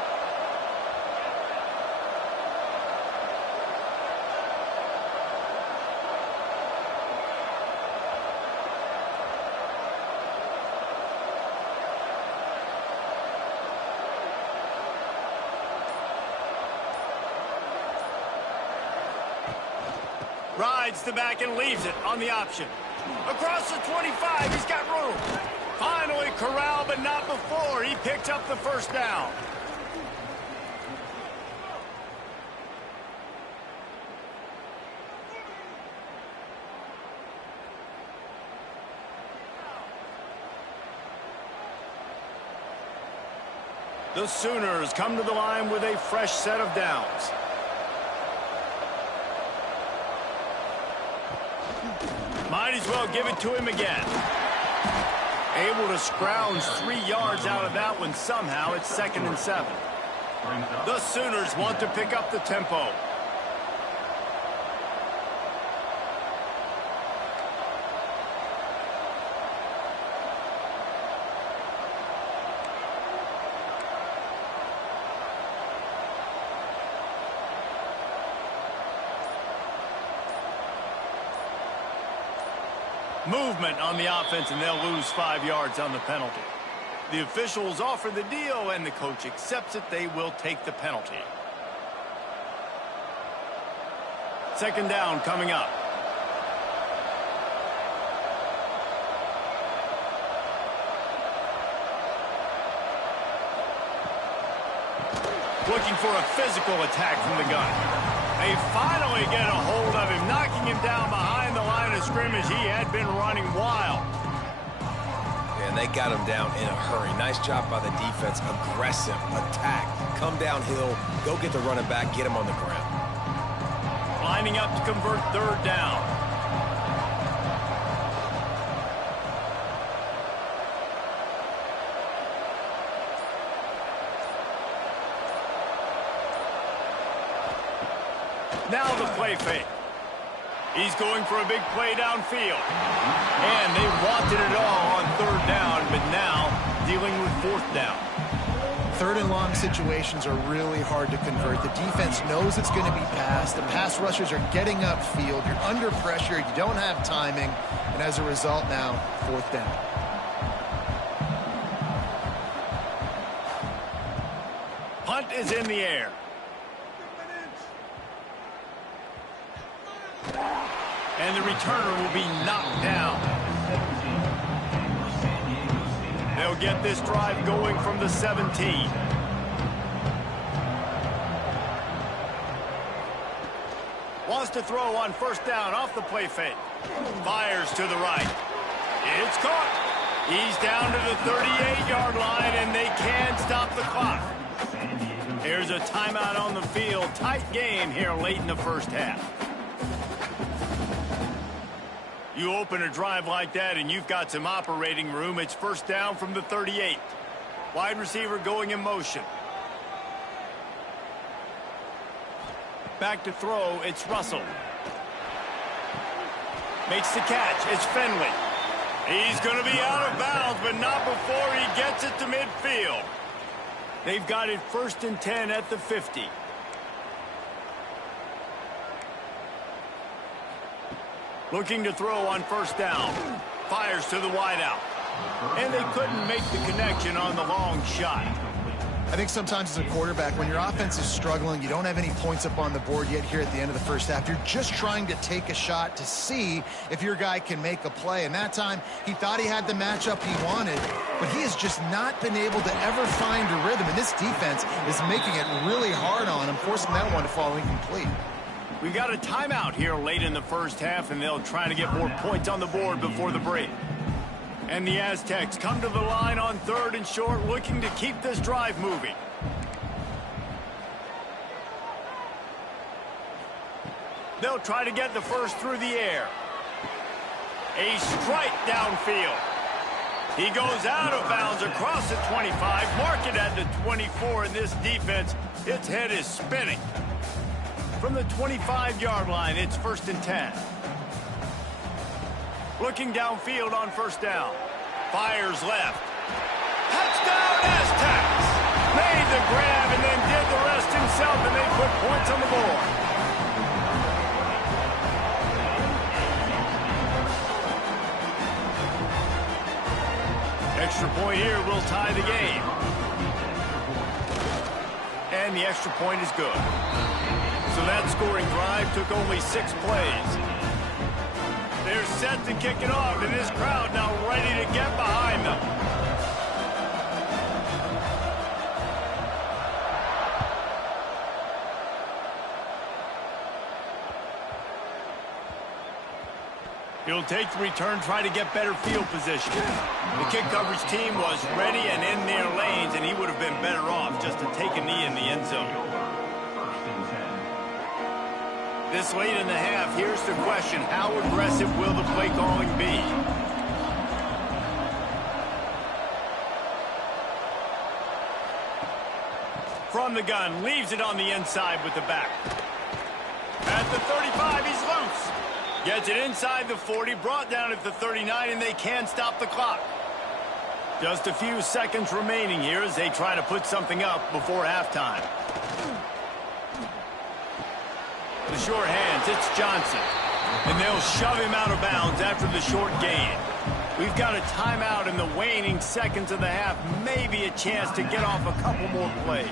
Rides the back and leaves it on the option. Across the 25, he's got room. Finally corralled, but not before. He picked up the first down. The Sooners come to the line with a fresh set of downs. Might as well give it to him again. Able to scrounge 3 yards out of that one somehow. It's 2nd and 7. The Sooners want to pick up the tempo. Movement on the offense, and they'll lose 5 yards on the penalty. The officials offer the deal, and the coach accepts it. They will take the penalty. Second down coming up. Looking for a physical attack from the gun. They finally get a hold of him, knocking him down behind the line of scrimmage. He had been running wild. And they got him down in a hurry. Nice job by the defense. Aggressive, attack, come downhill, go get the running back, get him on the ground. Lining up to convert third down. Now the play fake. He's going for a big play downfield. And they wanted it all on third down, but now dealing with fourth down. Third and long situations are really hard to convert. The defense knows it's going to be passed. The pass rushers are getting upfield. You're under pressure. You don't have timing. And as a result now, fourth down. Punt is in the air. And the returner will be knocked down. They'll get this drive going from the 17. Wants to throw on first down off the play fake. Fires to the right. It's caught. He's down to the 38-yard line, and they can't stop the clock. Here's a timeout on the field. Tight game here late in the first half. You open a drive like that and you've got some operating room. It's first down from the 38. Wide receiver going in motion. Back to throw, it's Russell. Makes the catch, it's Finley. He's going to be out of bounds, but not before he gets it to midfield. They've got it 1st and 10 at the 50. Looking to throw on first down. Fires to the wideout. And they couldn't make the connection on the long shot. I think sometimes as a quarterback, when your offense is struggling, you don't have any points up on the board yet here at the end of the first half. You're just trying to take a shot to see if your guy can make a play. And that time, he thought he had the matchup he wanted, but he has just not been able to ever find a rhythm. And this defense is making it really hard on him, forcing that one to fall incomplete. We've got a timeout here late in the first half, and they'll try to get more points on the board before the break. And the Aztecs come to the line on 3rd and short, looking to keep this drive moving. They'll try to get the first through the air. A strike downfield. He goes out of bounds across the 25, mark it at the 24, and this defense, its head is spinning. From the 25-yard line, it's 1st and 10. Looking downfield on first down. Fires left. Touchdown Aztecs! Made the grab and then did the rest himself, and they put points on the board. Extra point here will tie the game. And the extra point is good. So that scoring drive took only 6 plays. They're set to kick it off, and this crowd now ready to get behind them. He'll take the return, try to get better field position. The kick coverage team was ready and in their lanes, and he would have been better off just to take a knee in the end zone. This late in the half, here's the question. How aggressive will the play calling be? From the gun, leaves it on the inside with the back. At the 35, he's loose. Gets it inside the 40, brought down at the 39, and they can't stop the clock. Just a few seconds remaining here as they try to put something up before halftime. The short hands, it's Johnson. And they'll shove him out of bounds after the short gain. We've got a timeout in the waning seconds of the half. Maybe a chance to get off a couple more plays.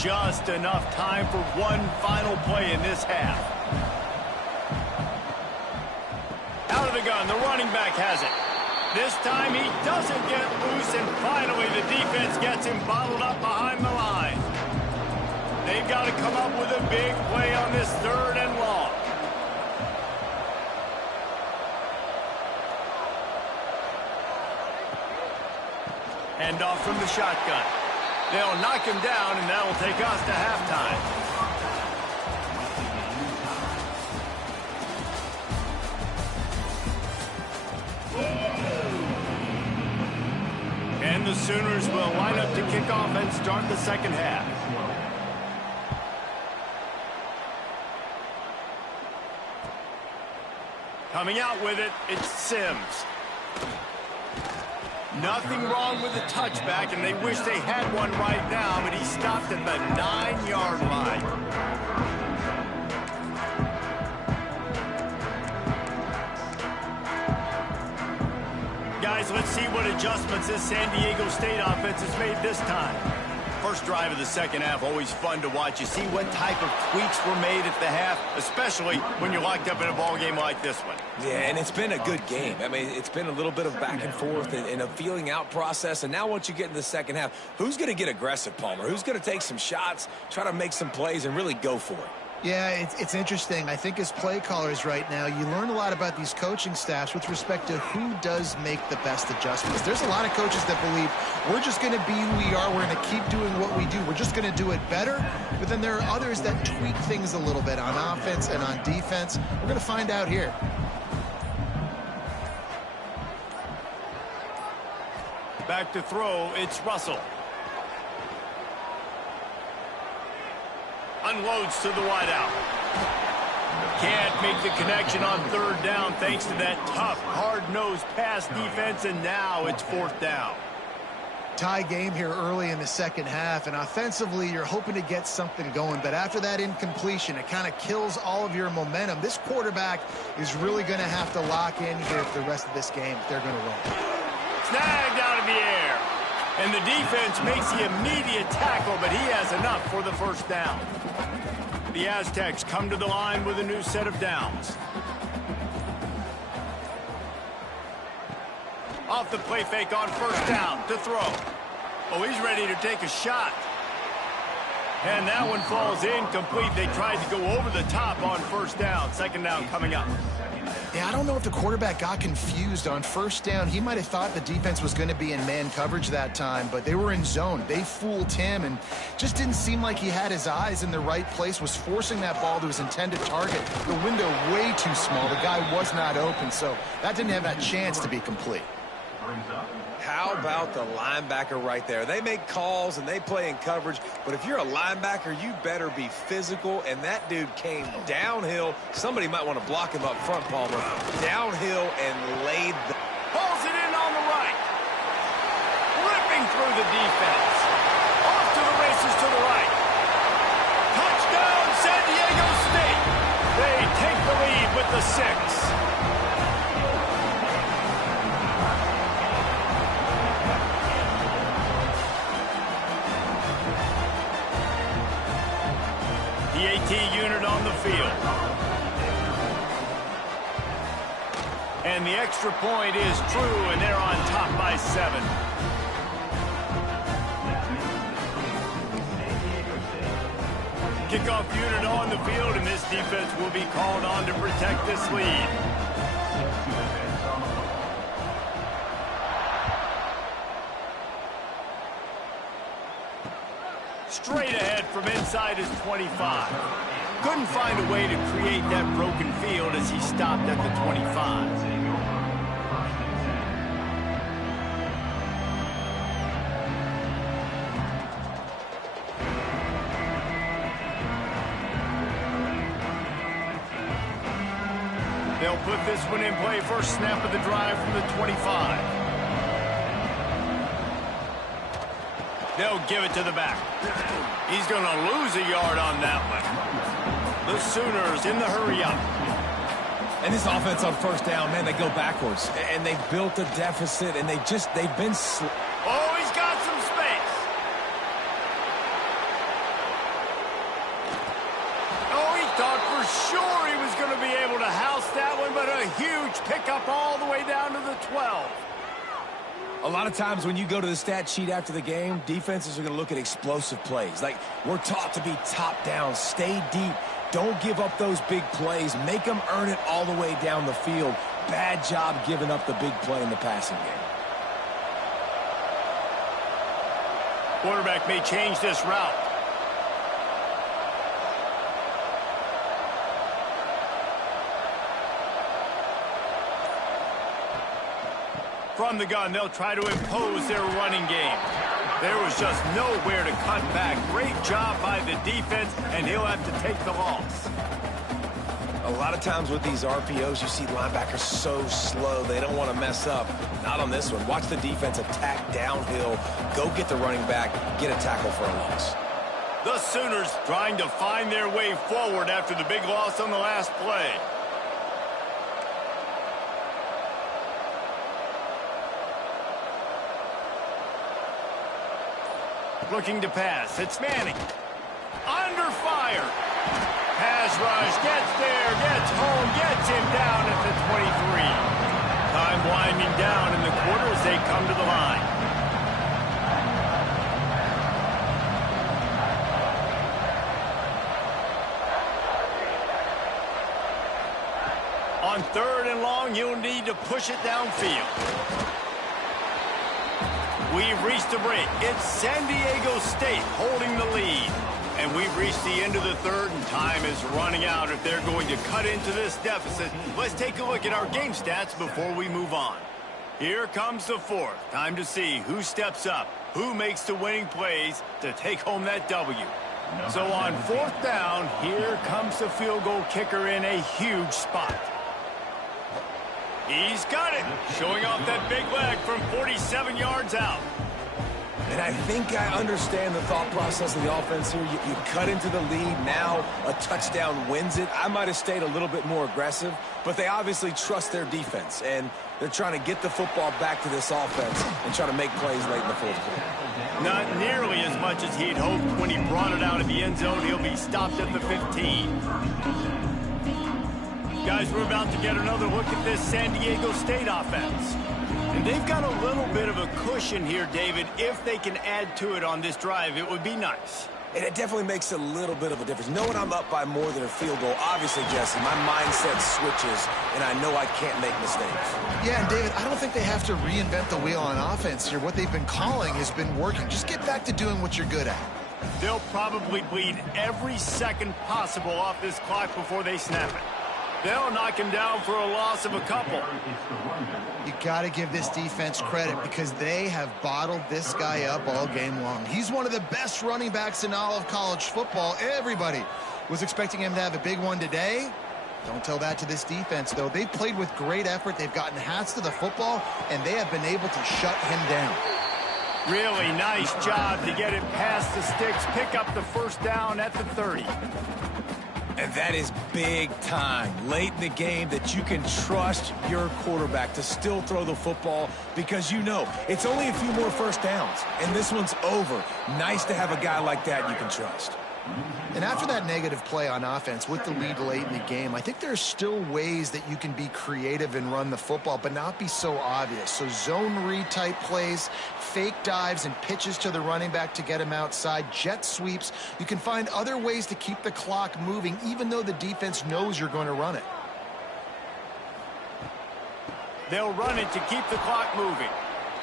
Just enough time for one final play in this half. Out of the gun, the running back has it. This time he doesn't get loose, and finally the defense gets him bottled up behind the line. They've got to come up with a big play on this 3rd and long. Hand off from the shotgun. They'll knock him down, and that'll take us to halftime. And the Sooners will line up to kick off and start the second half. Coming out with it, it's Sims. Nothing wrong with the touchback, and they wish they had one right now, but he stopped at the 9-yard line. Guys, let's see what adjustments this San Diego State offense has made this time. First drive of the second half, always fun to watch. You see what type of tweaks were made at the half, especially when you're locked up in a ball game like this one. Yeah, and it's been a good game. I mean, it's been a little bit of back and forth and a feeling out process. And now once you get in the second half, who's going to get aggressive, Palmer? Who's going to take some shots, try to make some plays, and really go for it? Yeah, it's interesting. I think as play callers right now, you learn a lot about these coaching staffs with respect to who does make the best adjustments. There's a lot of coaches that believe we're just going to be who we are. We're going to keep doing what we do. We're just going to do it better. But then there are others that tweak things a little bit on offense and on defense. We're going to find out here. Back to throw, it's Russell. Unloads to the wideout. Can't make the connection on 3rd down thanks to that tough, hard-nosed pass defense, and now it's 4th down. Tie game here early in the second half, and offensively you're hoping to get something going, but after that incompletion it kind of kills all of your momentum. This quarterback is really going to have to lock in here for the rest of this game if they're going to win. Snagged out of the air, and the defense makes the immediate tackle, but he has enough for the first down. The Aztecs come to the line with a new set of downs. Off the play fake on first down to throw. Oh, he's ready to take a shot. And that one falls incomplete. They tried to go over the top on first down. Second down coming up. Yeah, I don't know if the quarterback got confused on first down. He might have thought the defense was going to be in man coverage that time, but they were in zone. They fooled him and just didn't seem like he had his eyes in the right place, was forcing that ball to his intended target. The window way too small. The guy was not open, so that didn't have that chance to be complete. How about the linebacker right there? They make calls and they play in coverage, but if you're a linebacker, you better be physical, and that dude came downhill. Somebody might want to block him up front, Palmer. Downhill and laid the... Pulls it in on the right. Ripping through the defense. Off to the races to the right. Touchdown, San Diego State. They take the lead with the 6. The AT unit on the field. And the extra point is true, and they're on top by 7. Kickoff unit on the field, and this defense will be called on to protect this lead. Straight ahead from inside his 25. Couldn't find a way to create that broken field as he stopped at the 25. They'll put this one in play. First snap of the drive from the 25. They'll give it to the back. He's going to lose a yard on that one. The Sooners in the hurry-up. And this offense on first down, man, they go backwards. And they built a deficit, and they've been... Oh, he's got some space. Oh, he thought for sure he was going to be able to house that one, but a huge pickup all the way down to the 12. A lot of times when you go to the stat sheet after the game, defenses are going to look at explosive plays. Like, we're taught to be top down, stay deep, don't give up those big plays, make them earn it all the way down the field. Bad job giving up the big play in the passing game. Quarterback may change this route. From the gun, they'll try to impose their running game. There was just nowhere to cut back. Great job by the defense, and he'll have to take the loss. A lot of times with these RPOs, you see linebackers so slow, they don't want to mess up. Not on this one. Watch the defense attack downhill, go get the running back, get a tackle for a loss. The Sooners trying to find their way forward after the big loss on the last play. Looking to pass. It's Manning. Under fire. Pass rush. Gets there. Gets home. Gets him down at the 23. Time winding down in the quarter as they come to the line. On 3rd and long, you'll need to push it downfield. We've reached the break. It's San Diego State holding the lead. And we've reached the end of the 3rd, and time is running out if they're going to cut into this deficit. Let's take a look at our game stats before we move on. Here comes the 4th. Time to see who steps up, who makes the winning plays to take home that W. So on 4th down, here comes the field goal kicker in a huge spot. He's got it, showing off that big leg from 47 yards out. And I think I understand the thought process of the offense here. You cut into the lead. Now a touchdown wins it. I might have stayed a little bit more aggressive, but they obviously trust their defense, and they're trying to get the football back to this offense and try to make plays late in the fourth quarter. Not nearly as much as he'd hoped when he brought it out of the end zone. He'll be stopped at the 15. Guys, we're about to get another look at this San Diego State offense. And they've got a little bit of a cushion here, David. If they can add to it on this drive, it would be nice. And it definitely makes a little bit of a difference. Knowing I'm up by more than a field goal, obviously, Jesse, my mindset switches, and I know I can't make mistakes. Yeah, and David, I don't think they have to reinvent the wheel on offense here. What they've been calling has been working. Just get back to doing what you're good at. They'll probably bleed every second possible off this clock before they snap it. They'll knock him down for a loss of a couple. You got to give this defense credit because they have bottled this guy up all game long. He's one of the best running backs in all of college football. Everybody was expecting him to have a big one today. Don't tell that to this defense, though. They've played with great effort. They've gotten hats to the football, and they have been able to shut him down. Really nice job to get it past the sticks, pick up the first down at the 30. And that is big time, late in the game, that you can trust your quarterback to still throw the football because you know it's only a few more first downs, and this one's over. Nice to have a guy like that you can trust. And after that negative play on offense with the lead late in the game, I think there's still ways that you can be creative and run the football, but not be so obvious. So zone read type plays, fake dives and pitches to the running back to get him outside, jet sweeps. You can find other ways to keep the clock moving, even though the defense knows you're going to run it. They'll run it to keep the clock moving.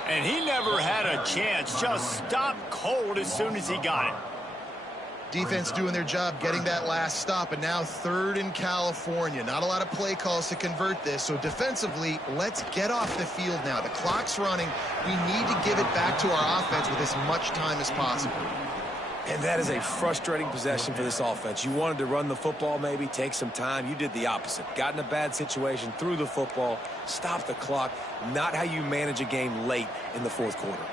And he never had a chance, just stopped cold as soon as he got it. Defense doing their job getting that last stop, and now 3rd in California. Not a lot of play calls to convert this, so defensively, let's get off the field now. The clock's running. We need to give it back to our offense with as much time as possible. And that is a frustrating possession for this offense. You wanted to run the football, maybe take some time. You did the opposite. Got in a bad situation, threw the football, stopped the clock. Not how you manage a game late in the fourth quarter.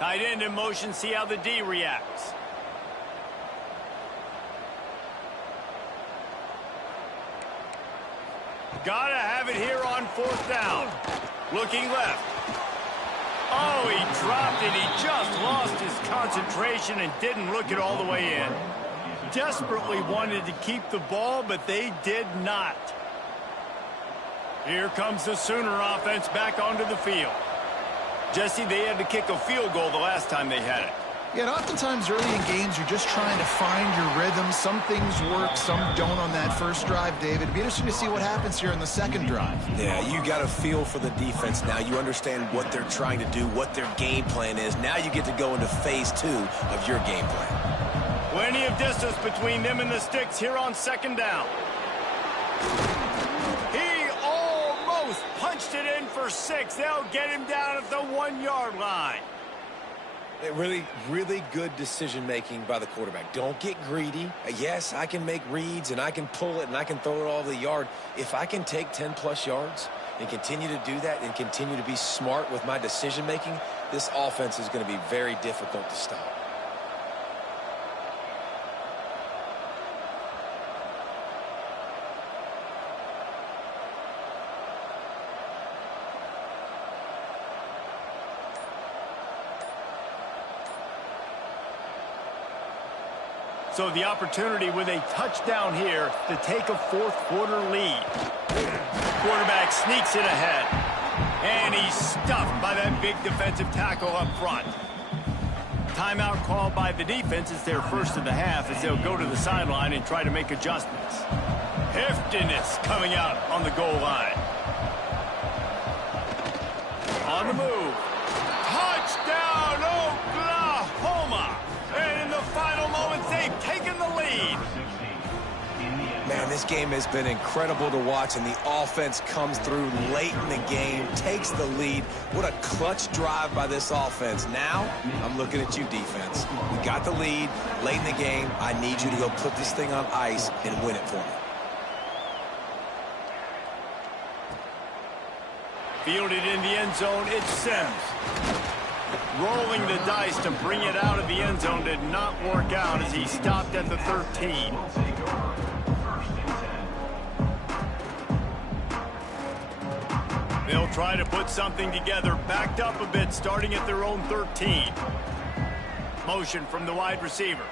Tight end in motion, see how the D reacts. Gotta have it here on 4th down. Looking left. Oh, he dropped it. He just lost his concentration and didn't look it all the way in. Desperately wanted to keep the ball, but they did not. Here comes the Sooner offense back onto the field. Jesse, they had to kick a field goal the last time they had it. Yeah, and oftentimes early in games, you're just trying to find your rhythm. Some things work, some don't on that first drive, David. It'd be interesting to see what happens here in the second drive. Yeah, you got a feel for the defense now. You understand what they're trying to do, what their game plan is. Now you get to go into phase 2 of your game plan. Plenty of distance between them and the sticks here on 2nd down. He almost punched it in for 6. They'll get him down at the 1-yard line. Really, really good decision-making by the quarterback. Don't get greedy. Yes, I can make reads, and I can pull it, and I can throw it all over the yard. If I can take 10-plus yards and continue to do that and continue to be smart with my decision-making, this offense is going to be very difficult to stop. So the opportunity with a touchdown here to take a fourth quarter lead. Quarterback sneaks it ahead. And he's stuffed by that big defensive tackle up front. Timeout called by the defense. It's their first of the half as they'll go to the sideline and try to make adjustments. Heftiness coming out on the goal line. On the move. Touchdown, Oklahoma! And in the final moments, they've taken the lead. Man, this game has been incredible to watch, and the offense comes through late in the game, takes the lead. What a clutch drive by this offense. Now, I'm looking at you, defense. We got the lead late in the game. I need you to go put this thing on ice and win it for me. Fielded in the end zone, it's Sims. Rolling the dice to bring it out of the end zone did not work out as he stopped at the 13. Will take over first and 10. They'll try to put something together, backed up a bit, starting at their own 13. Motion from the wide receiver.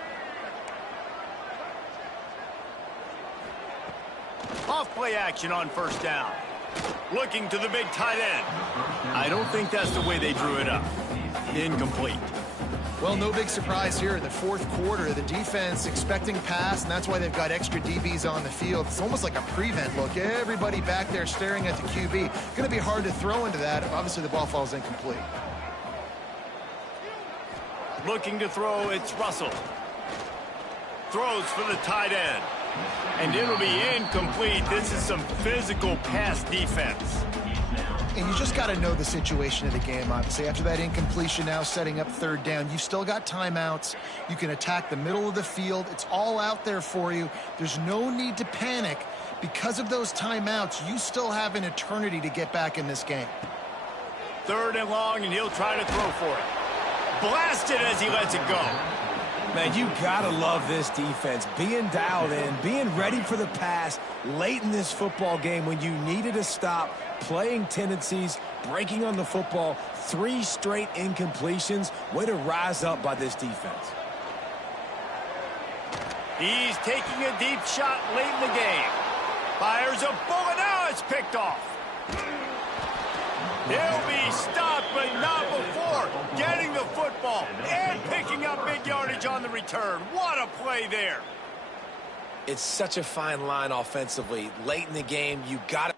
Off-play action on first down. Looking to the big tight end. I don't think that's the way they drew it up. Incomplete. Well, no big surprise here. The fourth quarter, the defense expecting pass, and that's why they've got extra DBs on the field. It's almost like a prevent look. Everybody back there staring at the QB. Going to be hard to throw into that. Obviously, the ball falls incomplete. Looking to throw, it's Russell. Throws for the tight end. And it'll be incomplete. This is some physical pass defense. And you just got to know the situation of the game, obviously. After that incompletion, now setting up third down, you've still got timeouts. You can attack the middle of the field. It's all out there for you. There's no need to panic. Because of those timeouts, you still have an eternity to get back in this game. Third and long, and he'll try to throw for it. Blasted as he lets it go. Man, you gotta love this defense. Being dialed in, being ready for the pass late in this football game when you needed a stop, playing tendencies, breaking on the football, 3 straight incompletions. Way to rise up by this defense. He's taking a deep shot late in the game. Fires a bullet. Now it's picked off. He'll be stopped, but not before getting the football and picking up big yardage on the return. What a play there. It's such a fine line offensively. Late in the game, you got to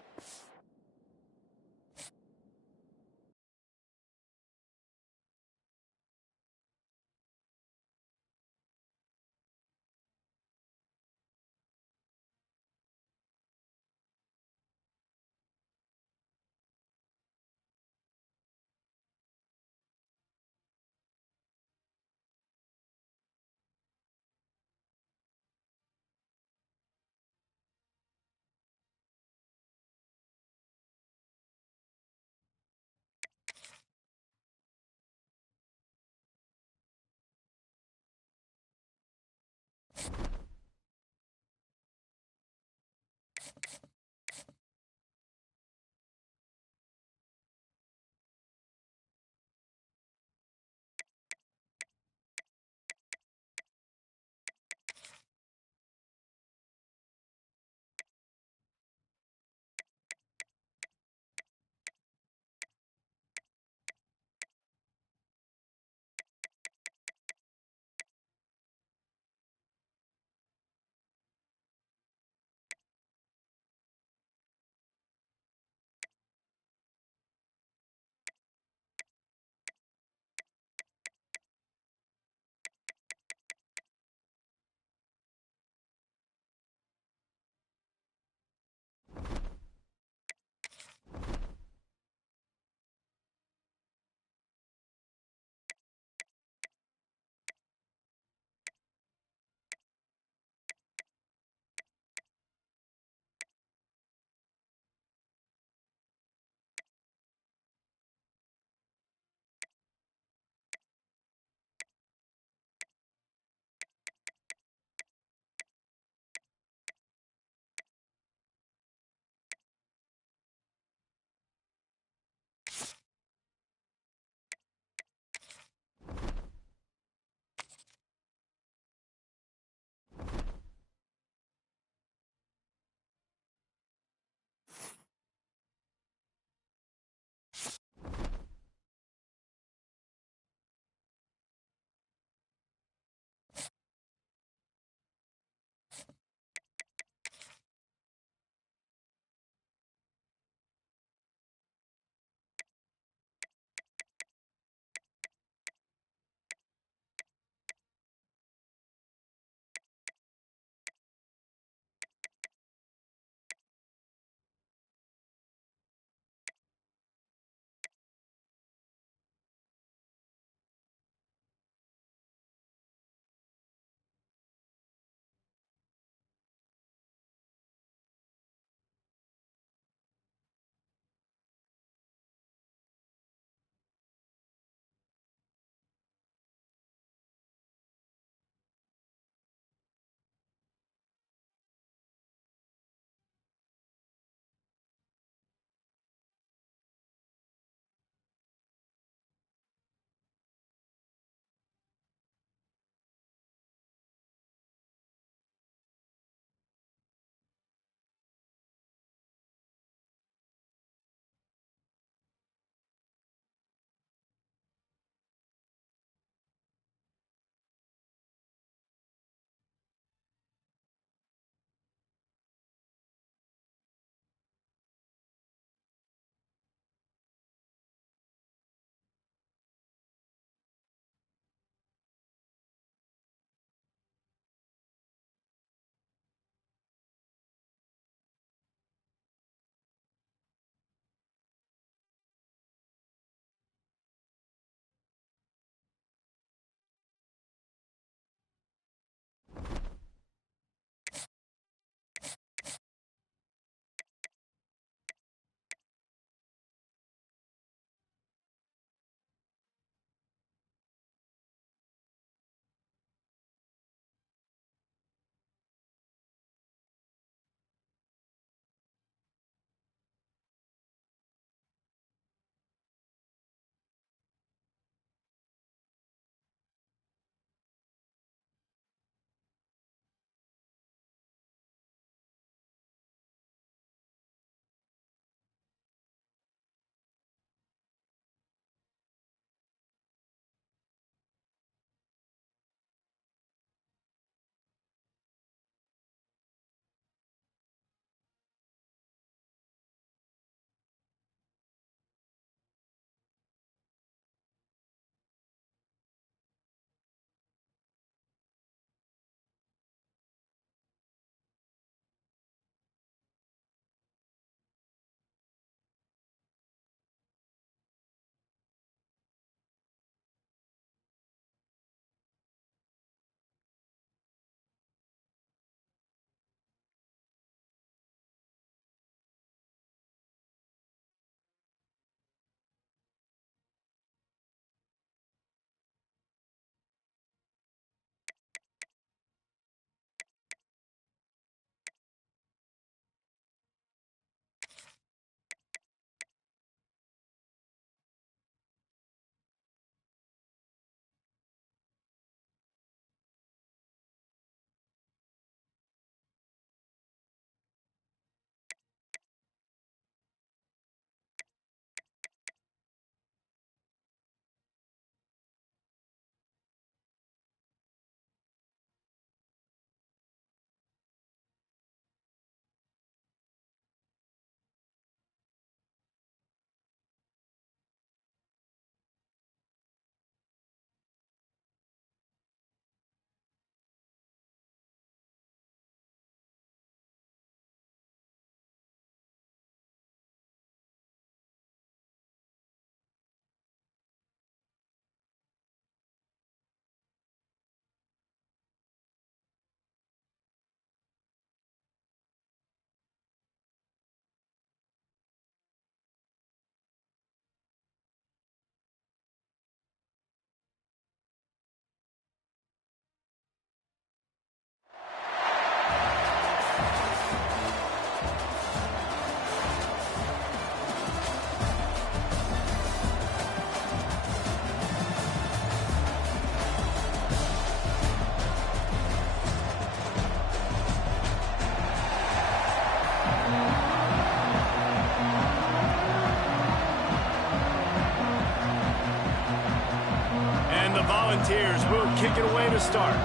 Volunteers will kick it away to start.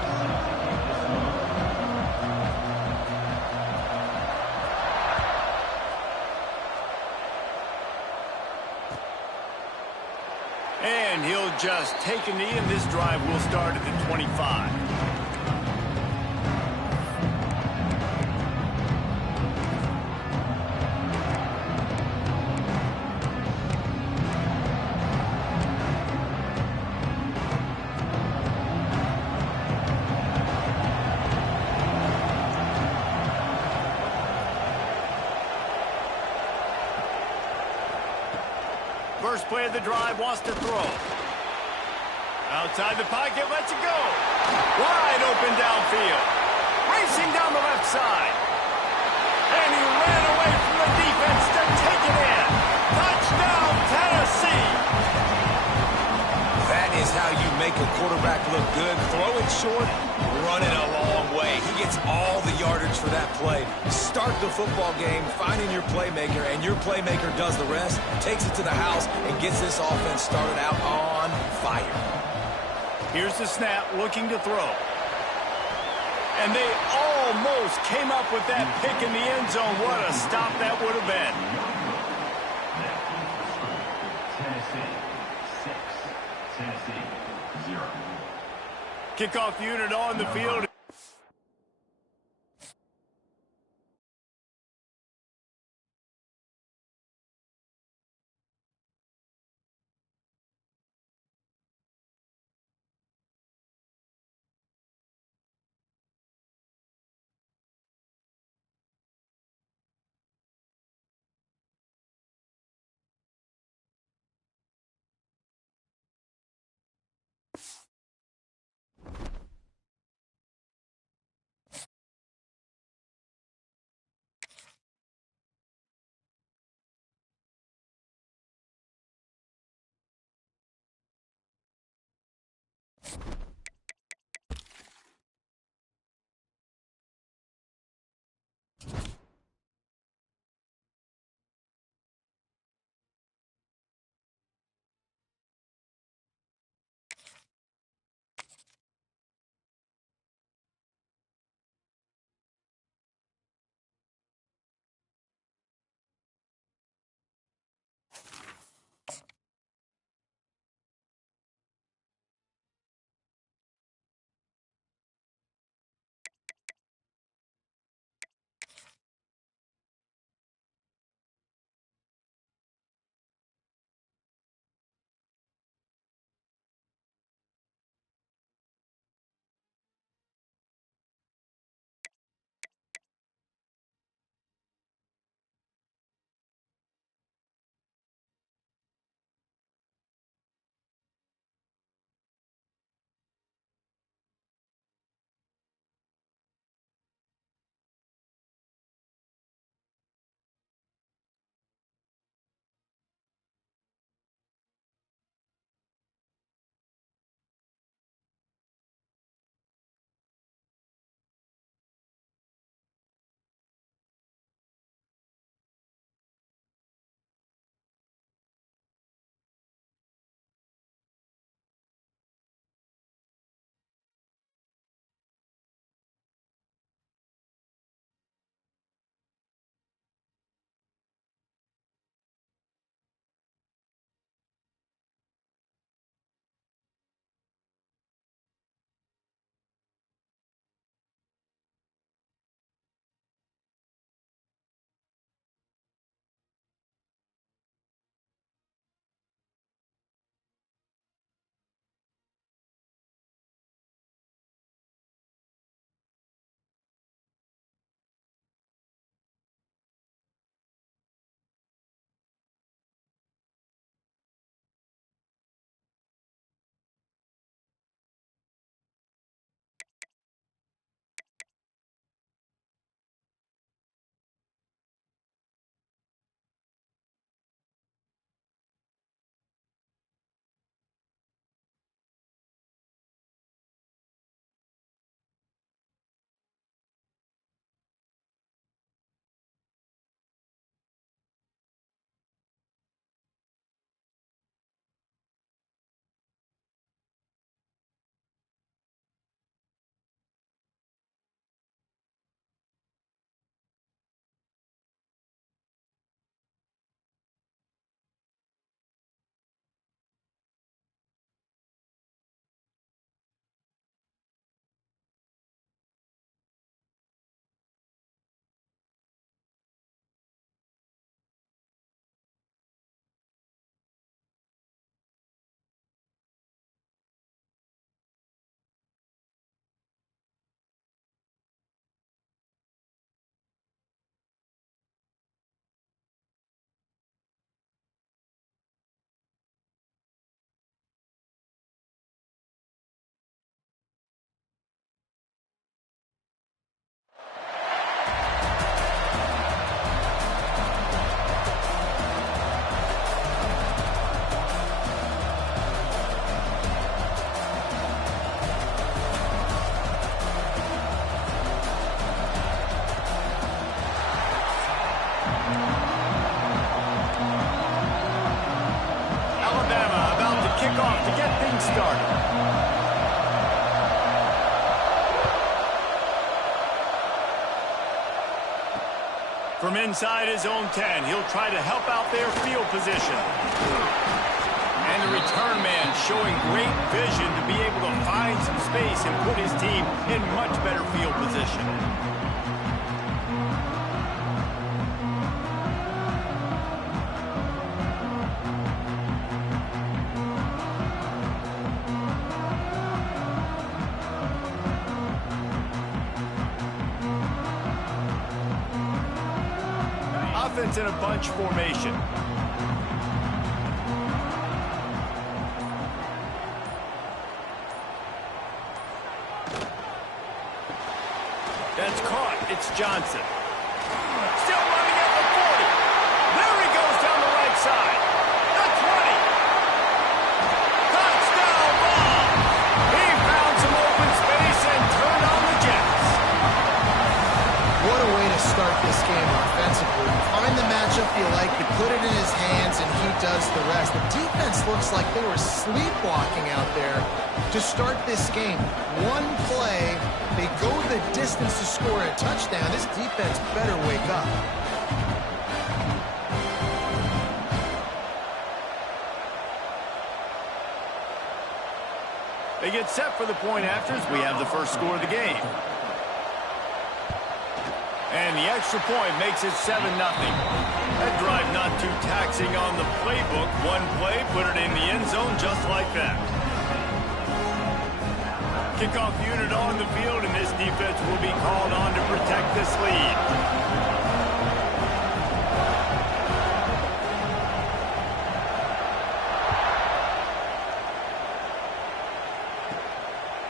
And he'll just take a knee, and this drive will start at the 25. First play of the drive, wants to throw. Outside the pocket, lets it go. Wide open downfield. Racing down the left side. And he ran away from the defense to take it in. Touchdown, Tennessee. That is how you make a quarterback look good. Throw it short, run it a long way. He gets all the yardage for that play. Start the football game, finding your playmaker, and your playmaker does the rest, takes it to the house, and gets this offense started out on fire. Here's the snap, looking to throw. And they almost came up with that pick in the end zone. What a stop that would have been. Tennessee 6, Tennessee 0. Kickoff unit on the field. From inside his own 10, he'll try to help out their field position. And the return man showing great vision to be able to find some space and put his team in much better field position. Offense in a bunch formation. That's caught. It's Johnson. Still running at the 40. There he goes down the right side. The 20. Touchdown ball. He found some open space and turned on the Jets. What a way to start this game offensively. You find the matchup you like, you put it in his hands, and he does the rest. The defense looks like they were sleepwalking out there to start this game. One play, they go the distance to score a touchdown. This defense better wake up. They get set for the point afters. We have the first score of the game. And the extra point makes it 7-0. That drive not too taxing on the playbook. One play, put it in the end zone just like that. Kickoff unit on the field, and this defense will be called on to protect this lead.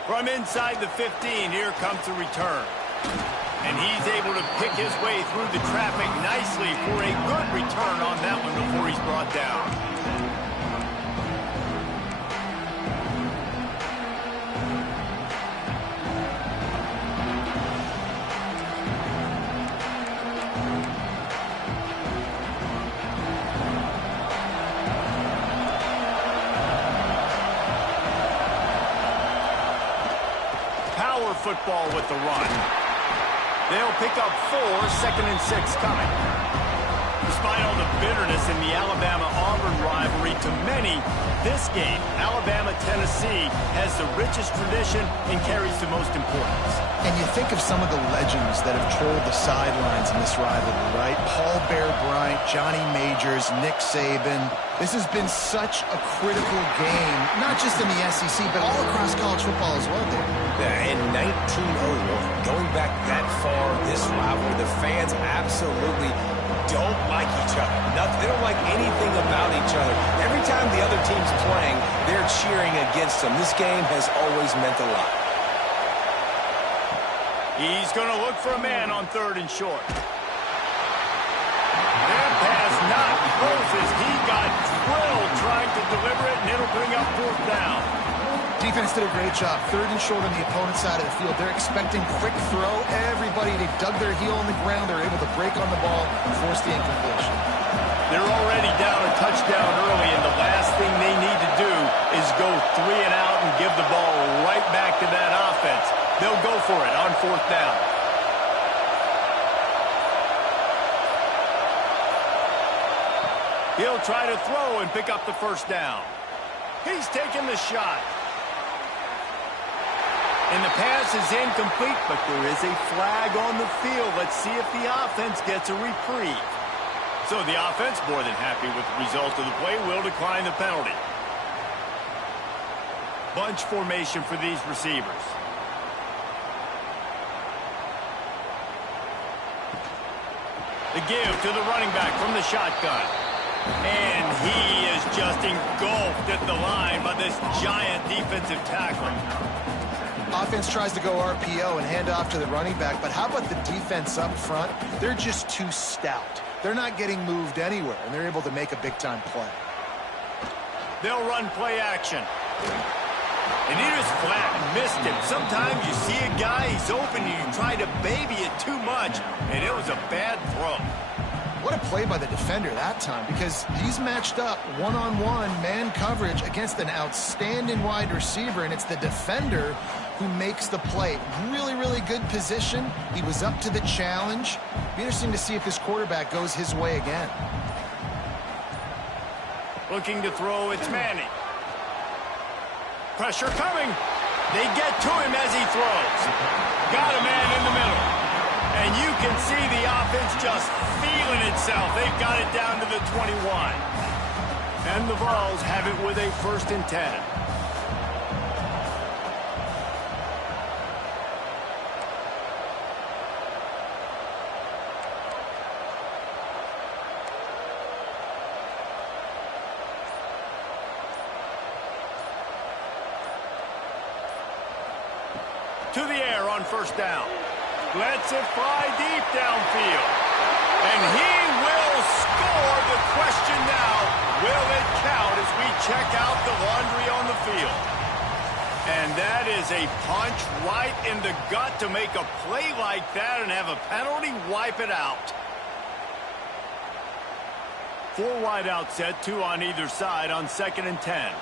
From inside the 15, here comes the return. And he's able to pick his way through the traffic nicely for a good return on that one before he's brought down. Power football with the run. They'll pick up 4, 2nd and 6 coming. Despite all the bitterness in the Alabama-Auburn rivalry, to many, this game, Alabama-Tennessee, has the richest tradition and carries the most importance. And you think of some of the legends that have trolled the sidelines in this rivalry, right? Paul Bear Bryant, Johnny Majors, Nick Saban. This has been such a critical game, not just in the SEC, but all across college football as well, Dave. Yeah, in 1901, going back that far, this rivalry, the fans absolutely don't like each other. They don't like anything about each other. Every time the other team's playing, they're cheering against them. This game has always meant a lot. He's going to look for a man on 3rd and short. That pass not close as he got drilled trying to deliver it, and it'll bring up 4th down. Defense did a great job. 3rd and short on the opponent's side of the field. They're expecting quick throw. Everybody, they dug their heel on the ground. They're able to break on the ball and force the incompletion. They're already down a touchdown early, and the last thing they need to do is go 3 and out and give the ball right back to that offense. They'll go for it on 4th down. He'll try to throw and pick up the 1st down. He's taking the shot. And the pass is incomplete, but there is a flag on the field. Let's see if the offense gets a reprieve. So the offense, more than happy with the result of the play, will decline the penalty. Bunch formation for these receivers. The give to the running back from the shotgun. And he is just engulfed at the line by this giant defensive tackle. Offense tries to go RPO and hand off to the running back, but how about the defense up front? They're just too stout. They're not getting moved anywhere, and they're able to make a big-time play. They'll run play action. And he just flat missed him. Sometimes you see a guy, he's open, and you try to baby it too much, and it was a bad throw. What a play by the defender that time, because he's matched up one-on-one man coverage against an outstanding wide receiver, and it's the defender who makes the play. Really, really good position. He was up to the challenge. Be interesting to see if his quarterback goes his way again. Looking to throw, it's Manning. Pressure coming. They get to him as he throws. Got a man in the middle. And you can see the offense just feeling itself. They've got it down to the 21. And the Vols have it with a 1st and 10. To the air on 1st down. Lets it fly deep downfield. And he will score. The question now, will it count as we check out the laundry on the field? And that is a punch right in the gut to make a play like that and have a penalty wipe it out. 4 wide out set, 2 on either side on 2nd and 10.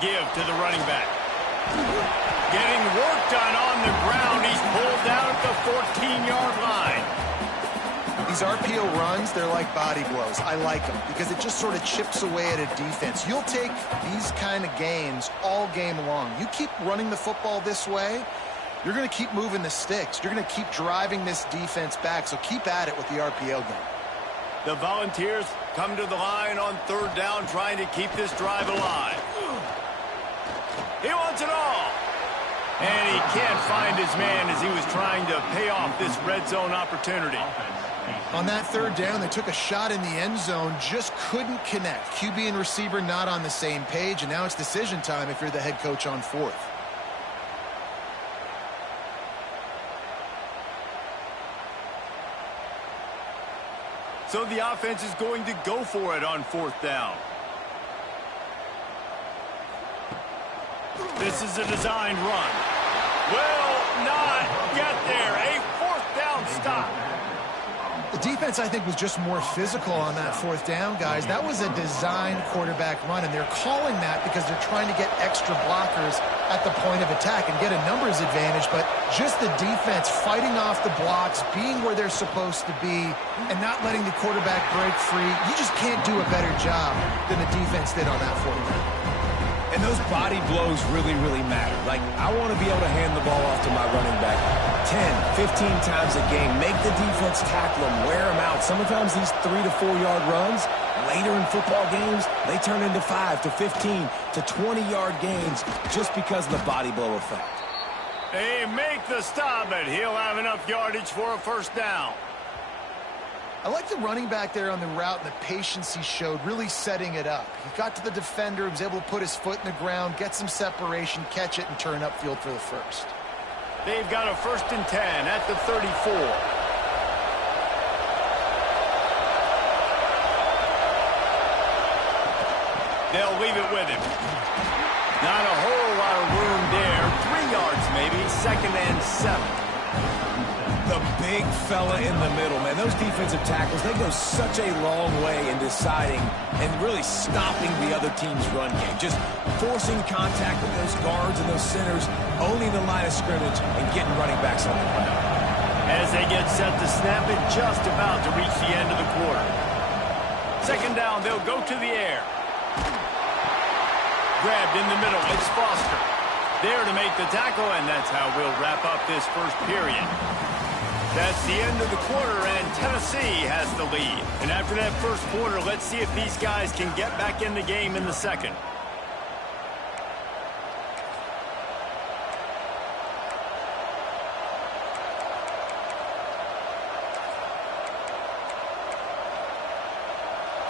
Give to the running back. Getting work done on the ground. He's pulled down at the 14-yard line. These RPO runs, they're like body blows. I like them because it just sort of chips away at a defense. You'll take these kind of gains all game long. You keep running the football this way, you're going to keep moving the sticks. You're going to keep driving this defense back, so keep at it with the RPO game. The Volunteers come to the line on 3rd down, trying to keep this drive alive. He wants it all. And he can't find his man as he was trying to pay off this red zone opportunity. On that 3rd down, they took a shot in the end zone, just couldn't connect. QB and receiver not on the same page, and now it's decision time if you're the head coach on 4th. So the offense is going to go for it on 4th down. This is a designed run. Will not get there. A 4th down stop. The defense, I think, was just more physical on that 4th down, guys. That was a designed quarterback run, and they're calling that because they're trying to get extra blockers at the point of attack and get a numbers advantage, but just the defense fighting off the blocks, being where they're supposed to be, and not letting the quarterback break free. You just can't do a better job than the defense did on that 4th down. And those body blows really, really matter. Like, I want to be able to hand the ball off to my running back 10, 15 times a game. Make the defense tackle them, wear them out. Sometimes these 3 to 4 yard runs, later in football games, they turn into 5 to 15 to 20-yard gains just because of the body blow effect. They make the stop, but he'll have enough yardage for a 1st down. I like the running back there on the route and the patience he showed, really setting it up. He got to the defender, he was able to put his foot in the ground, get some separation, catch it, and turn upfield for the 1st. They've got a 1st and 10 at the 34. They'll leave it with him. Not a whole lot of room there. 3 yards maybe, 2nd and 7. The big fella in the middle, man. Those defensive tackles, they go such a long way in deciding and really stopping the other team's run game. Just forcing contact with those guards and those centers, owning the line of scrimmage, and getting running backs on the ground. As they get set to snap it, just about to reach the end of the quarter. 2nd down, they'll go to the air. Grabbed in the middle, it's Foster. There to make the tackle, and that's how we'll wrap up this 1st period. That's the end of the quarter, and Tennessee has the lead. And after that 1st quarter, let's see if these guys can get back in the game in the 2nd.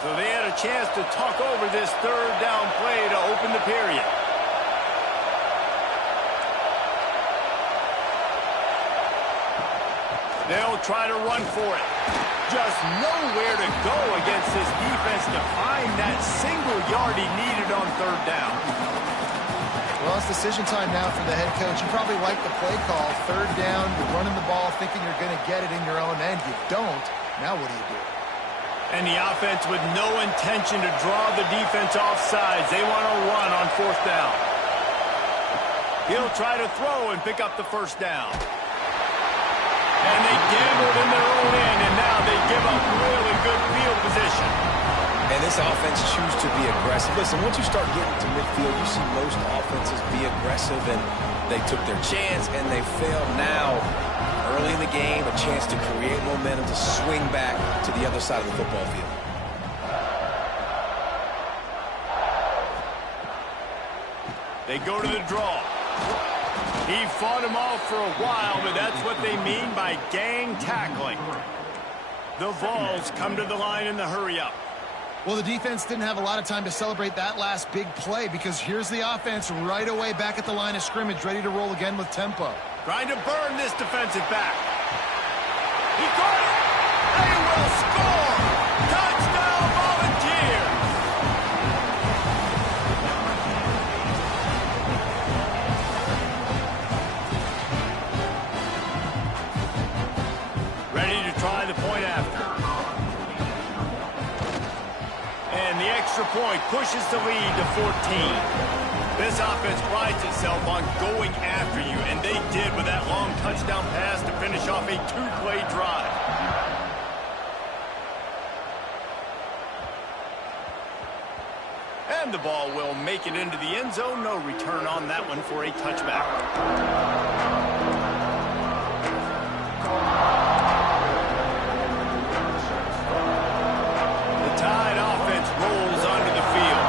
So they had a chance to talk over this 3rd down play to open the period. They'll try to run for it. Just nowhere to go against this defense to find that single yard he needed on 3rd down. Well, it's decision time now for the head coach. You probably like the play call. 3rd down, you're running the ball thinking you're going to get it in your own end. You don't. Now what do you do? And the offense with no intention to draw the defense off sides. They want to run on 4th down. He'll try to throw and pick up the first down. And they gambled in their own end, and now they give up really good field position. And this offense chooses to be aggressive. Listen, once you start getting to midfield, you see most offenses be aggressive, and they took their chance, and they failed. Now, early in the game, a chance to create momentum to swing back to the other side of the football field. They go to the draw. He fought him off for a while, but that's what they mean by gang tackling. The Vols come to the line in the hurry-up. Well, the defense didn't have a lot of time to celebrate that last big play because here's the offense right away back at the line of scrimmage, ready to roll again with tempo. Trying to burn this defensive back. He got it! They will score! Touchdown, Volunteers! Ready to try the point after. And the extra point pushes the lead to 14. This offense prides itself on going after you, and they did with that long touchdown pass to finish off a 2-play drive. And the ball will make it into the end zone. No return on that one for a touchback. Rolls onto the field.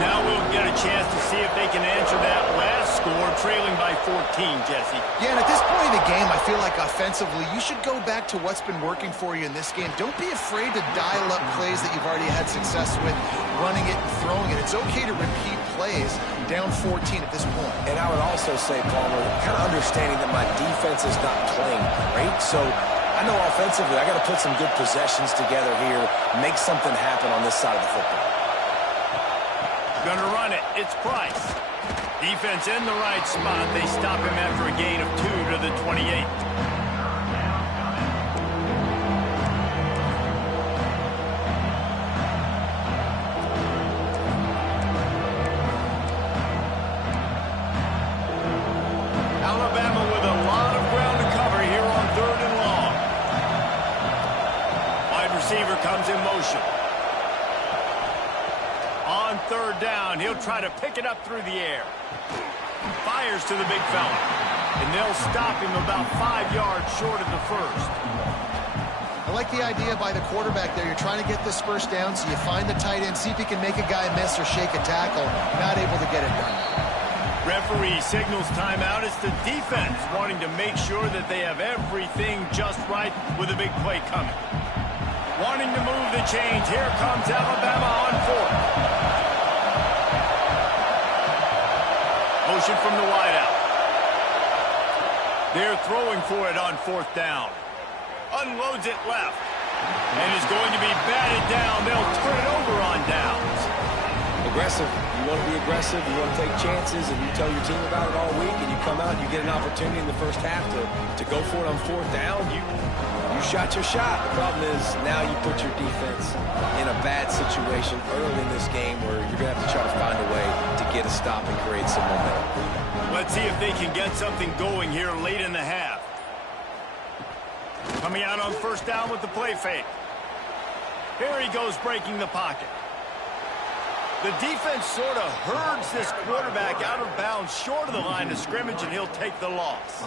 Now we'll get a chance to see if they can answer that last score, trailing by 14, Jesse. Yeah, and at this point in the game, I feel like offensively, you should go back to what's been working for you in this game. Don't be afraid to dial up plays that you've already had success with, running it and throwing it. It's okay to repeat plays down 14 at this point. And I would also say, Palmer, kind of understanding that my defense is not playing great, so I know offensively I got to put some good possessions together here, make something happen on this side of the football. Gonna run it. It's Price. Defense in the right spot. They stop him after a gain of 2 to the 28. Alabama with a lot of ground to cover here on 3rd and long. Wide receiver comes in motion. On 3rd down, he'll try to pick it up through the air. Fires to the big fella. And they'll stop him about 5 yards short of the first. I like the idea by the quarterback there. You're trying to get this first down, so you find the tight end, see if he can make a guy miss or shake a tackle. Not able to get it done. Referee signals timeout. It's the defense wanting to make sure that they have everything just right with a big play coming. Wanting to move the change. Here comes Alabama on 4th. Motion from the wideout. They're throwing for it on 4th down. Unloads it left. And is going to be batted down. They'll turn it over on downs. Aggressive. You want to be aggressive. You want to take chances, and you tell your team about it all week, and you come out and you get an opportunity in the first half to go for it on 4th down. You shot your shot. The problem is now you put your defense in a bad situation early in this game where you're going to have to try to find a way to get a stop and create some momentum. Let's see if they can get something going here late in the half. Coming out on 1st down with the play fake. Here he goes breaking the pocket. The defense sort of herds this quarterback out of bounds short of the line of scrimmage, and he'll take the loss.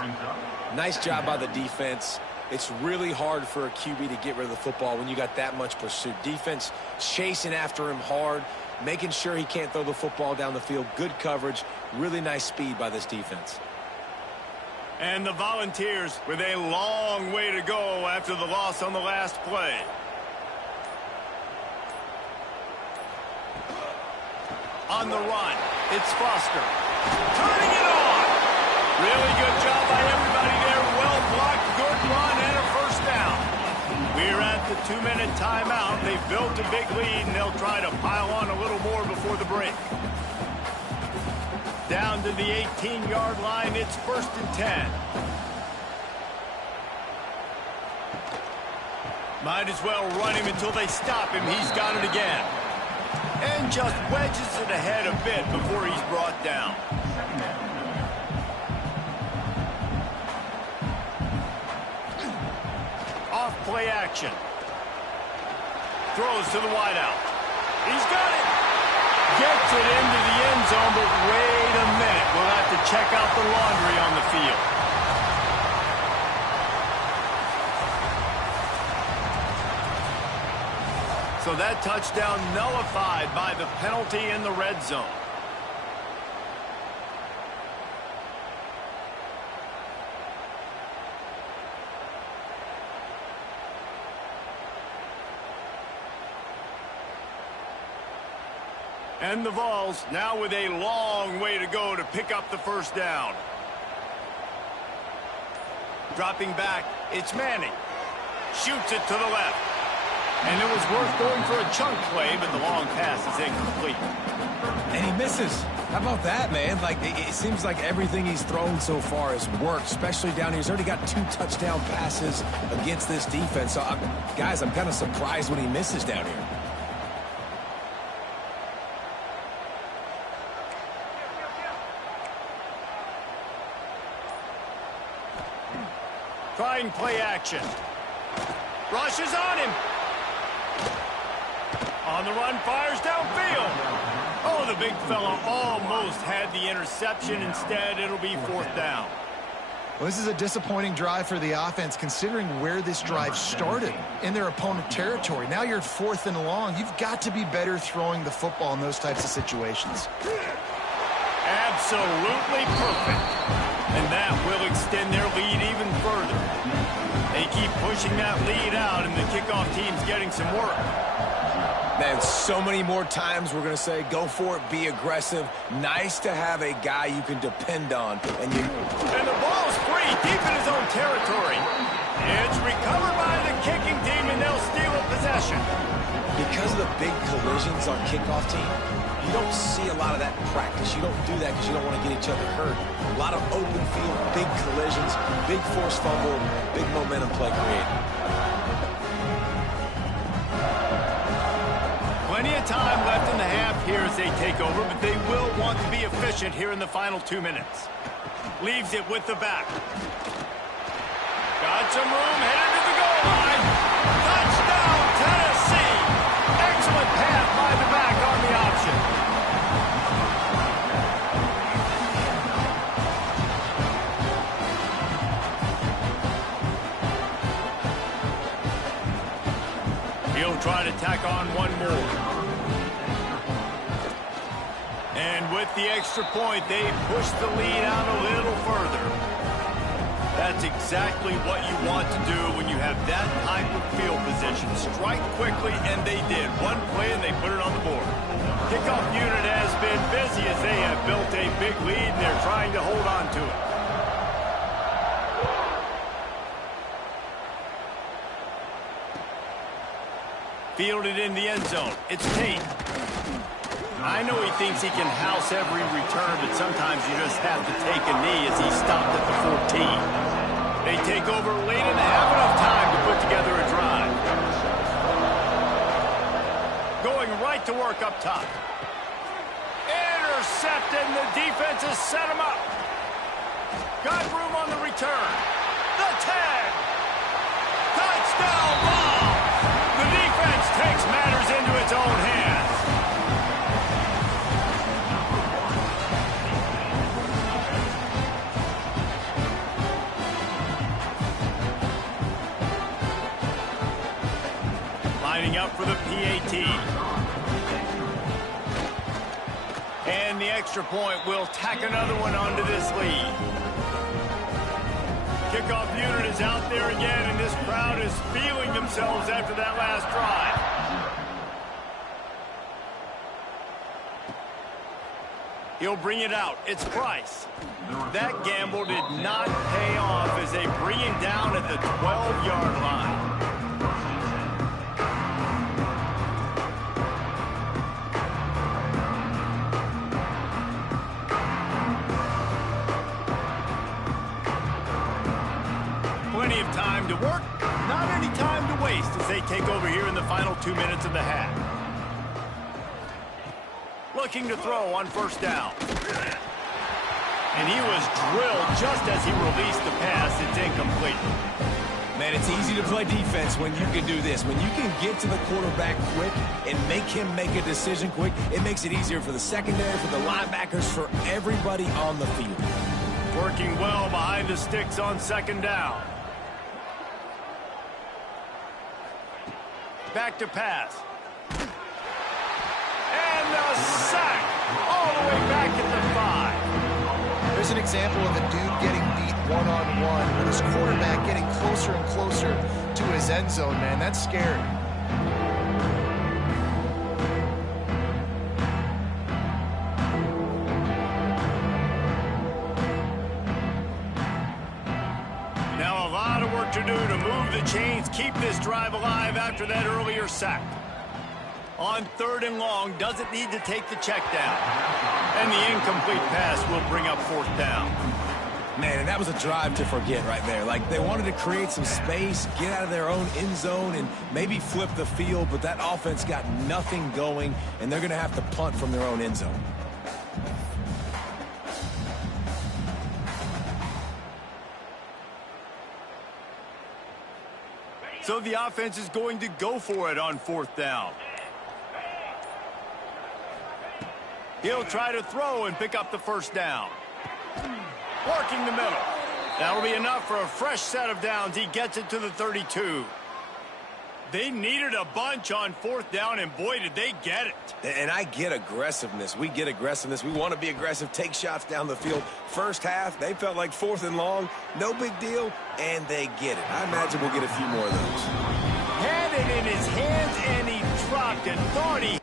Nice job by the defense. It's really hard for a QB to get rid of the football when you got that much pursuit. Defense chasing after him hard, making sure he can't throw the football down the field. Good coverage, really nice speed by this defense. And the Volunteers with a long way to go after the loss on the last play. On the run, it's Foster. Turning it on! Really good job by everybody there. Well blocked, good run, and a first down. We're at the 2-minute timeout. They've built a big lead, and they'll try to pile on a little more before the break. Down to the 18-yard line, it's 1st and 10. Might as well run him until they stop him. He's got it again. And just wedges it ahead a bit before he's brought down. Off play action. Throws to the wideout. He's got it. Gets it into the end zone, but wait a minute. We'll have to check out the laundry on the field. So that touchdown nullified by the penalty in the red zone. And the Vols now with a long way to go to pick up the first down. Dropping back, it's Manning. Shoots it to the left. And it was worth going for a chunk play, but the long pass is incomplete. And he misses. How about that, man? Like, it seems like everything he's thrown so far has worked, especially down here. He's already got 2 touchdown passes against this defense. So, guys, I'm kind of surprised when he misses down here. Trying play action. Rushes on him. On the run, fires downfield. Oh, the big fella almost had the interception. Instead, it'll be 4th down. Well, this is a disappointing drive for the offense, considering where this drive started, in their opponent territory. Now you're at 4th and long. You've got to be better throwing the football in those types of situations. Absolutely perfect. And that will extend their lead even further. They keep pushing that lead out, and the kickoff team's getting some work. Man, so many more times we're going to say, go for it, be aggressive. Nice to have a guy you can depend on. And the ball's free, deep in his own territory. It's recovered by the kicking team, and they'll steal a possession. Because of the big collisions on kickoff team, you don't see a lot of that in practice. You don't do that because you don't want to get each other hurt. A lot of open field, big collisions, big forced fumble, big momentum play created. Plenty of time left in the half here as they take over, but they will want to be efficient here in the final 2 minutes. Leaves it with the back. Got some room, headed to the goal line. Touchdown, Tennessee! Excellent pass by the back on the option. He'll try to tack on one more. And with the extra point, they push the lead out a little further. That's exactly what you want to do when you have that type of field position. Strike quickly, and they did. One play, and they put it on the board. Kickoff unit has been busy as they have built a big lead, and they're trying to hold on to it. Fielded in the end zone. It's Tate. I know he thinks he can house every return, but sometimes you just have to take a knee as he stopped at the 14. They take over late and have enough time to put together a drive. Going right to work up top. Intercepted, and the defense has set him up. Got room on the return. The tag. Touchdown ball. The defense takes matters into its own hands. Lining up for the PAT. And the extra point will tack another one onto this lead. Kickoff unit is out there again, and this crowd is feeling themselves after that last drive. He'll bring it out. It's Price. That gamble did not pay off as they bring him down at the 12-yard line. Plenty of time to work, not any time to replaced as they take over here in the final 2 minutes of the half. Looking to throw on first down. And he was drilled just as he released the pass. It's incomplete. Man, it's easy to play defense when you can do this. When you can get to the quarterback quick and make him make a decision quick, it makes it easier for the secondary, for the linebackers, for everybody on the field. Working well behind the sticks on second down. Back to pass. And a sack all the way back at the 5. There's an example of a dude getting beat one-on-one with his quarterback getting closer and closer to his end zone, man. That's scary. Now a lot of work to do to move the chains, keep this drive alive after that earlier sack. On third and long, doesn't need to take the check down. And the incomplete pass will bring up fourth down. Man, and that was a drive to forget right there. Like, they wanted to create some space, get out of their own end zone, and maybe flip the field, but that offense got nothing going, and they're going to have to punt from their own end zone. So the offense is going to go for it on fourth down. He'll try to throw and pick up the first down. Working the middle. That'll be enough for a fresh set of downs. He gets it to the 32. They needed a bunch on fourth down, and boy, did they get it. And I get aggressiveness. We get aggressiveness. We want to be aggressive, take shots down the field. First half, they felt like fourth and long. No big deal, and they get it. I imagine we'll get a few more of those. Had it in his hands, and he dropped it. Thought he...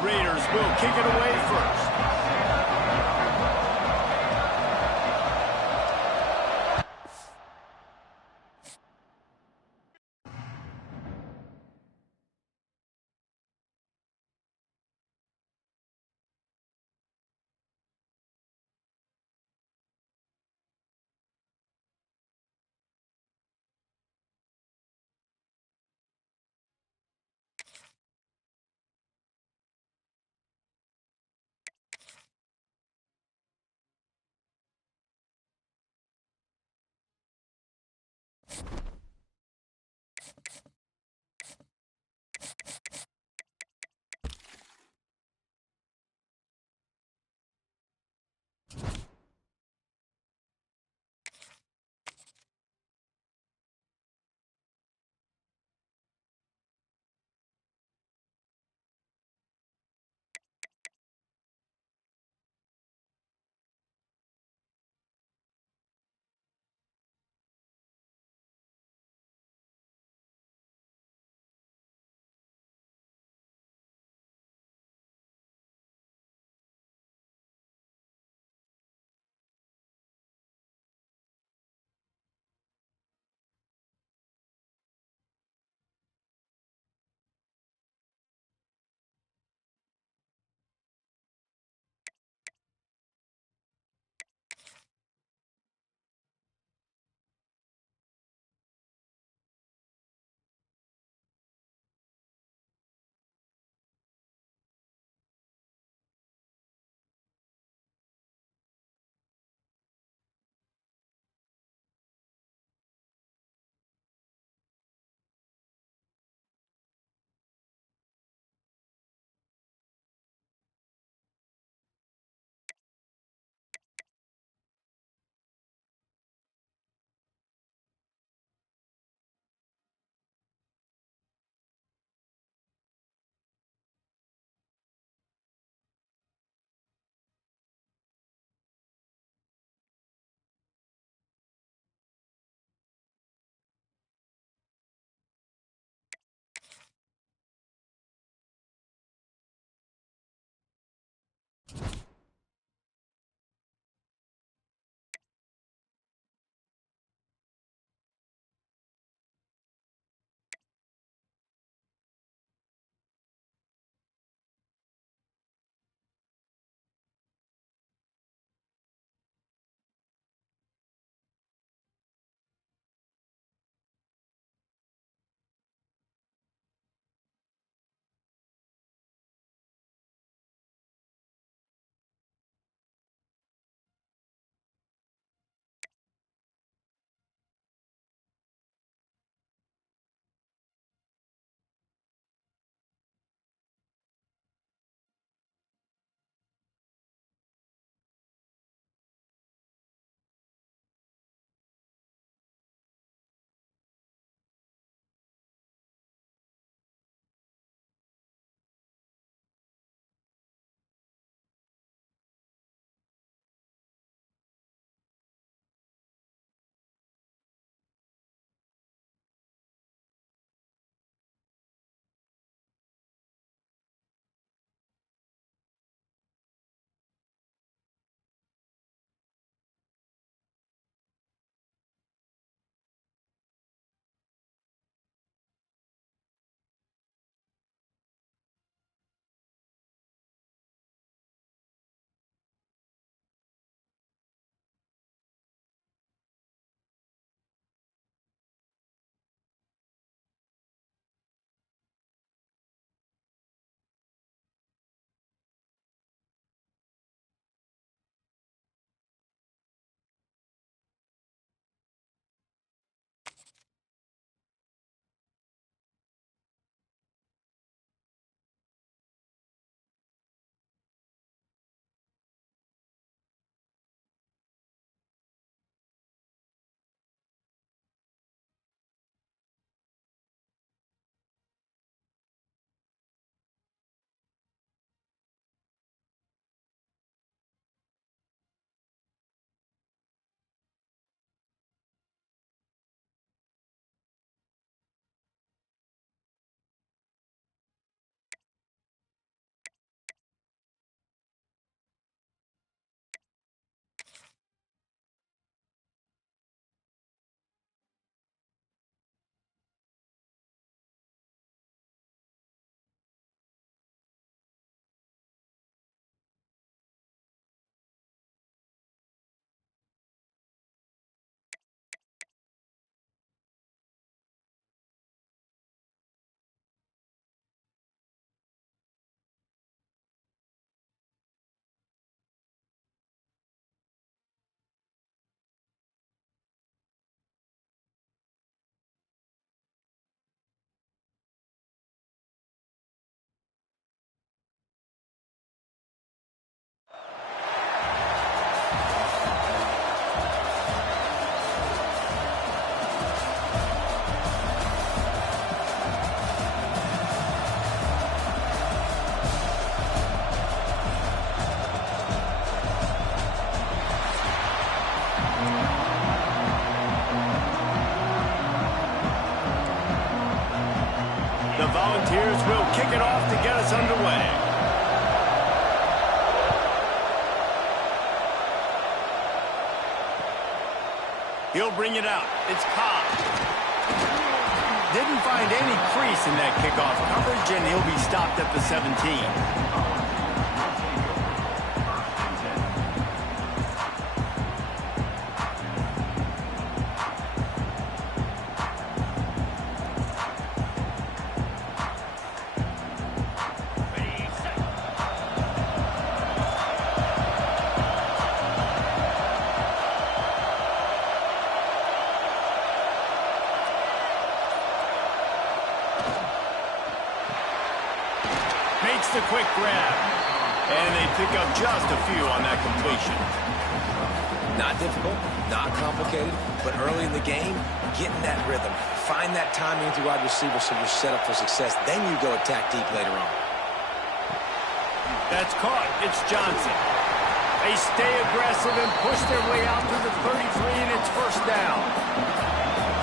Raiders will kick it away first. Volunteers will kick it off to get us underway. He'll bring it out. It's Cobb. Didn't find any crease in that kickoff coverage, and he'll be stopped at the 17. Makes the quick grab. And they pick up just a few on that completion. Not difficult, not complicated, but early in the game, getting that rhythm. Find that timing with your wide receiver so you're set up for success. Then you go attack deep later on. That's caught. It's Johnson. They stay aggressive and push their way out to the 33, and it's first down.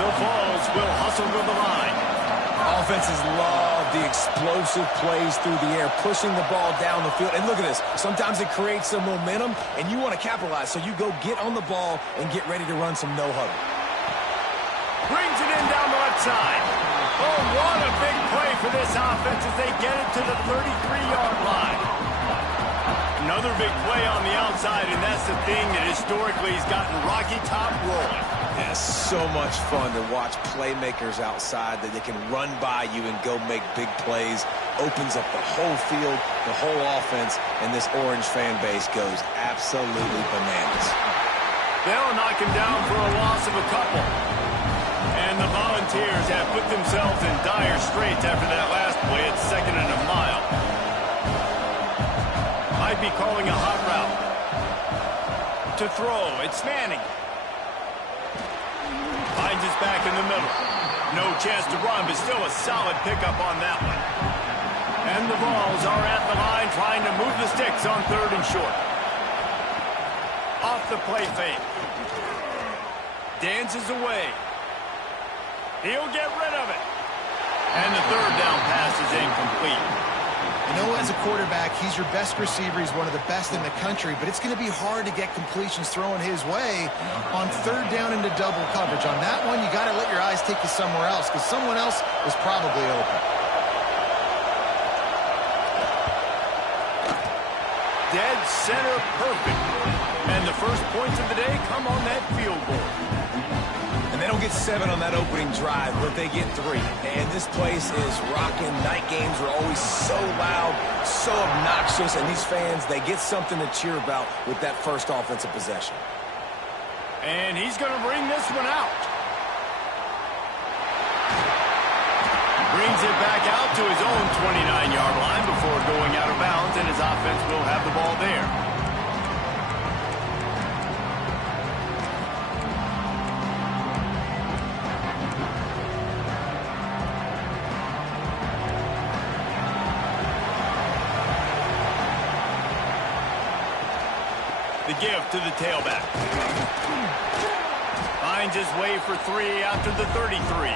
The Vols will hustle to the line. Offenses love the explosive plays through the air, pushing the ball down the field. And look at this. Sometimes it creates some momentum, and you want to capitalize. So you go get on the ball and get ready to run some no-huddle. Brings it in down the left side. Oh, what a big play for this offense as they get it to the 33-yard line. Another big play on the outside, and that's the thing that historically has gotten Rocky Top rolling. Yeah, so much fun to watch playmakers outside that they can run by you and go make big plays. Opens up the whole field, the whole offense, and this Orange fan base goes absolutely bananas. They'll knock him down for a loss of a couple. And the Volunteers have put themselves in dire straits after that last play at 2nd and a mile. Might be calling a hot route. To throw, it's Manning. Finds his back in the middle. No chance to run, but still a solid pickup on that one. And the Vols are at the line trying to move the sticks on 3rd and short. Off the play fake. Dances away. He'll get rid of it. And the 3rd down pass is incomplete. You know, as a quarterback, he's your best receiver. He's one of the best in the country, but it's going to be hard to get completions thrown his way on 3rd down into double coverage. On that one, you got to let your eyes take you somewhere else because someone else is probably open. Dead center perfect. And the first points of the day come on that field goal. And they don't get 7 on that opening drive, but they get 3. And this place is rocking. Night games are always so loud, so obnoxious, and these fans, they get something to cheer about with that first offensive possession. And he's going to bring this one out. Brings it back out to his own 29-yard line before going out of bounds, and his offense will have the ball there. The give to the tailback. Finds his way for 3 after the 33.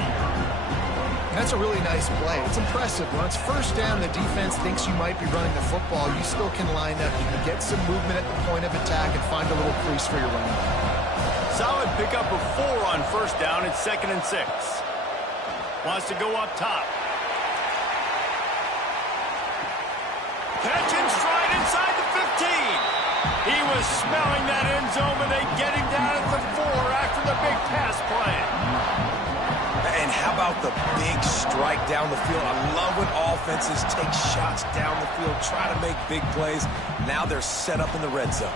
That's a really nice play. It's impressive. When it's first down, the defense thinks you might be running the football. You still can line up. You can get some movement at the point of attack and find a little crease for your running back. Solid pickup of 4 on first down. It's 2nd and 6. Wants to go up top. Catch in stride inside the 15. He was smelling that end zone, but they get him down at the 4 after the big pass play. And how about the big strike down the field? I love when offenses take shots down the field, try to make big plays. Now they're set up in the red zone.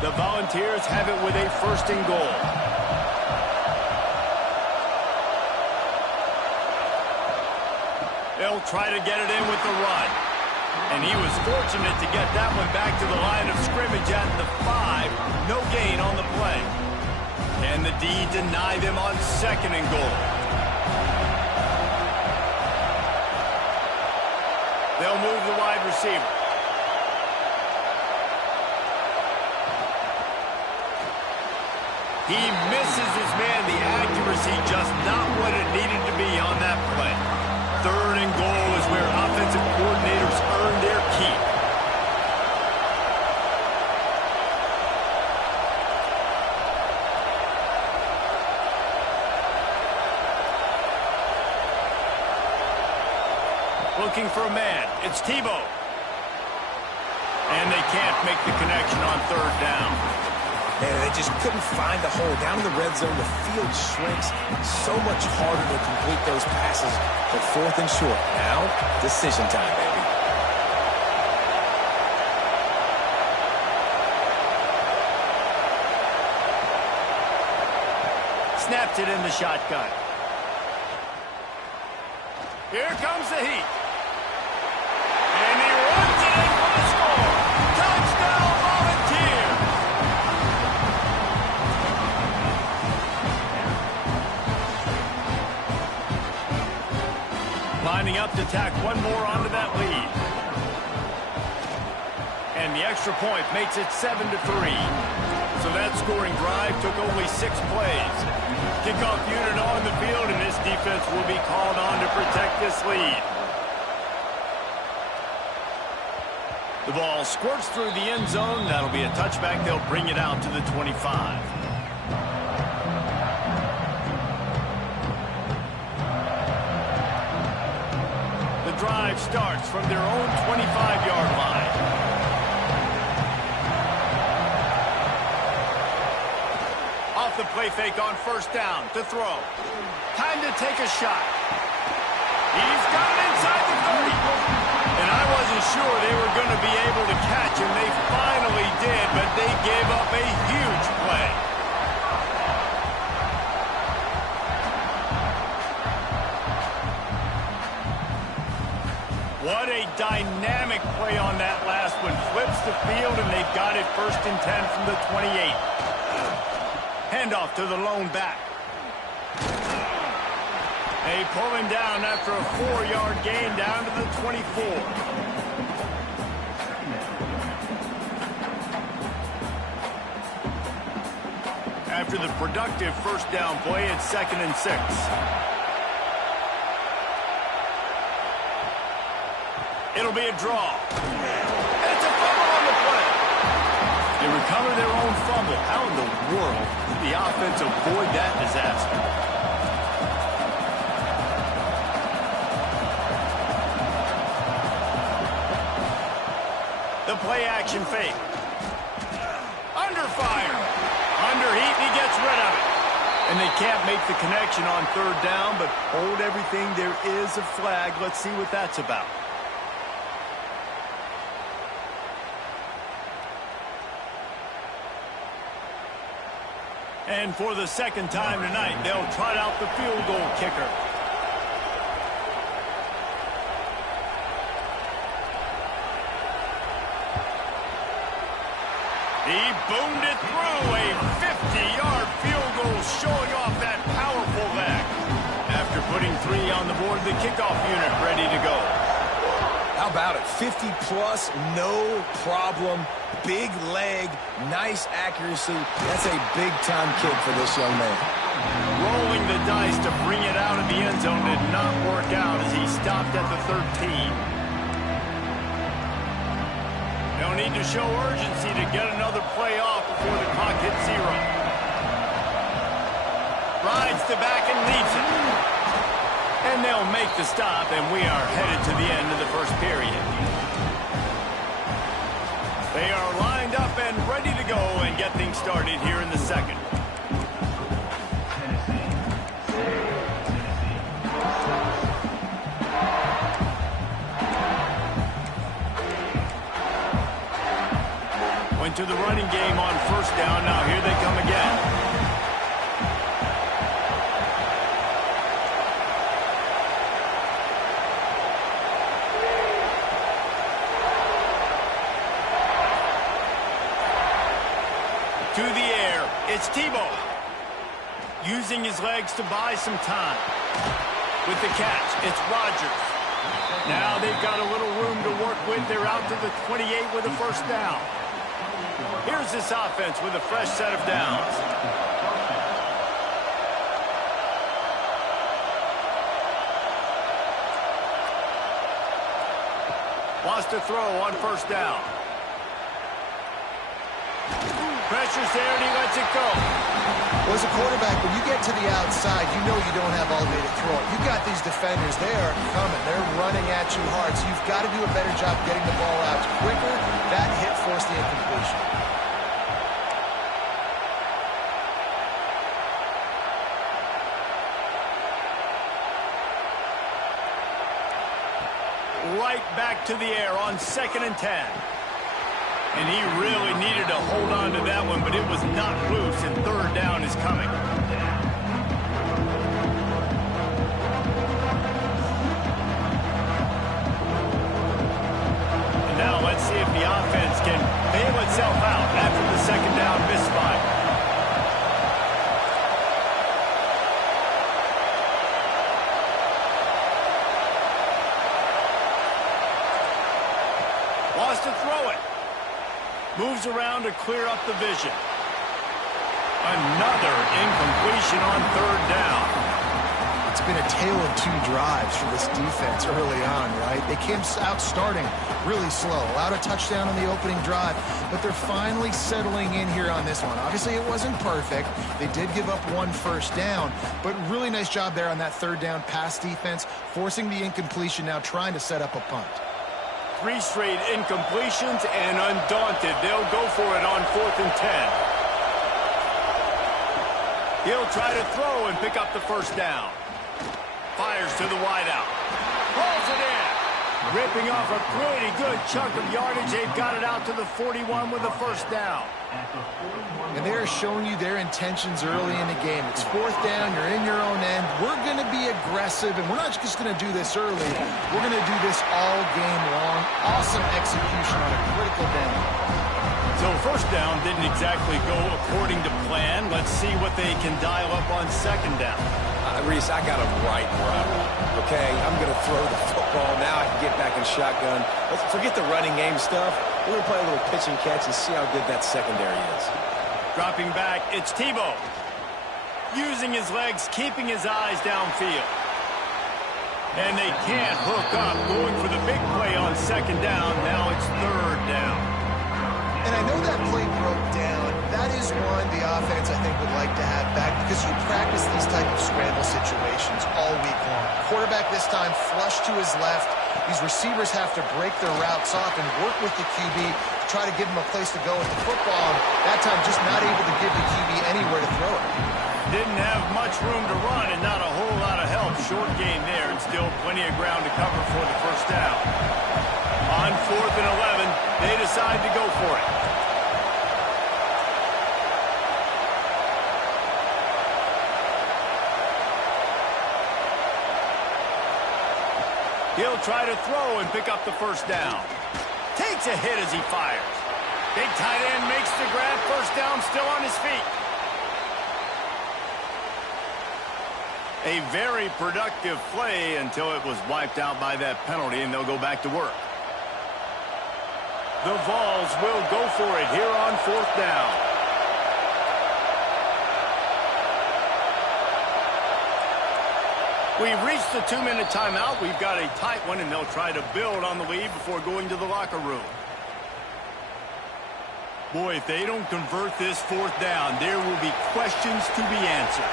The Volunteers have it with a 1st and goal. They'll try to get it in with the run. And he was fortunate to get that one back to the line of scrimmage at the 5. No gain on the play. Can the D deny them on 2nd and goal? They'll move the wide receiver. He misses his man. The accuracy just not what it needed to be on that play. 3rd and goal. Looking for a man. It's Tebow. And they can't make the connection on third down. And they just couldn't find the hole. Down in the red zone, the field shrinks. So much harder to complete those passes. But fourth and short. Now, decision time, baby. Snapped it in the shotgun. Here comes the heat. And he runs it in for the score. Touchdown, Volunteers! Lining up to tack one more onto that lead. And the extra point makes it 7-3. So that scoring drive took only 6 plays. Kickoff unit on the field, and this defense will be called on to protect this lead. The ball squirts through the end zone. That'll be a touchback. They'll bring it out to the 25. The drive starts from their own 25-yard line. Off the play fake on first down to throw. Time to take a shot. He's got it inside the 30. And I wasn't sure they were going to be able to catch him. They finally did, but they gave up a huge play. What a dynamic play on that last one. Flips the field, and they've got it 1st and 10 from the 28. Handoff to the lone back. They pull him down after a 4-yard gain down to the 24. After the productive first down play, it's 2nd and 6. It'll be a draw. It's a fumble on the play. They recover their own fumble. How in the world did the offense avoid that disaster? The play action fake. Under fire. Under heat, and he gets rid of it. And they can't make the connection on third down, but hold everything. There is a flag. Let's see what that's about. And for the second time tonight, they'll trot out the field goal kicker. He boomed it through. A 50-yard field goal showing off that powerful leg. After putting 3 on the board, the kickoff unit ready to go. How about it? 50-plus, no problem. Big leg, nice accuracy. That's a big-time kick for this young man. Rolling the dice to bring it out of the end zone did not work out as he stopped at the 13. They'll need to show urgency to get another play off before the clock hits 0. Rides to back and leads it. And they'll make the stop, and we are headed to the end of the first period. They are lined up and ready to go and get things started here in the second. Went to the running game on first down. Now here they come again. To the air, it's Tebow. Using his legs to buy some time. With the catch, it's Rodgers. Now they've got a little room to work with. They're out to the 28 with a first down. Here's this offense with a fresh set of downs. Wants to throw on first down. Pressure's there, and he lets it go. Well, as a quarterback, when you get to the outside, inside, you know you don't have all day to throw it. You've got these defenders. They are coming. They're running at you hard. So you've got to do a better job getting the ball out quicker. That hit forced the incompletion. Right back to the air on 2nd and 10. And he really needed to hold on to that one, but it was not loose, and 3rd down is coming. And now let's see if the offense can bail itself out after the 2nd down misfire. Wants to throw it. Moves around to clear up the vision. Another incompletion on 3rd down. It's been a tale of 2 drives for this defense early on, right? They came out starting really slow, allowed a touchdown on the opening drive, but they're finally settling in here on this one. Obviously, it wasn't perfect. They did give up 1 first down, but really nice job there on that 3rd down pass defense, forcing the incompletion, now trying to set up a punt. 3 straight incompletions, and undaunted, they'll go for it on 4th and 10. He'll try to throw and pick up the first down. Fires to the wideout. Pulls it in. Ripping off a pretty good chunk of yardage. They've got it out to the 41 with a first down. And they're showing you their intentions early in the game. It's 4th down. You're in your own end. We're going to be aggressive, and we're not just going to do this early. We're going to do this all game long. Awesome execution on a critical down. So 1st down didn't exactly go according to plan. Let's see what they can dial up on 2nd down. Reese, I got him right where I want. Okay, I'm going to throw the football. Now I can get back in shotgun. Let's forget the running game stuff. We're going to play a little pitch and catch and see how good that secondary is. Dropping back, it's Tebow. Using his legs, keeping his eyes downfield. And they can't hook up, going for the big play on 2nd down. Now it's 3rd down. And I know that play broke down. That is one the offense, I think, would like to have back because you practice these type of scramble situations all week long. Quarterback this time flush to his left. These receivers have to break their routes off and work with the QB to try to give him a place to go with the football. And that time just not able to give the QB anywhere to throw it. Didn't have much room to run and not a whole lot of help. Short gain there and still plenty of ground to cover for the first down. On 4th and 11, they decide to go for it. He'll try to throw and pick up the first down. Takes a hit as he fires. Big tight end makes the grab. First down, still on his feet. A very productive play until it was wiped out by that penalty, and they'll go back to work. The Vols will go for it here on 4th down. We've reached the 2-minute timeout. We've got a tight one, and they'll try to build on the lead before going to the locker room. Boy, if they don't convert this 4th down, there will be questions to be answered.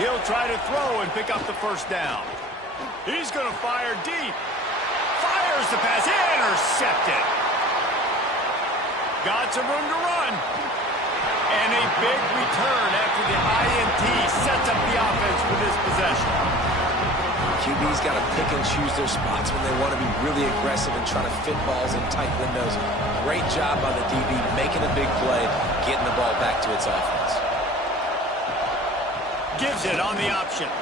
He'll try to throw and pick up the first down. He's going to fire deep. Fires the pass. Intercepted. Got some room to run. And a big return after the INT sets up the offense for this possession. QB's got to pick and choose their spots when they want to be really aggressive and try to fit balls in tight windows. Great job by the DB making a big play, getting the ball back to its offense. Gives it on the option.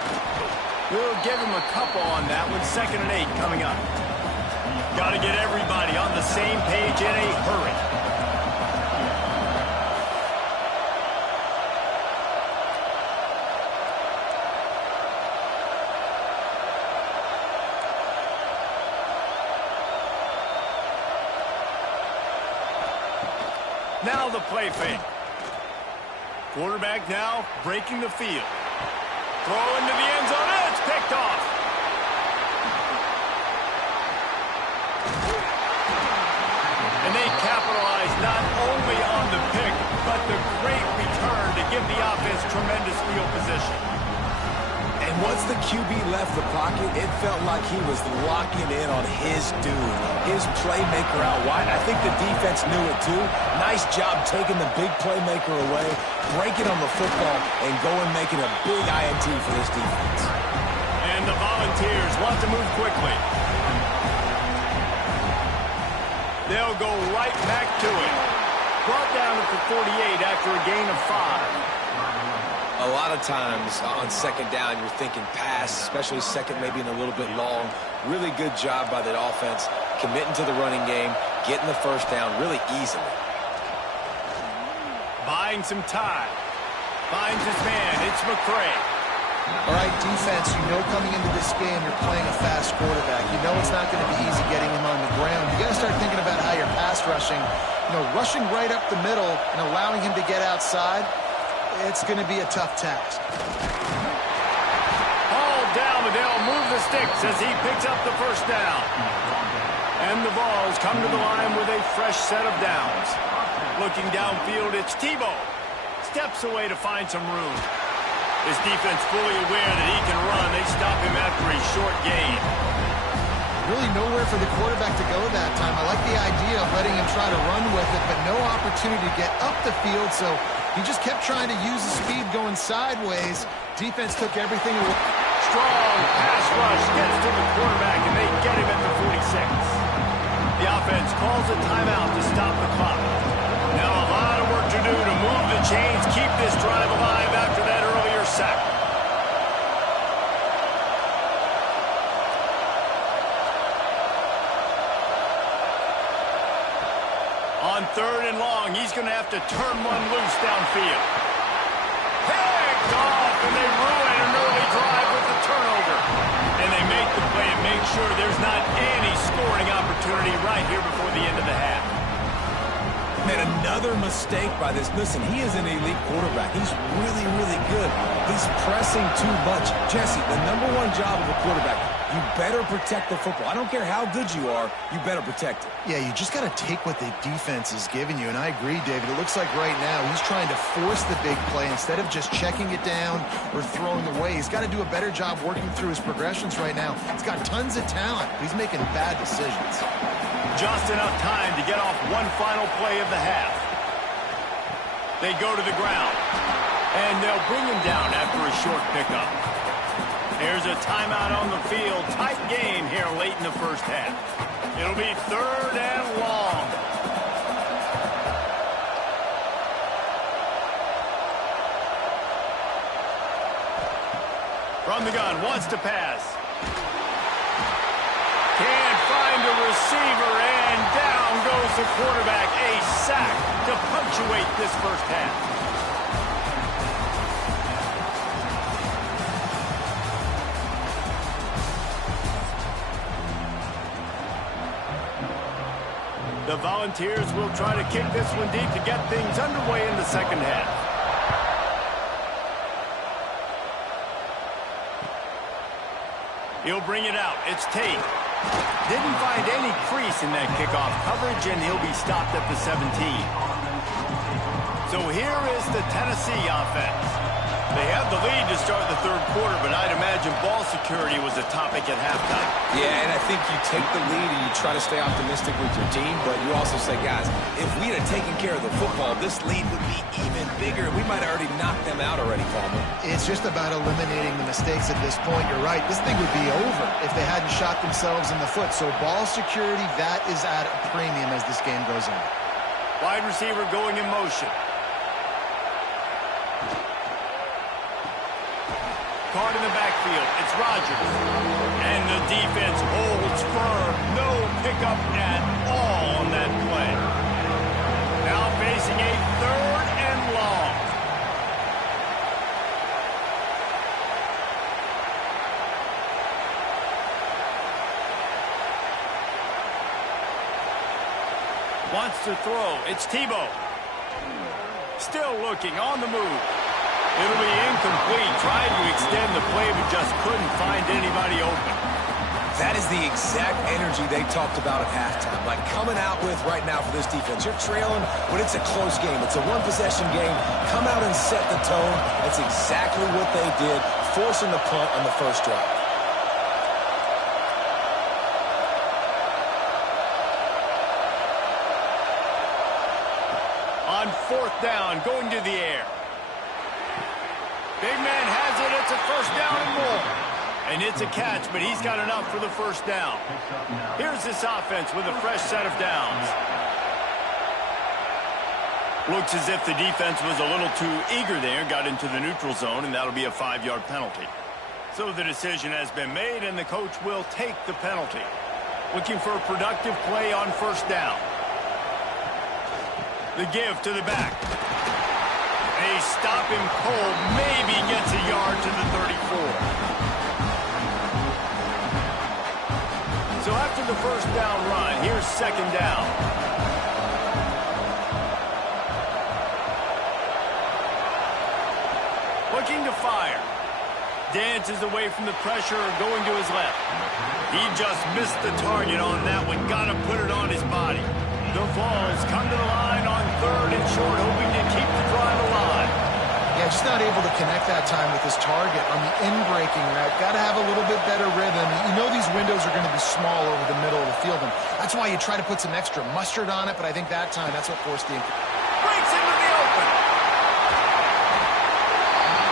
We'll give him a couple on that one. 2nd and 8 coming up. Got to get everybody on the same page in a hurry. Now the play fake. Quarterback now breaking the field. Throw into the end zone. It's picked off. And they capitalize field position. And once the QB left the pocket, it felt like he was locking in on his dude, his playmaker out wide. I think the defense knew it too. Nice job taking the big playmaker away, breaking on the football, and going making a big INT for this defense. And the Volunteers want to move quickly. They'll go right back to it. Brought down at the 48 after a gain of 5. A lot of times on second down, you're thinking pass, especially second maybe in a little bit long. Really good job by the offense, committing to the running game, getting the first down really easily. Buying some time. Finds his man. It's McCray. All right, defense, you know coming into this game you're playing a fast quarterback. You know it's not going to be easy getting him on the ground. You got to start thinking about how you're pass rushing. You know, rushing right up the middle and allowing him to get outside, it's going to be a tough task. Ball down, but they'll move the sticks as he picks up the first down. And the Vols come to the line with a fresh set of downs. Looking downfield, it's Tebow. Steps away to find some room. His defense fully aware that he can run. They stop him after a short gain. Really nowhere for the quarterback to go that time. I like the idea of letting him try to run with it, but no opportunity to get up the field, so he just kept trying to use the speed going sideways. Defense took everything away. Strong pass rush gets to the quarterback, and they get him at the 46. The offense calls a timeout to stop the clock. Now a lot of work to do to move the chains, keep this drive alive after that earlier sack. On 3rd and long, he's going to have to turn one loose downfield. Picked off, and they ruin an early drive with the turnover. And they make the play and make sure there's not any scoring opportunity right here before the end of the half. Man, another mistake by this. Listen, he is an elite quarterback. He's really, really good. He's pressing too much. Jesse, the #1 job of a quarterback, you better protect the football. I don't care how good you are, you better protect it. Yeah, you just got to take what the defense is giving you, and I agree, David. It looks like right now he's trying to force the big play instead of just checking it down or throwing away. He's got to do a better job working through his progressions right now. He's got tons of talent, but he's making bad decisions. Just enough time to get off one final play of the half. They go to the ground, and they'll bring him down after a short pickup. There's a timeout on the field. Tight game here late in the first half. It'll be 3rd and long. From the gun, wants to pass. Can't find a receiver, and down goes the quarterback. A sack to punctuate this first half. The Volunteers will try to kick this one deep to get things underway in the second half. He'll bring it out. It's Tate. Didn't find any crease in that kickoff coverage, and he'll be stopped at the 17. So here is the Tennessee offense. They have the lead to start the 3rd quarter, but I'd imagine ball security was a topic at halftime. Yeah, and I think you take the lead and you try to stay optimistic with your team, but you also say, guys, if we had taken care of the football, this lead would be even bigger. We might have already knocked them out already, Palmer. It's just about eliminating the mistakes at this point. You're right. This thing would be over if they hadn't shot themselves in the foot. So ball security, that is at a premium as this game goes on. Wide receiver going in motion. Caught in the backfield. It's Rodgers. And the defense holds firm. No pickup at all on that play. Now facing a 3rd and long. Wants to throw. It's Tebow. Still looking on the move. It'll be incomplete. Tried to extend the play, but just couldn't find anybody open. That is the exact energy they talked about at halftime. Like coming out with right now for this defense. You're trailing, but it's a close game. It's a one-possession game. Come out and set the tone. That's exactly what they did, forcing the punt on the first drive. On fourth down, going to the air. Big man has it. It's a first down and more. And it's a catch, but he's got enough for the first down. Here's this offense with a fresh set of downs. Looks as if the defense was a little too eager there, got into the neutral zone, and that'll be a 5-yard penalty. So the decision has been made, and the coach will take the penalty. Looking for a productive play on first down. The give to the back. They stop him cold, maybe gets a yard to the 34. So after the first down run, here's second down. Looking to fire. Dances away from the pressure, going to his left. He just missed the target on that one. Got to put it on his body. The Vols come to the line on third and short, hoping to keep the drive alive. Yeah, just not able to connect that time with his target on the in-breaking route. Got to have a little bit better rhythm. You know these windows are going to be small over the middle of the field, and that's why you try to put some extra mustard on it, but I think that time that's what forced the... Breaks into the open.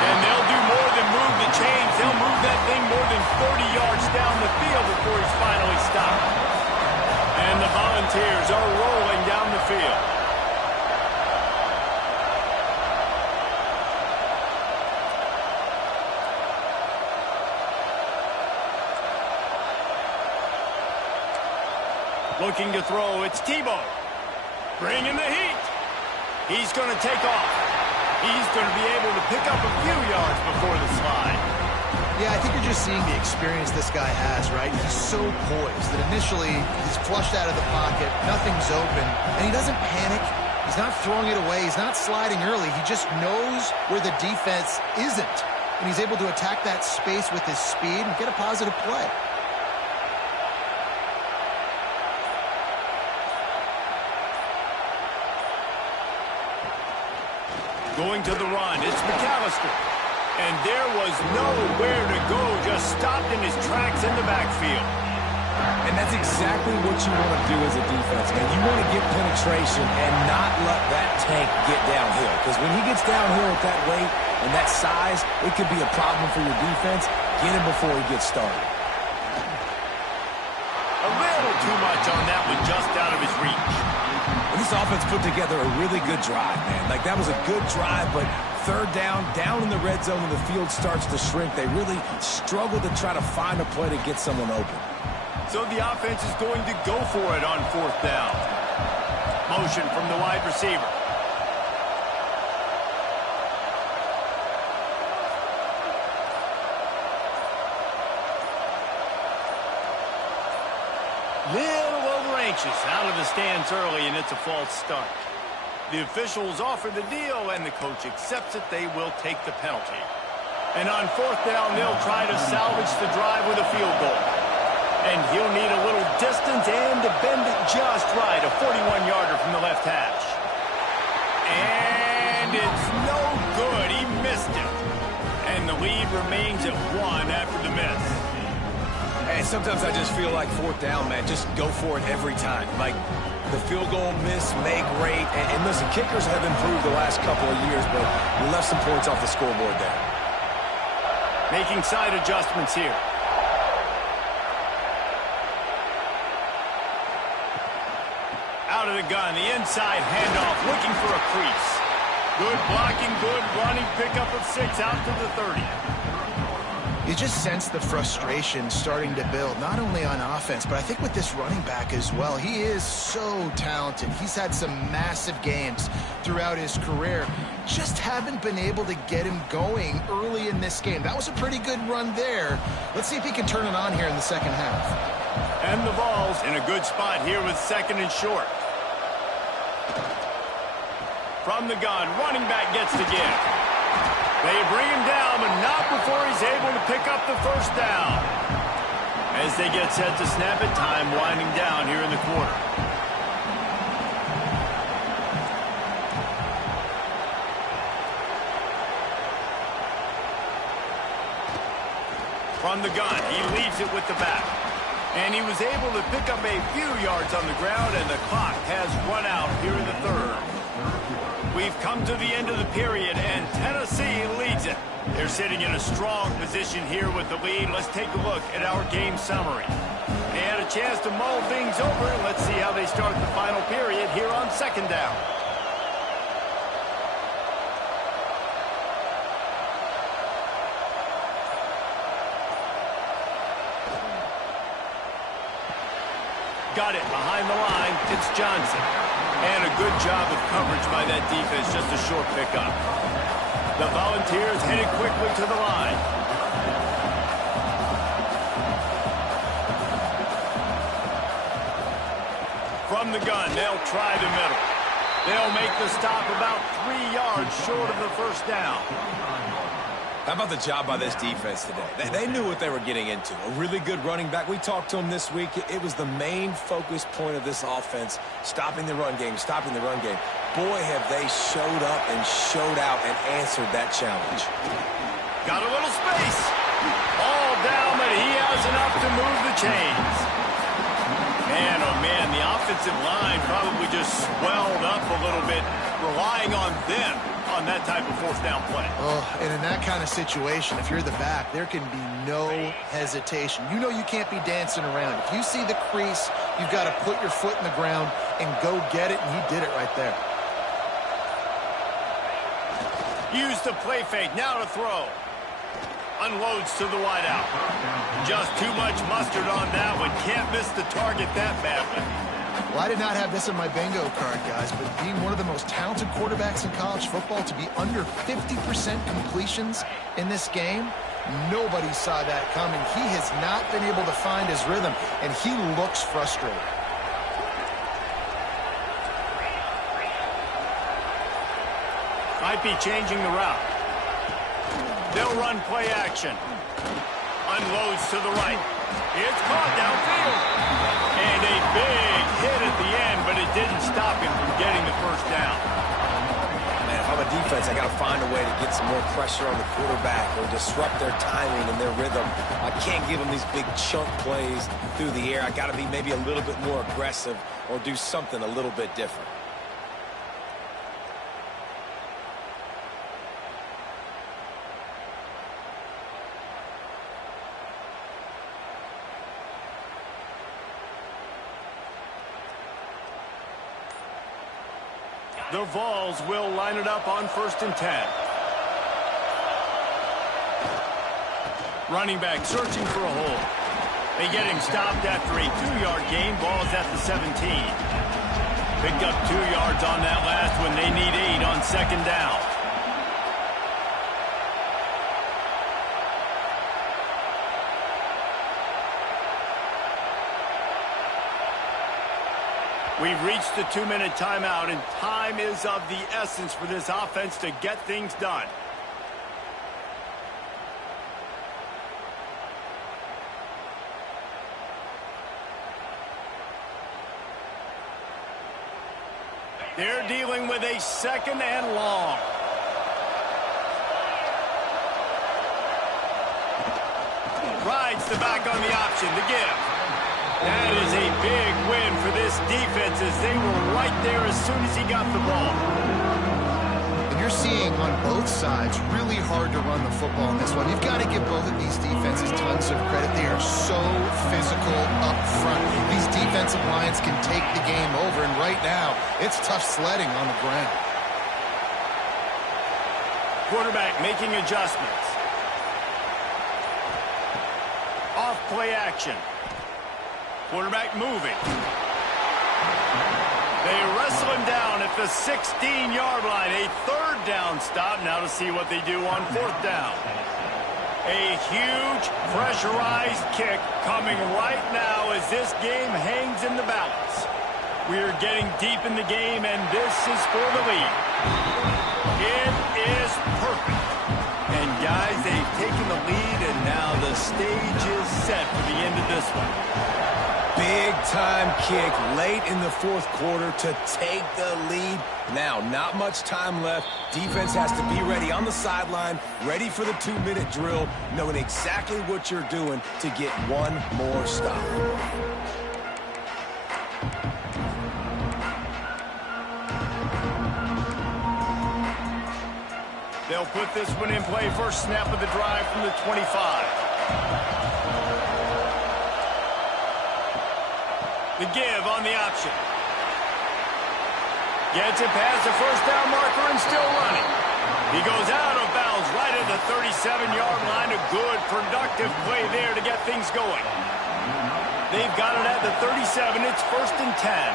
And they'll do more than move the chains. They'll move that thing more than 30 yards down the field before he's finally stopped. And the Volunteers are rolling down the field. Looking to throw, it's Tebow. Bringing the heat. He's going to take off. He's going to be able to pick up a few yards before the slide. Yeah, I think you're just seeing the experience this guy has, right? He's so poised that initially he's flushed out of the pocket, nothing's open, and he doesn't panic. He's not throwing it away. He's not sliding early. He just knows where the defense isn't, and he's able to attack that space with his speed and get a positive play. Going to the run, it's McAllister. And there was nowhere to go, just stopped in his tracks in the backfield. And that's exactly what you want to do as a defense, man. You want to get penetration and not let that tank get downhill. Because when he gets downhill at that weight and that size, it could be a problem for your defense. Get him before he gets started. A little too much on that one, just out of his reach. And this offense put together a really good drive, man. Like, that was a good drive, but third down in the red zone, and the field starts to shrink. They really struggle to try to find a play to get someone open. So the offense is going to go for it on fourth down. Motion from the wide receiver. Little over anxious, out of the stands early, and it's a false start. The officials offer the deal, and the coach accepts it. They will take the penalty. And on fourth down, they'll try to salvage the drive with a field goal. And he'll need a little distance and to bend it just right, a 41-yarder from the left hash. And it's no good. He missed it. And the lead remains at 1 after the miss. Hey, sometimes I just feel like fourth down, man, just go for it every time. Like, the field goal miss, make rate. And listen, kickers have improved the last couple of years, but we left some points off the scoreboard there. Making side adjustments here. Out of the gun, the inside handoff, looking for a crease. Good blocking, good running, pickup of 6 out to the 30. You just sense the frustration starting to build, not only on offense, but I think with this running back as well. He is so talented. He's had some massive games throughout his career. Just haven't been able to get him going early in this game. That was a pretty good run there. Let's see if he can turn it on here in the second half. And the Vols in a good spot here with second and short. From the gun, running back gets the give. They bring him down, but not before he's able to pick up the first down. As they get set to snap it, time winding down here in the quarter. From the gun, he leaves it with the back. And he was able to pick up a few yards on the ground, and the clock has run out here in the third. We've come to the end of the period, and Tennessee leads it. They're sitting in a strong position here with the lead. Let's take a look at our game summary. They had a chance to mull things over. Let's see how they start the final period here on second down. Got it behind the line. It's Johnson. And a good job of coverage by that defense. Just a short pickup. The Volunteers headed quickly to the line. From the gun, they'll try the middle. They'll make the stop about 3 yards short of the first down. How about the job by this defense today? They knew what they were getting into. A really good running back. We talked to him this week. It was the main focus point of this offense, stopping the run game, stopping the run game. Boy, have they showed up and showed out and answered that challenge. Got a little space. All down, but he has enough to move the chains. Man, oh man, the offensive line probably just swelled up a little bit, relying on them on that type of fourth down play. Oh, and in that kind of situation, if you're the back, there can be no hesitation. You know you can't be dancing around. If you see the crease, you've got to put your foot in the ground and go get it, and he did it right there. Use the play fake, now to throw. Unloads to the wideout. Just too much mustard on that one. Can't miss the target that badly. Well, I did not have this in my bingo card, guys, but being one of the most talented quarterbacks in college football, to be under 50% completions in this game, nobody saw that coming. He has not been able to find his rhythm, and he looks frustrated. Might be changing the route. They'll run play action. Unloads to the right. It's caught downfield. And a big hit at the end, but it didn't stop him from getting the first down. Man, if I'm a defense, I got to find a way to get some more pressure on the quarterback or disrupt their timing and their rhythm. I can't give them these big chunk plays through the air. I got to be maybe a little bit more aggressive or do something a little bit different. The Vols will line it up on 1st and 10. Running back searching for a hole. They get him stopped after a 2-yard gain. Ball's at the 17. Picked up 2 yards on that last one. They need 8 on second down. We've reached the 2-minute timeout, and time is of the essence for this offense to get things done. They're dealing with a 2nd and long. Rides the back on the option to give. That is a big win for this defense as they were right there as soon as he got the ball. And you're seeing on both sides really hard to run the football in this one. You've got to give both of these defenses tons of credit. They are so physical up front. These defensive lines can take the game over, and right now it's tough sledding on the ground. Quarterback making adjustments. Off play action. Quarterback moving. They wrestle him down at the 16-yard line. A 3rd down stop. Now to see what they do on 4th down. A huge pressurized kick coming right now as this game hangs in the balance. We're getting deep in the game, and this is for the lead. It is perfect. And guys, they've taken the lead, and now the stage is set for the end of this this one. Big-time kick late in the fourth quarter to take the lead. Now, not much time left. Defense has to be ready on the sideline, ready for the 2-minute drill, knowing exactly what you're doing to get one more stop. They'll put this one in play. First snap of the drive from the 25. The give on the option. Gets it past the first down marker and still running. He goes out of bounds right at the 37-yard line. A good, productive play there to get things going. They've got it at the 37. It's 1st and 10.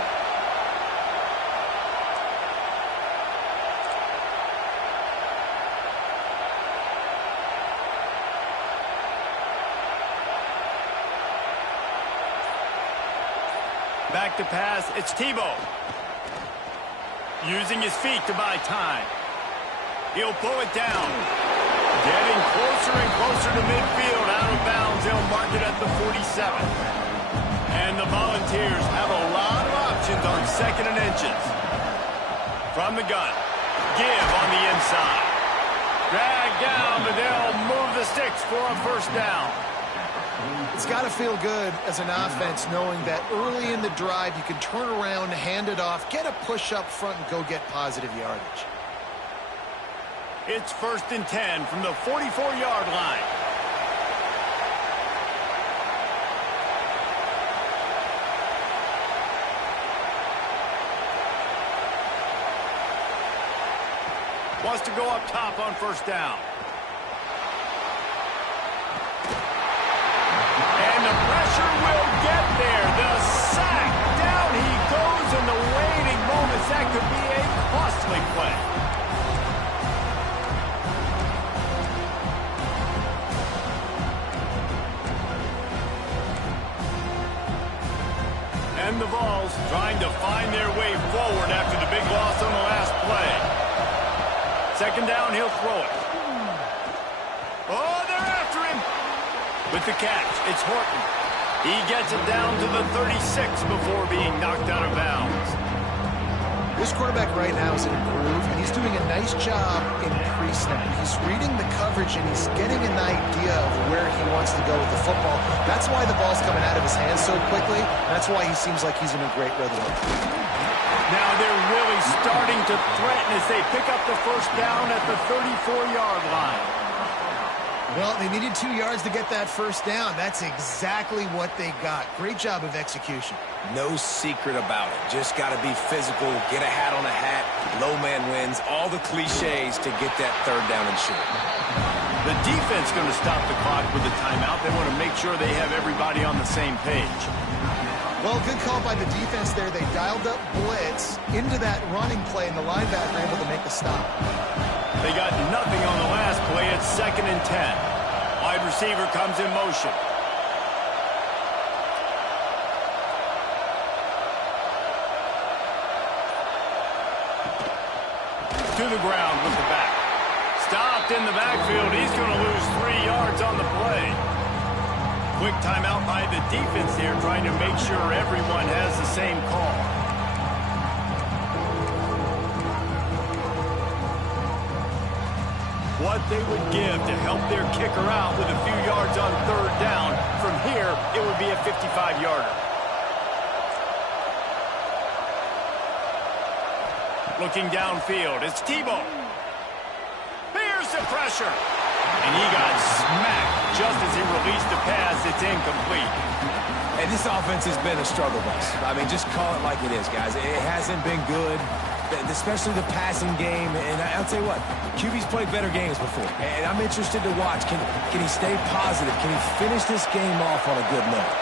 Back to pass, it's Tebow. Using his feet to buy time. He'll pull it down. Getting closer and closer to midfield, out of bounds. They'll mark it at the 47. And the Volunteers have a lot of options on 2nd and inches. From the gun, give on the inside. Drag down, but they'll move the sticks for a first down. It's got to feel good as an offense knowing that early in the drive you can turn around, hand it off, get a push up front, and go get positive yardage. It's 1st and 10 from the 44-yard line. Wants to go up top on first down. And the pressure will get there. The sack. Down he goes in the waiting moments. That could be a costly play. And the Vols trying to find their way forward after the big loss on the last play. 2nd down, he'll throw it. Oh, they're after him. With the catch, it's Horton. He gets it down to the 36 before being knocked out of bounds. This quarterback right now is in a groove, and he's doing a nice job in pre-snap. He's reading the coverage, and he's getting an idea of where he wants to go with the football. That's why the ball's coming out of his hands so quickly. That's why he seems like he's in a great rhythm. Now they're really starting to threaten as they pick up the first down at the 34-yard line. Well, they needed 2 yards to get that first down. That's exactly what they got. Great job of execution. No secret about it. Just got to be physical, get a hat on a hat, low man wins, all the cliches to get that 3rd down and short. The defense going to stop the clock with a timeout. They want to make sure they have everybody on the same page. Well, good call by the defense there. They dialed up blitz into that running play, and the linebacker able to make the stop. They got nothing on the last play. It's 2nd and 10. Wide receiver comes in motion. To the ground with the back. Stopped in the backfield. He's going to lose 3 yards on the play. Quick timeout by the defense there, trying to make sure everyone has the same call. What they would give to help their kicker out with a few yards on 3rd down. From here, it would be a 55-yarder. Looking downfield, it's Tebow. Here's the pressure. And he got smacked just as he released the pass. It's incomplete. And this offense has been a struggle bus. I mean, just call it like it is, guys. It hasn't been good, especially the passing game. And I'll tell you what, QB's played better games before. And I'm interested to watch. Can he stay positive? Can he finish this game off on a good note?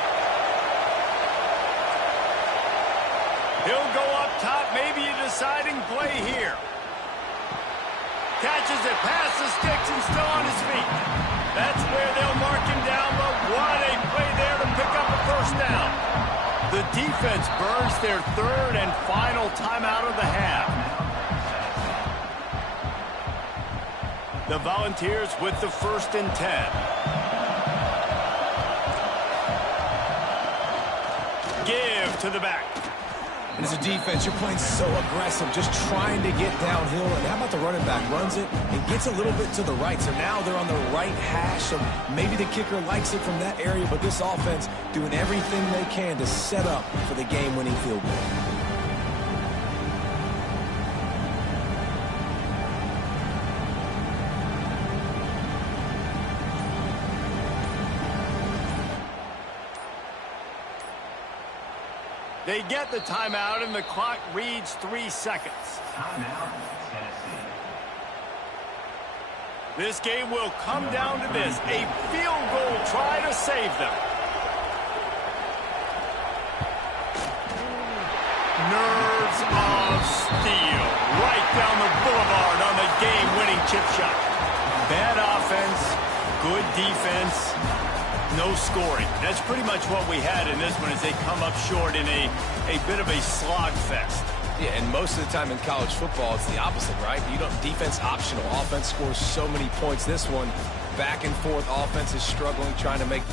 He'll go up top, maybe a deciding play here. Catches it past the sticks and still on his feet. That's where they'll mark him down, but what a play there to pick up a first down. The defense burns their 3rd and final timeout of the half. The Volunteers with the 1st and 10. to the back. And as a defense, you're playing so aggressive, just trying to get downhill. And how about the running back runs it and gets a little bit to the right. So now they're on the right hash. So maybe the kicker likes it from that area, but this offense doing everything they can to set up for the game-winning field goal. They get the timeout, and the clock reads 3 seconds. Timeout, Tennessee. This game will come down to this, a field goal try to save them. Nerves of steel, right down the boulevard on the game-winning chip shot. Bad offense, good defense. No scoring. That's pretty much what we had in this one as they come up short in a bit of a slogfest. Yeah, and most of the time in college football, it's the opposite, right? You don't defense optional. Offense scores so many points. This one, back and forth. Offense is struggling, trying to make